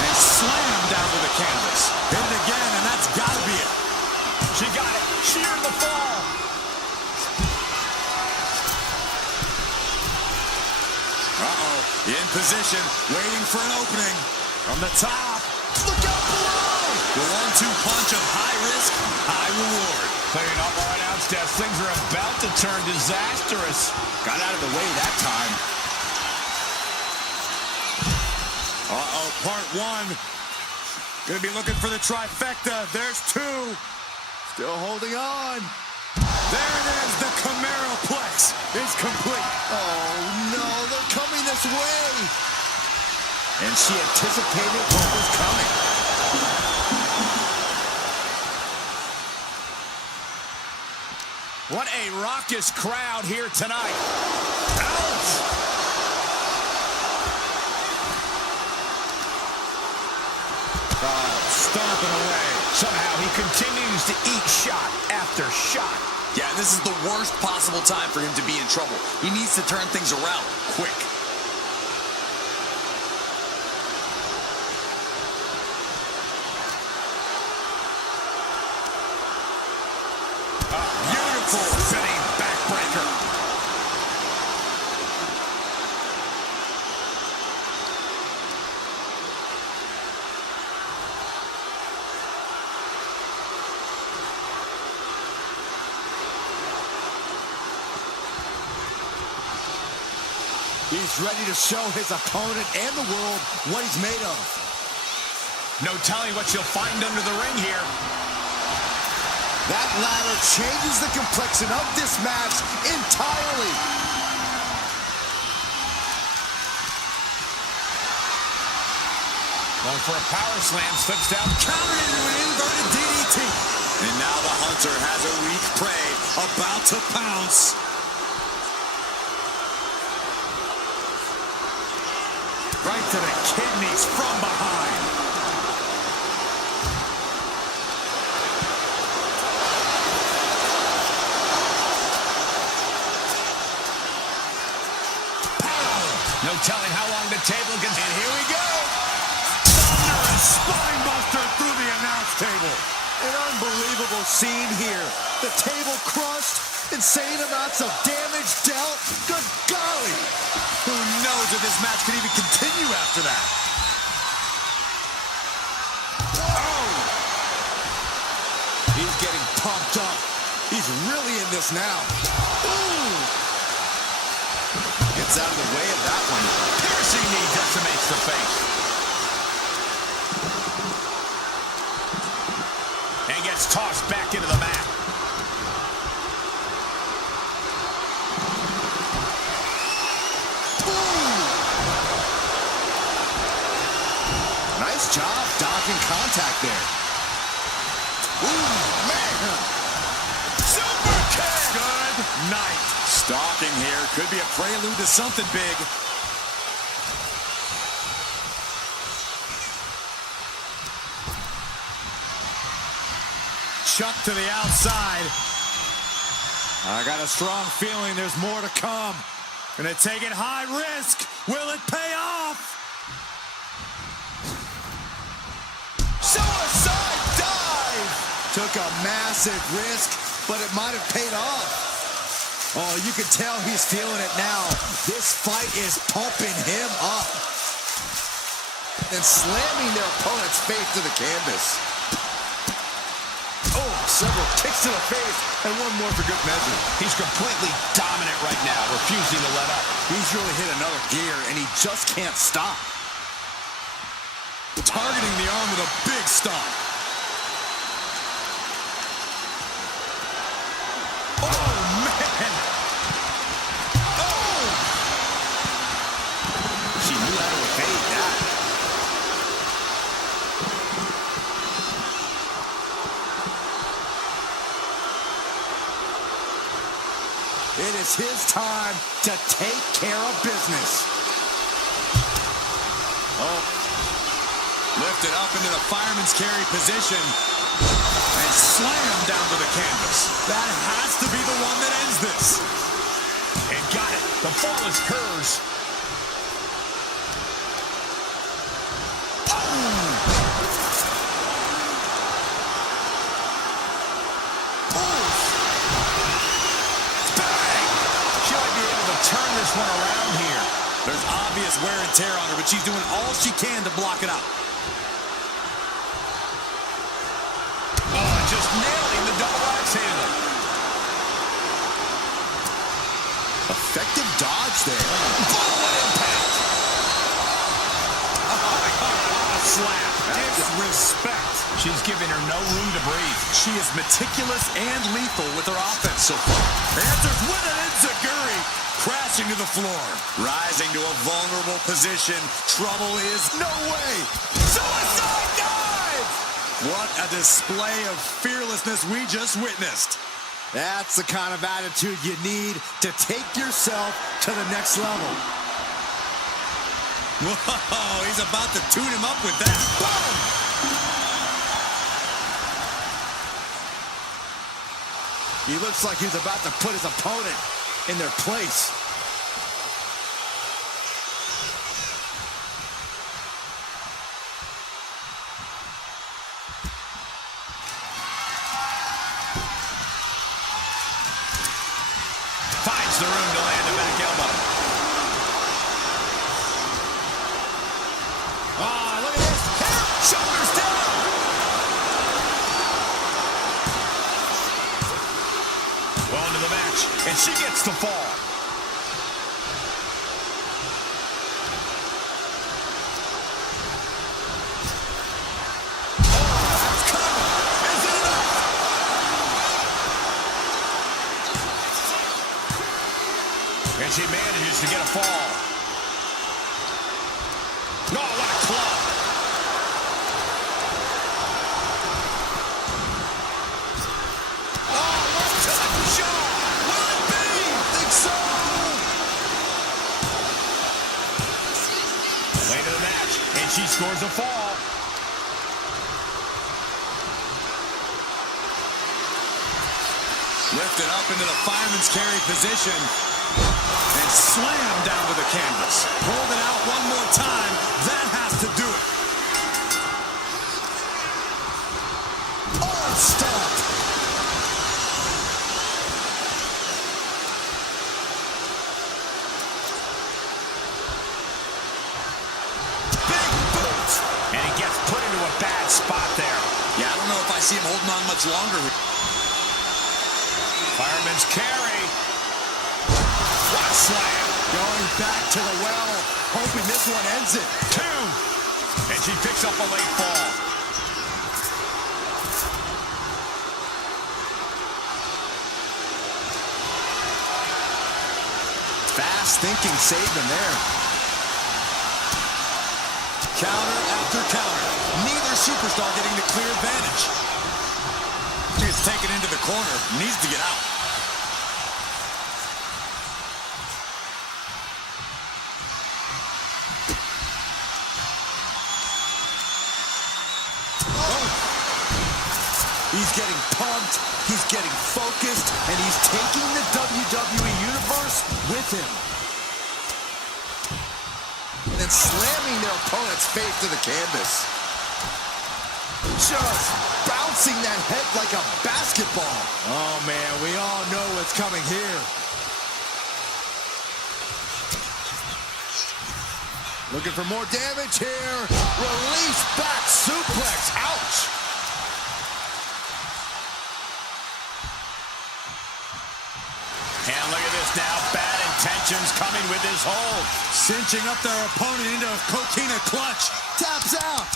And slam down to the canvas. Hit it again, and that's got to be it. She got it. Sheer the fall. Uh-oh. In position, waiting for an opening. From the top. Look out below! The 1-2 punch of high risk, high reward. Clearing up our announce desk. Things are about to turn disastrous. Got out of the way that time. Uh-oh, part 1. Gonna be looking for the trifecta. There's 2. Still holding on. There it is. The Cameraplex is complete. Oh, no, they're coming this way. And she anticipated what was coming. What a raucous crowd here tonight. Ouch! Stomping away. Somehow he continues to eat shot after shot. Yeah, this is the worst possible time for him to be in trouble. He needs to turn things around quick. Beautiful spinning backbreaker. He's ready to show his opponent and the world what he's made of. No telling what you'll find under the ring here. That ladder changes the complexion of this match entirely. Going for a power slam, slips down. Countered into an inverted DDT. And now the hunter has a weak prey about to pounce. Right to the kidneys from behind. No telling how long the table can... And here we go. Thunderous spine buster through the announce table. An unbelievable scene here. The table crushed. Insane amounts of damage dealt. Good golly. Who knows if this match can even continue after that? Oh! He's getting pumped up. He's really in this now. Ooh! Gets out of the way of that one. Piercing knee decimates the face. And gets tossed back into the mat. Nice job dodging contact there. Ooh, man! Super kick! Good night. Stalking here. Could be a prelude to something big. Chuck to the outside. I got a strong feeling there's more to come. Gonna take it high risk. Will it pay off? Suicide dive! Took a massive risk, but it might have paid off. Oh, you can tell he's feeling it now. This fight is pumping him up. And slamming their opponent's face to the canvas. Oh, several kicks to the face, and one more for good measure. He's completely dominant right now, refusing to let up. He's really hit another gear, and he just can't stop. Targeting the arm with a big stomp. Oh, man! Oh! She knew how to evade that. It is his time to take care of business. Oh. Lifted up into the fireman's carry position and slammed down to the canvas. That has to be the one that ends this. And got it. The fall is hers. She might be able to turn this one around here. There's obvious wear and tear on her, but she's doing all she can to block it out. Oh, just nailing the double axe handle. Effective dodge there. Boom, what impact. Slap. Disrespect. She's giving her no room to breathe. She is meticulous and lethal with her offense so far. Answers with an enziguri, crashing to the floor. Rising to a vulnerable position. Trouble is no way. Suicide dive! What a display of fearlessness we just witnessed. That's the kind of attitude you need to take yourself to the next level. Whoa, he's about to tune him up with that. Boom! He looks like he's about to put his opponent in their place. Finds the room to land a back elbow. Oh, look at this. Here, shoulders down. Well into the match, and she gets the fall. And she manages to get a fall. Oh, what a club. Oh, right to the jaw. Will it be? Think so. scores a fall. Lifted up into the fireman's carry position and slammed down to the canvas. Hold it out one more time. That has to do it. Oh, stop. Big boot. And he gets put into a bad spot there. Yeah, I don't know if I see him holding on much longer. Fireman's carry. What a slam. Going back to the well, hoping this one ends it. 2. And she picks up a late fall. Fast thinking saved him there. Counter after counter. Neither superstar getting the clear advantage. He's taken into the corner. Needs to get out. He's getting pumped, he's getting focused, and he's taking the WWE Universe with him. And then slamming their opponent's face to the canvas. Just bouncing that head like a basketball. Oh, man, we all know what's coming here. Looking for more damage here. Release back suplex. Ouch. And look at this now. Bad intentions coming with his hold. Cinching up their opponent into a coquina clutch. Taps out.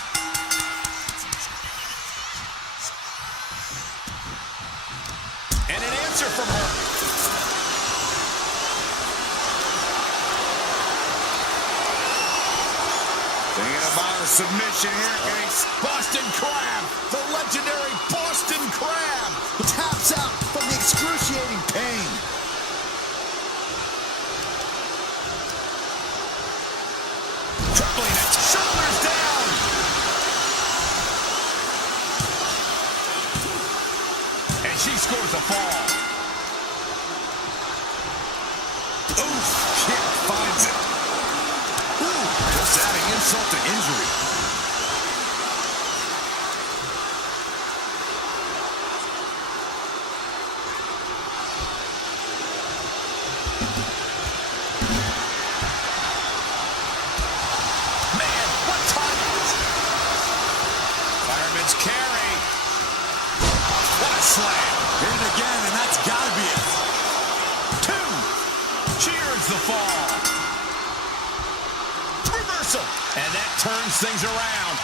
And an answer from her. Thinking about a submission here. Boston Crab. The legendary Boston Crab. Taps out from the excruciating pain. Tripling it. Shoulders down. And she scores a fall. Oof, kick finds it. Ooh, just adding insult to injury. Man, what time? Fireman's carry. What a slam. Hit it again, and that's got to be it. 2. Cheers the fall. Reversal. And that turns things around.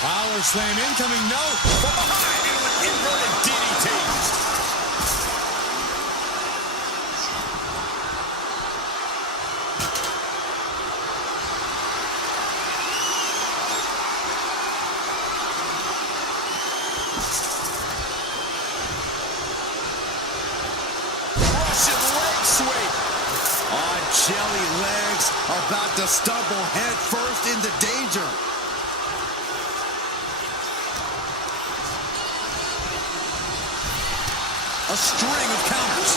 Power slam incoming, no. From behind into an inverted DDT. Russian leg sweep. On jelly legs, about to stumble head first into danger. A string of counters.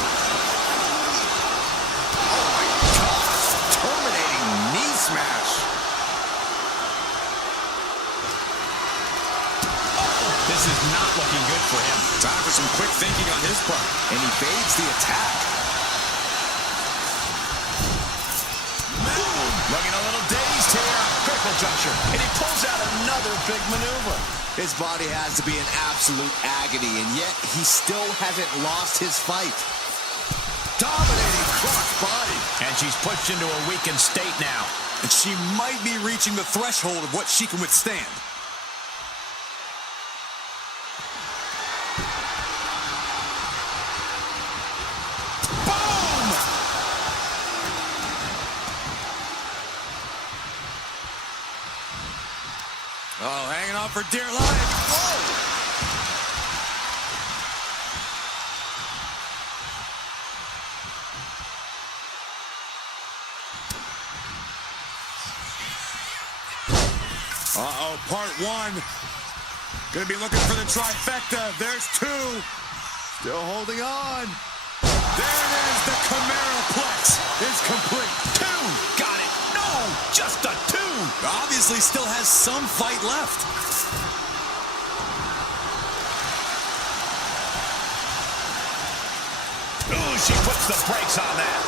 Oh my gosh, terminating knee smash. This is not looking good for him. Time for some quick thinking on his part. And evades the attack. Looking a little dazed here. Critical juncture. And he pulls out another big maneuver. His body has to be in absolute agony, and yet he still hasn't lost his fight. Dominating cross body. And she's pushed into a weakened state now. And she might be reaching the threshold of what she can withstand. Boom! Oh, hanging on for dear life. Oh! part one. Gonna be looking for the trifecta. There's two. Still holding on. There it is. The Cameraplex is complete. Two. Got it. No, just a two. Obviously still has some fight left. Ooh, she puts the brakes on that.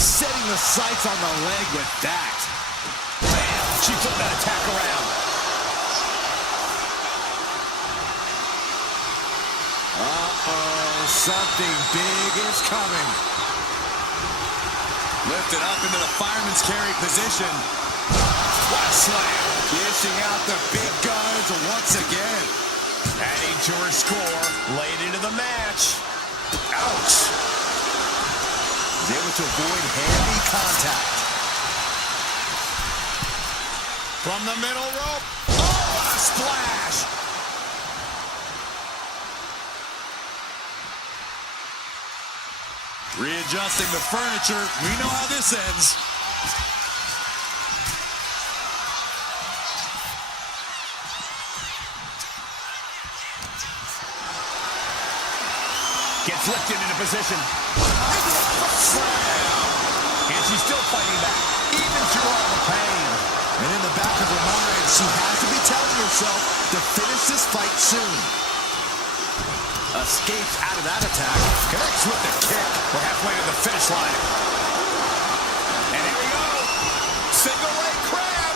Setting the sights on the leg with that. Bam! She flipped that attack around. Uh-oh, something big is coming. Lifted up into the fireman's carry position. What a slam! Dishing out the big guns once again. Adding to her score, late into the match. Ouch! Is able to avoid heavy contact. From the middle rope. Oh, what a splash! Readjusting the furniture. We know how this ends. Gets lifted into position. And she's still fighting back, even through all the pain. And in the back of her mind, she has to be telling herself to finish this fight soon. Escapes out of that attack. Connects with the kick. We're halfway to the finish line. And here we go. Single leg crab.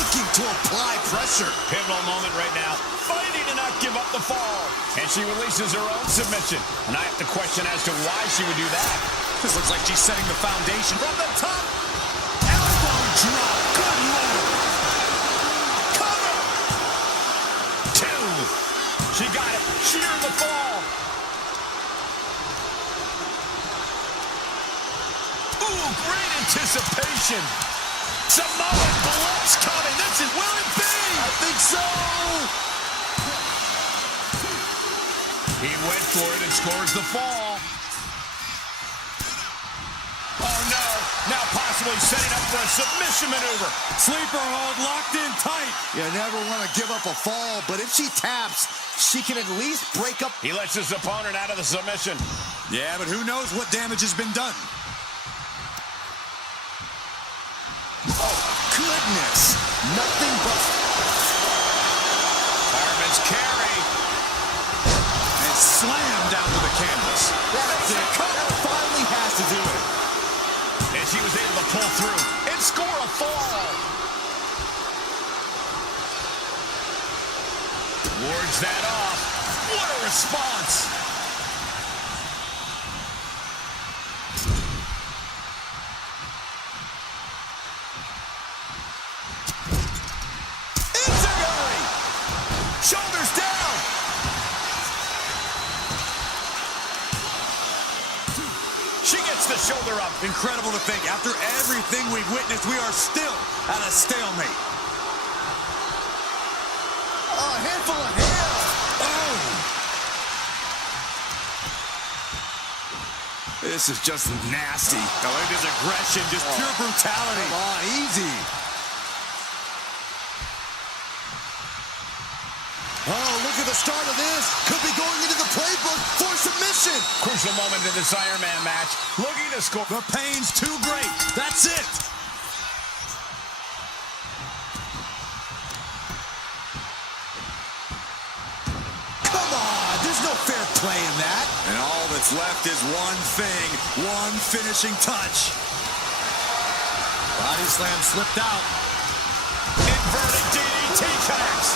Looking to apply pressure. Pivotal moment right now. Fighting to not give up the fall. And she releases her own submission. And I have to question as to why she would do that. This looks like she's setting the foundation. From the top. Elbow drop. Good move. Cover. Two. She got it. Shear the fall. Ooh, great anticipation. Samoan blitz coming. This is, will it be? I think so. He went for it and scores the fall. Oh, no. Now possibly setting up for a submission maneuver. Sleeper hold locked in tight. You never want to give up a fall, but if she taps, she can at least break up. He lets his opponent out of the submission. Yeah, but who knows what damage has been done. Oh, goodness. Nothing but... Fireman's carry. And slam down to the canvas. That's it. That finally has to do it. And she was able to pull through and score a fall. Wards that off. What a response. Enziguri! Shoulders down! She gets the shoulder up. Incredible to think. After everything we've witnessed, we are still at a stalemate. Oh, a handful of hair. Oh! This is just nasty. Oh, look at his aggression, just pure brutality. Come on, easy. Oh, look at the start of this. Could be going into the playbook for submission. Crucial moment in this Iron Man match. Looking to score. The pain's too great. That's it. Come on, there's no fair play in that. And all that's left is one thing, one finishing touch. Body slam slipped out. Inverted DDT connects.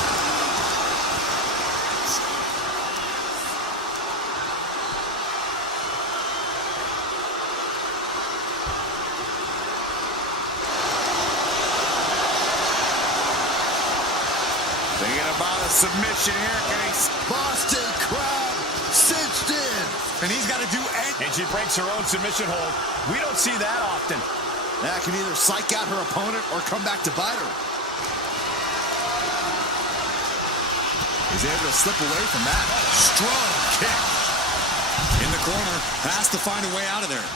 Thinking about a submission here. Boston Crab cinched in. And he's got to do anything. And she breaks her own submission hold. We don't see that often. That can either psych out her opponent or come back to bite her. He's able to slip away from that. Strong kick. In the corner. Has to find a way out of there.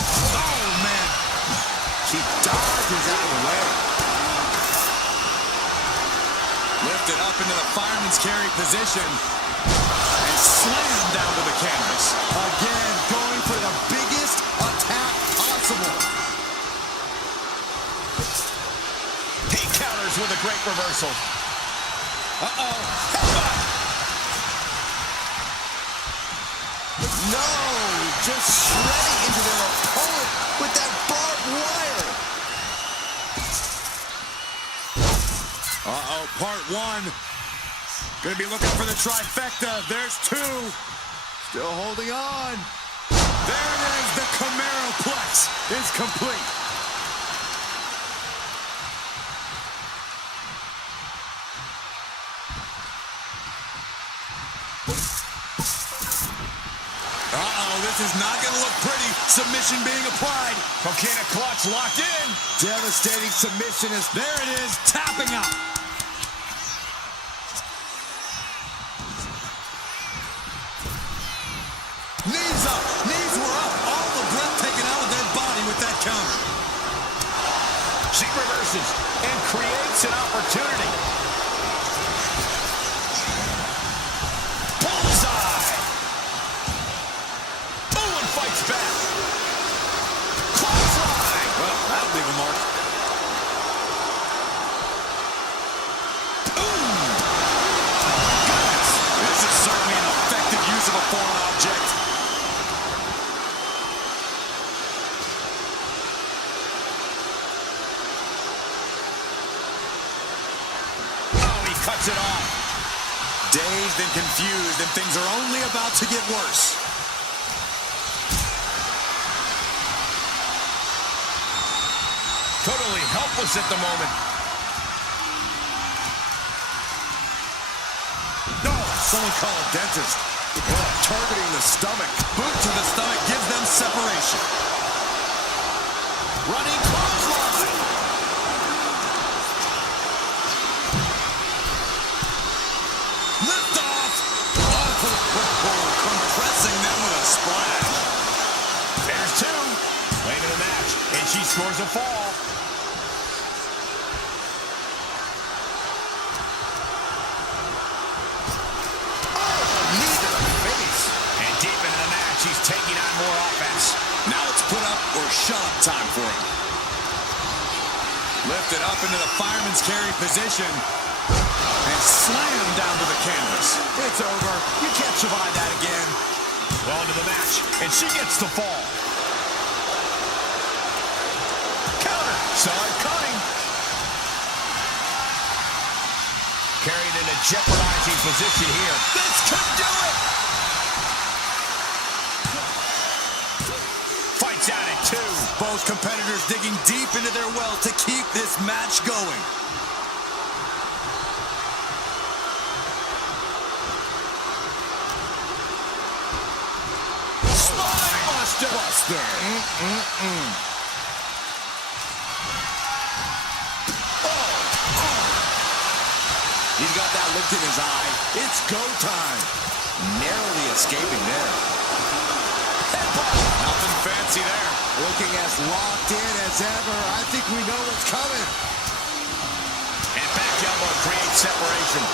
Oh, man. She dodges out of the way. Lifted up into the fireman's carry position. And slammed down to the canvas. Again, going for the biggest attack possible. He counters with a great reversal. Uh-oh. No, just shredding into their opponent with that barbed wire. Uh-oh, part one. Gonna be looking for the trifecta. There's two. Still holding on. There it is. The Camaroplex is complete. Uh-oh, this is not going to look pretty. Submission being applied. Coquina clutch locked in. Devastating submission is There it is, tapping out. Knees up, knees were up. All the breath taken out of their body with that counter. She reverses and creates an opportunity. Bullseye. Oh, and fights back. Clothesline. Well, that'll leave a mark. Goodness, this is certainly an effective use of a foreign object. Oh, he cuts it off. Dazed and confused, and things are only about to get worse. Totally helpless at the moment. No, someone call a dentist. Oh, targeting the stomach. Boot to the stomach gives them separation. Running clothesline. Lift off. Oh, compressing them with a splash. There's two. Late in the match, and she scores a fall. Knee to the face. And deep into the match, he's taking on more offense. Now it's put up or shut up time for him. Lifted up into the fireman's carry position. And slammed down to the canvas. It's over. You can't survive that again. Well into the match, and she gets the fall. Counter. Saw it coming. Carried in a jeopardizing position here. This could do it. Fights out at two. Both competitors digging deep into their well to keep this match going. Buster. He's got that look in his eye. It's go time. Narrowly escaping there. Nothing fancy there. looking as locked in as ever. I think we know what's coming. And back elbow creates separation.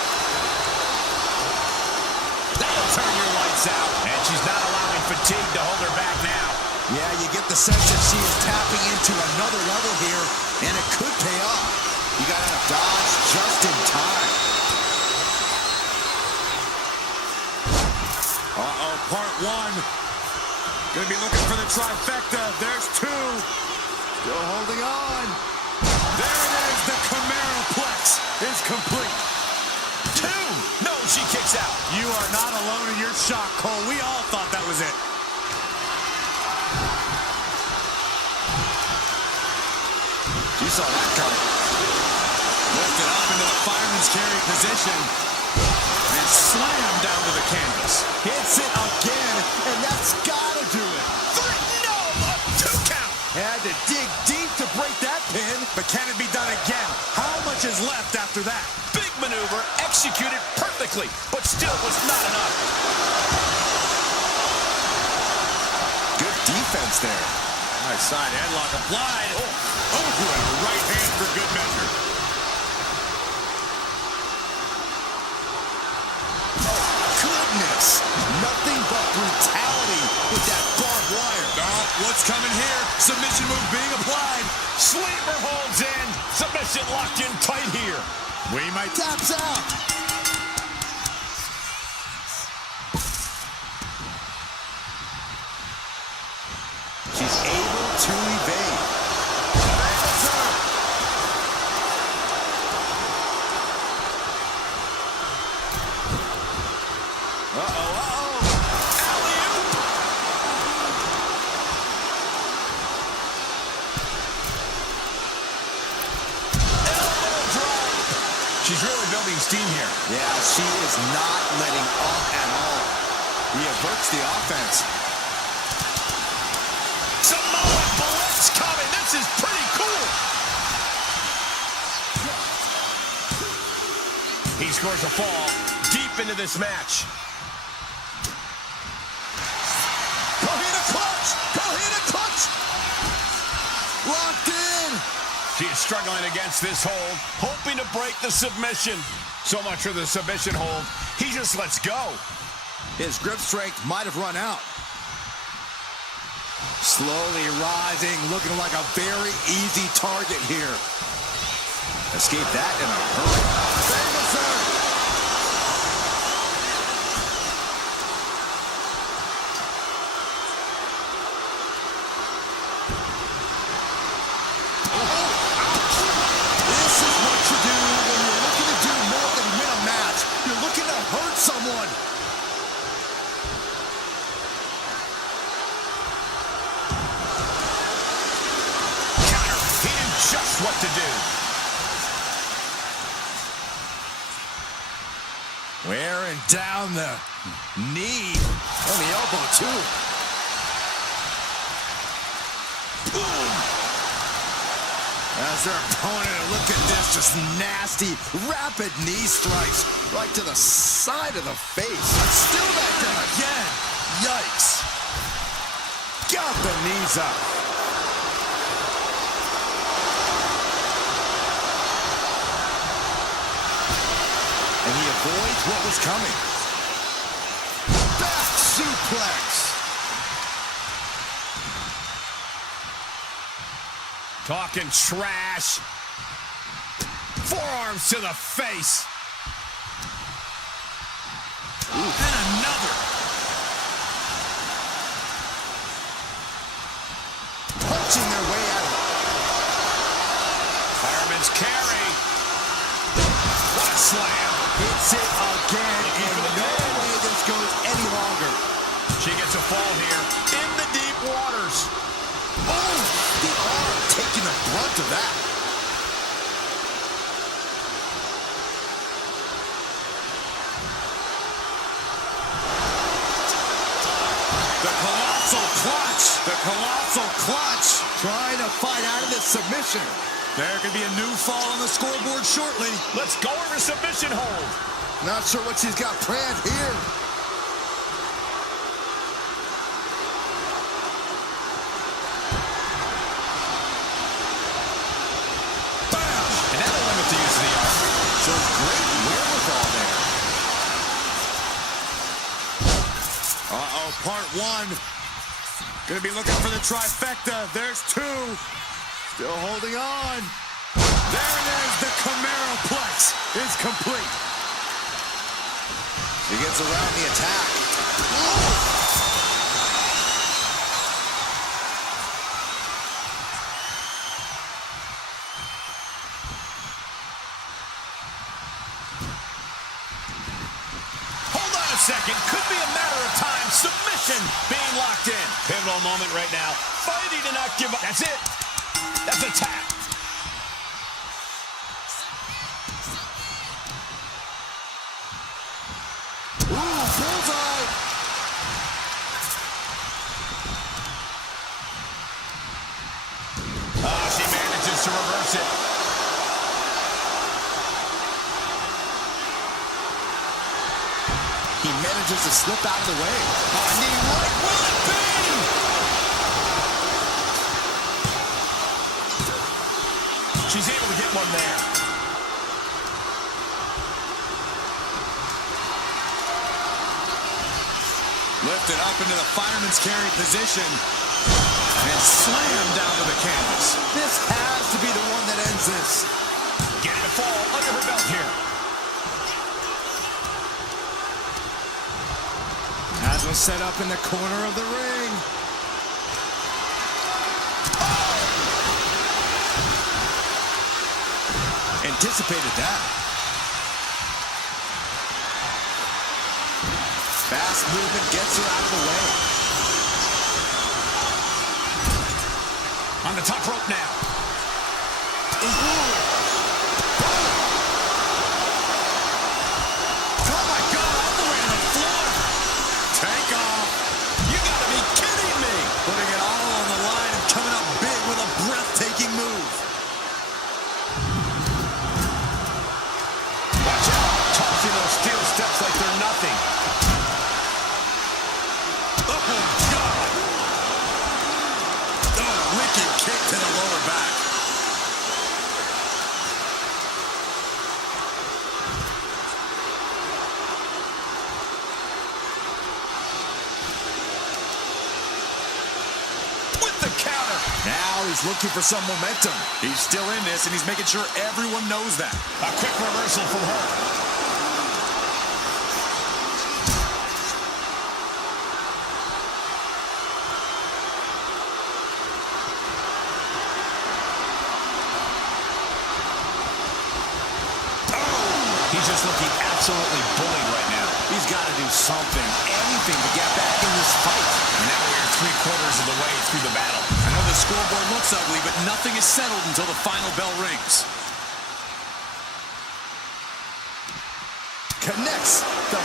That'll turn your lights out. And she's not allowing fatigue to hold her back now. Yeah, you get the sense that she is tapping into another level here, and it could pay off. You got to dodge just in time. Uh-oh, part one. Gonna be looking for the trifecta. There's two. Still holding on. There it is. The Camaroplex is complete. Two. No, she kicks out. You are not alone in your shock, Cole. We all thought that was it. You saw that coming. Lifted up. hands carry position. And slam down to the canvas. Hits it again, and that's gotta do it. No, a 2 count. Had to dig deep to break that pin. But can it be done again? How much is left after that? Big maneuver, executed perfectly, but still was not enough. Good defense there. Nice side headlock applied. Oh, and a right hand for good measure. Goodness, nothing but brutality with that barbed wire. Oh, what's coming here? Submission move being applied. Sleeper holds in. Submission locked in tight here. We might Taps out. She's able to evade. She's really building steam here. Yeah, she is not letting up at all. He averts the offense. Samoa Blitz coming. This is pretty cool. He scores a fall deep into this match. Kohina clutch! Kohina clutch! Locked in! She is struggling against this hold, hoping to break the submission. So much for the submission hold. He just lets go. His grip strength might have run out. Slowly rising, looking like a very easy target here. Escape that in a hurry. Famous This is what you do when you're looking to do more than win a match. You're looking to hurt someone. Counter. He knew just what to do. Wearing down the knee. On the elbow, too. Boom! As their opponent, look at this, just nasty, rapid knee strikes right to the side of the face. Still back down again. Yikes. Got the knees up. And he avoids what was coming. Back suplex. Talking trash. Forearms to the face. and another. Punching their way out of it. Fireman's carry. What a slam. Hits it again, and no way this goes any longer. She gets a fall here in the deep waters. Oh, the arm taking the brunt of that. The colossal clutch. The colossal clutch. Trying to fight out of this submission. There could be a new fall on the scoreboard shortly. Let's go over submission hold. Not sure what she's got planned here. Bam! And that'll limit the use of the arm. Shows great wherewithal there. Uh-oh, part one. Gonna be looking for the trifecta. There's two. Still holding on. There it is. The Camaroplex is complete. She gets around the attack. Hold on a second. Could be a matter of time. Submission being locked in. Pivotal moment right now. Fighting to not give up. That's it. That's a tap. Ooh, bullseye. She manages to reverse it. He manages to slip out of the way. Knee right, will it be? She's able to get one there. Lifted up into the fireman's carry position and slammed down to the canvas. This has to be the one that ends this. Getting a fall under her belt here. As was set up in the corner of the ring. Anticipated that. Fast movement gets her out of the way. On the top rope now. Oh my God, all the way to the floor. Take off. You gotta be kidding me. Putting it all on the line and coming up big with a breathtaking move. Watch out. Tossing those steel steps like they're nothing. Oh, God. Oh, wicked kick to the lower back. With the counter. Now he's looking for some momentum. He's still in this, and he's making sure everyone knows that. A quick reversal from her. He's just looking absolutely bullied right now. He's got to do something, anything to get back in this fight. And now we are 3/4 of the way through the battle. I know the scoreboard looks ugly, but nothing is settled until the final bell rings. Connects the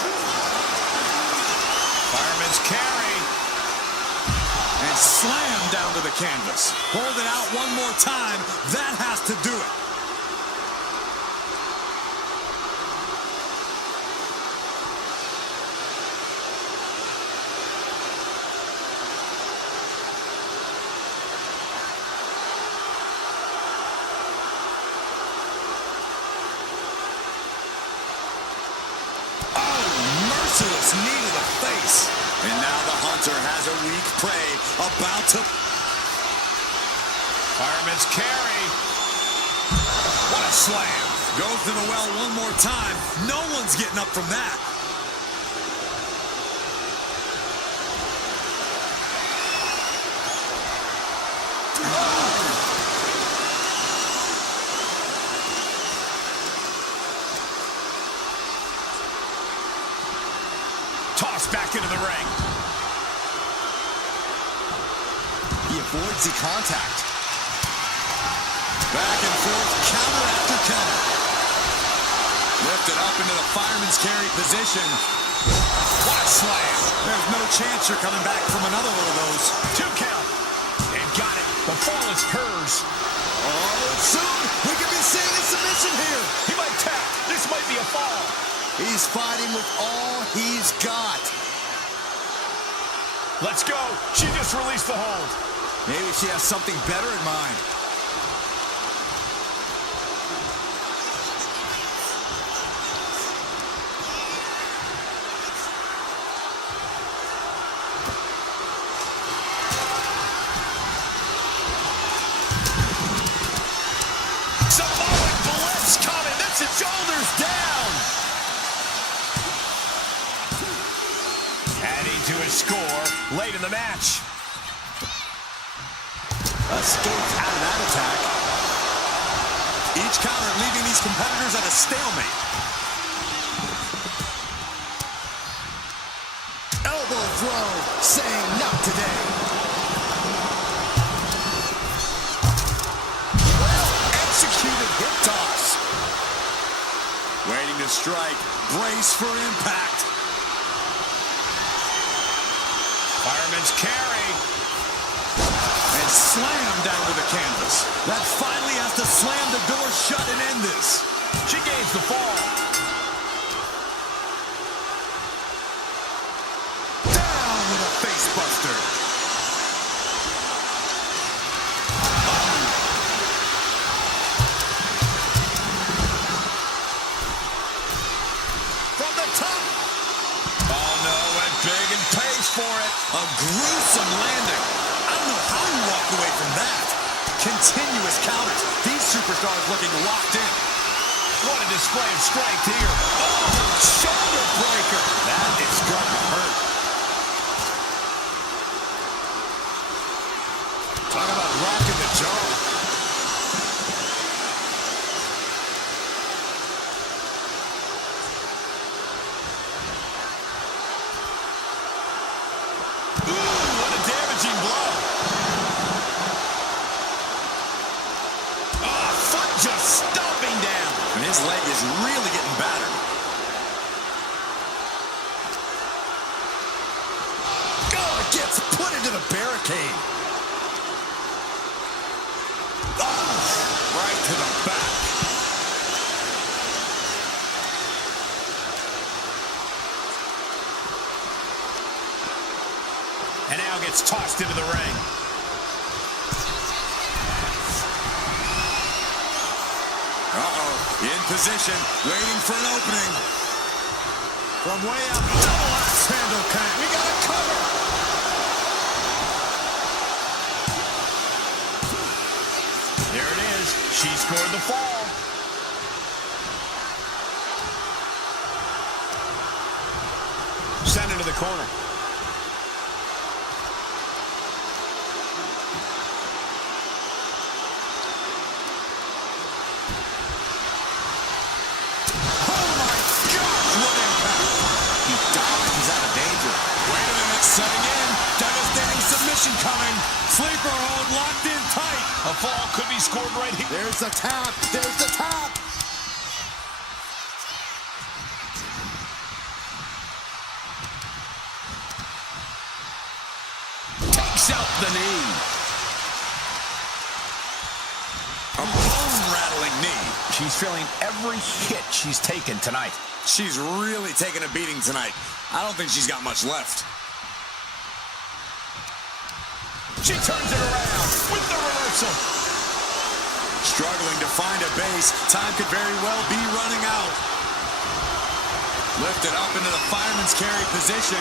Fireman's carry. and slam down to the canvas. Hold it out one more time. That has to do it. Merciless knee to the face. And now the hunter has a weak prey about to... Fireman's carry. What a slam. Goes to the well one more time. No one's getting up from that. Tossed back into the ring. He avoids the contact. Back and forth, counter after counter. Lifted up into the fireman's carry position. What a slam. There's no chance you're coming back from another one of those. 2 count. And got it. The fall is hers. Oh, soon we could be seeing a submission here. He might tap. This might be a fall. He's fighting with all he's got. Let's go. She just released the hold. Maybe she has something better in mind. Symbolic bliss coming. That's it. Shoulders down. Adding to his score late in the match. Escaped out of that attack. Each counter leaving these competitors at a stalemate. Elbow throw, saying not today. Well executed hip toss. Waiting to strike, brace for impact. Fireman's carry. And slam down to the canvas. That finally has to slam the door shut and end this. She gains the fall. Down with a face buster. From the top. Oh no, went big and pays for it. A gruesome landing. I don't know how you walk away from that. Continuous counters. These superstars looking locked in. What a display of strength here. Oh, shoulder breaker. That is gonna hurt. Talk about rocking the jaw. Ooh, what a damaging blow. Oh, foot just stomping down. And his leg is really getting battered. Oh, it gets put into the barricade. Oh, right to the back. And now gets tossed into the ring. Uh-oh, in position, waiting for an opening. From way out, double axe handle count. We got a cover. There it is. She scored the fall. Sent into the corner. Setting in, devastating submission coming. Sleeper hold locked in tight. A fall could be scored right here. There's the tap, there's the tap. Takes out the knee. A bone-rattling knee. She's feeling every hit she's taken tonight. She's really taking a beating tonight. I don't think she's got much left. She turns it around with the reversal. Struggling to find a base. Time could very well be running out. Lifted up into the fireman's carry position.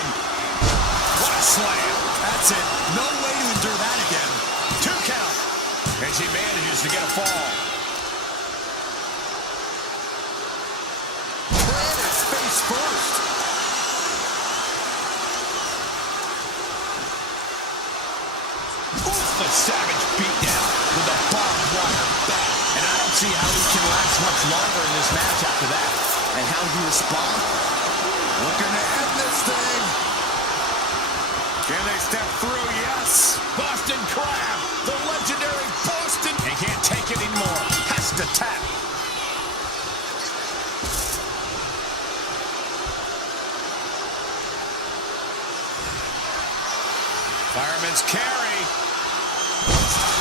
What a slam. That's it. No way to endure that again. 2 count. And she manages to get a fall. Planted face first. The savage beatdown with a barbed wire bat. And I don't see how he can last much longer in this match after that. And how he respond? Looking to end this thing. Can they step through? Yes. Boston Crab, the legendary Boston. He can't take it anymore. Has to tap. Fireman's carry.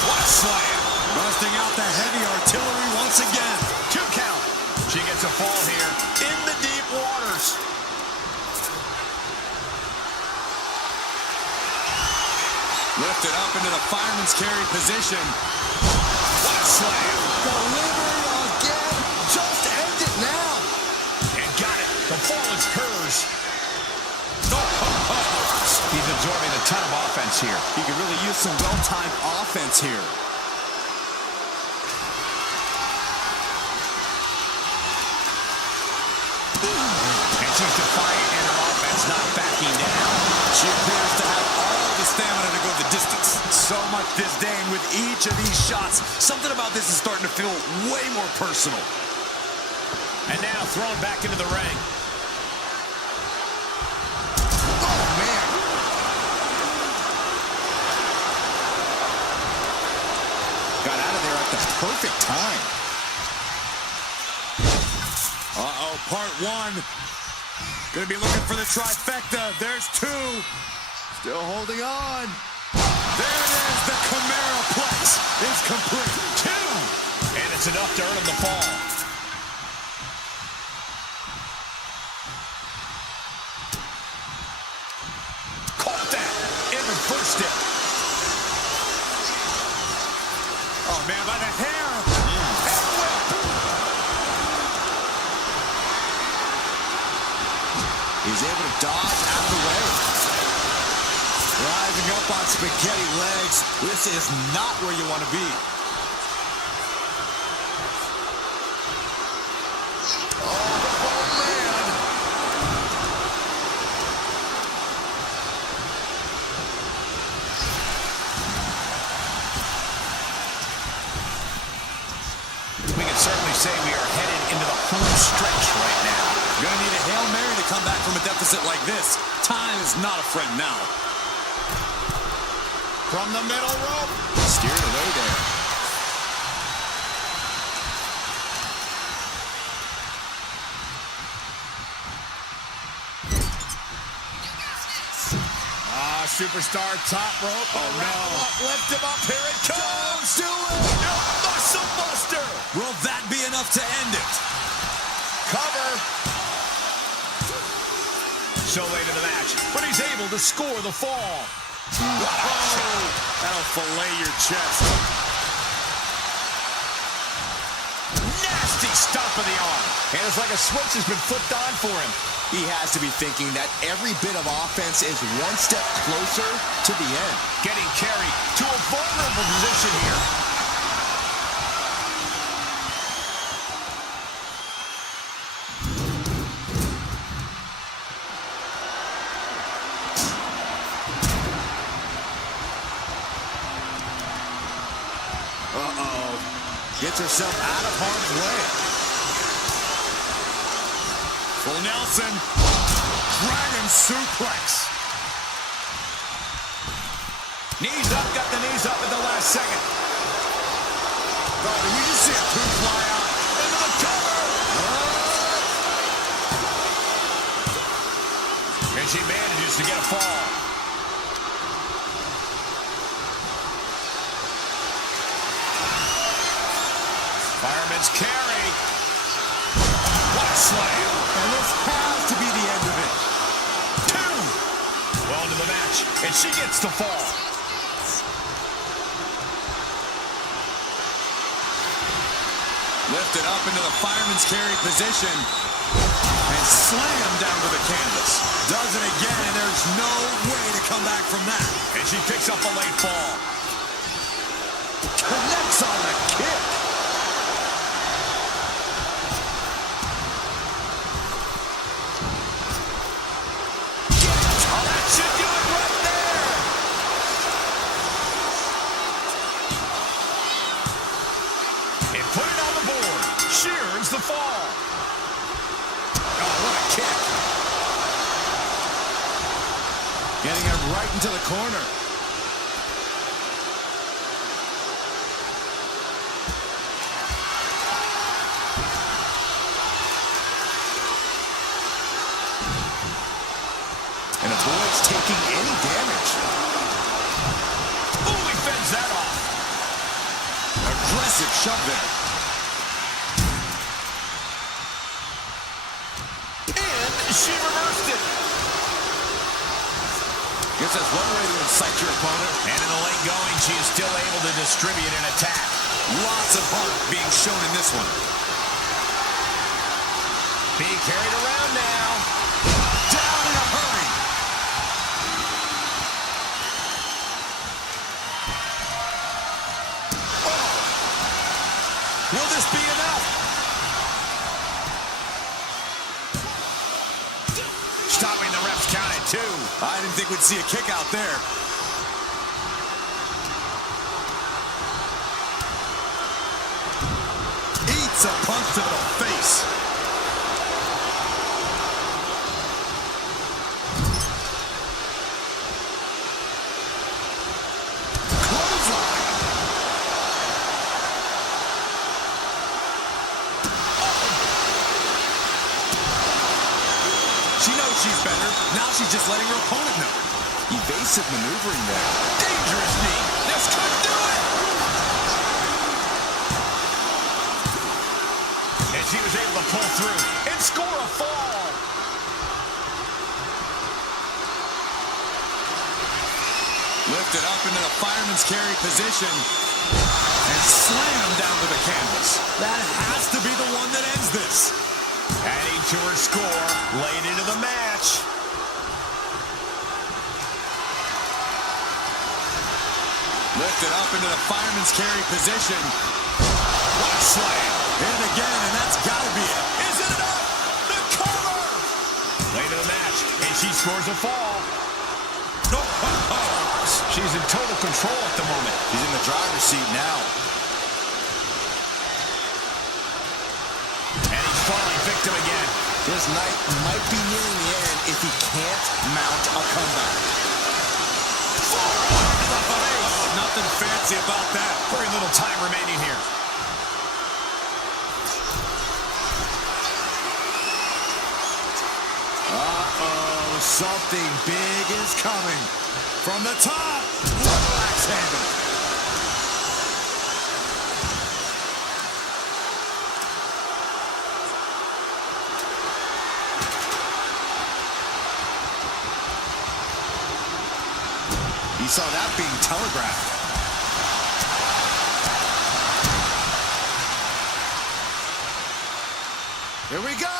What a slam. Busting out the heavy artillery once again. 2 count. She gets a fall here in the deep waters. Lifted up into the fireman's carry position. What a slam. Delivery again. Just end it now. And got it. The fall is hers. He's absorbing a ton of offense here. He could really use some well-timed offense here. And she's defiant in her offense, not backing down. She appears to have all the stamina to go the distance. So much disdain with each of these shots. Something about this is starting to feel way more personal. And now thrown back into the ring. Oh, man. Got out of there at the perfect time. Uh-oh, part 1. Gonna be looking for the trifecta. There's 2. Still holding on. There it is. The Chimeraplex is complete. 2. And it's enough to earn him the fall. Caught that and reversed it. Oh, man, by the hair. Head whip. He's able to dodge out of the way. Rising up on spaghetti legs. This is not where you want to be. Oh, man. We can certainly say we are headed into the home stretch right now. Gonna need a Hail Mary to come back from a deficit like this. Time is not a friend now. From the middle rope. Steered away there. Superstar top rope. Oh, no. Lift him up. Here it comes. Do it. No, muscle buster. Will that be enough to end it? Cover. So late in the match, but he's able to score the fall. That'll fillet your chest. Nasty stomp of the arm. And it's like a switch has been flipped on for him. He has to be thinking that every bit of offense is one step closer to the end. Getting carried to a vulnerable position here. Uh-oh. Gets herself out of harm's way. Full Nelson. Dragon suplex. Knees up, got the knees up at the last second. Oh, did we just see a tooth fly out? Into the cover. And she manages to get a fall. Fireman's carry. What a slam. And this has to be the end of it. 2. Well into the match, and she gets the fall. Lifted up into the fireman's carry position. And slammed down to the canvas. Does it again, and there's no way to come back from that. And she picks up a late fall. Connects on the kick. Oh, that should do it right there. And put it on the board. Shears the fall. Oh, what a kick. Getting it right into the corner. And avoids taking any damage. Ooh, he fends that off. Aggressive shove there. And she reversed it. Guess that's one way to incite your opponent. And in the late going, she is still able to distribute an attack. Lots of heart being shown in this one. Being carried around now. Down in a hurry. Will this be enough? Stopping the ref's count at 2. I didn't think we'd see a kick out there. Eats a punch to the face. Clothesline. She knows she's better. Now she's just letting her opponent know. Evasive maneuvering there. Dangerous knee. This could do it. And she was able to pull through and score a fall. Lifted up into the fireman's carry position and slammed down to the canvas. That has to be the one that ends this. Adding to her score late into the match. Lifted up into the fireman's carry position. What a slam. And again, and that's got to be it. Is it enough? The cover. Late in the match, and she scores a fall. She's in total control at the moment. She's in the driver's seat now. And he's falling victim again. This night might be nearing the end if he can't mount a comeback. Nothing fancy about that. Very little time remaining here. Uh-oh, something big is coming. From the top, axe handle. You saw that being telegraphed. Here we go.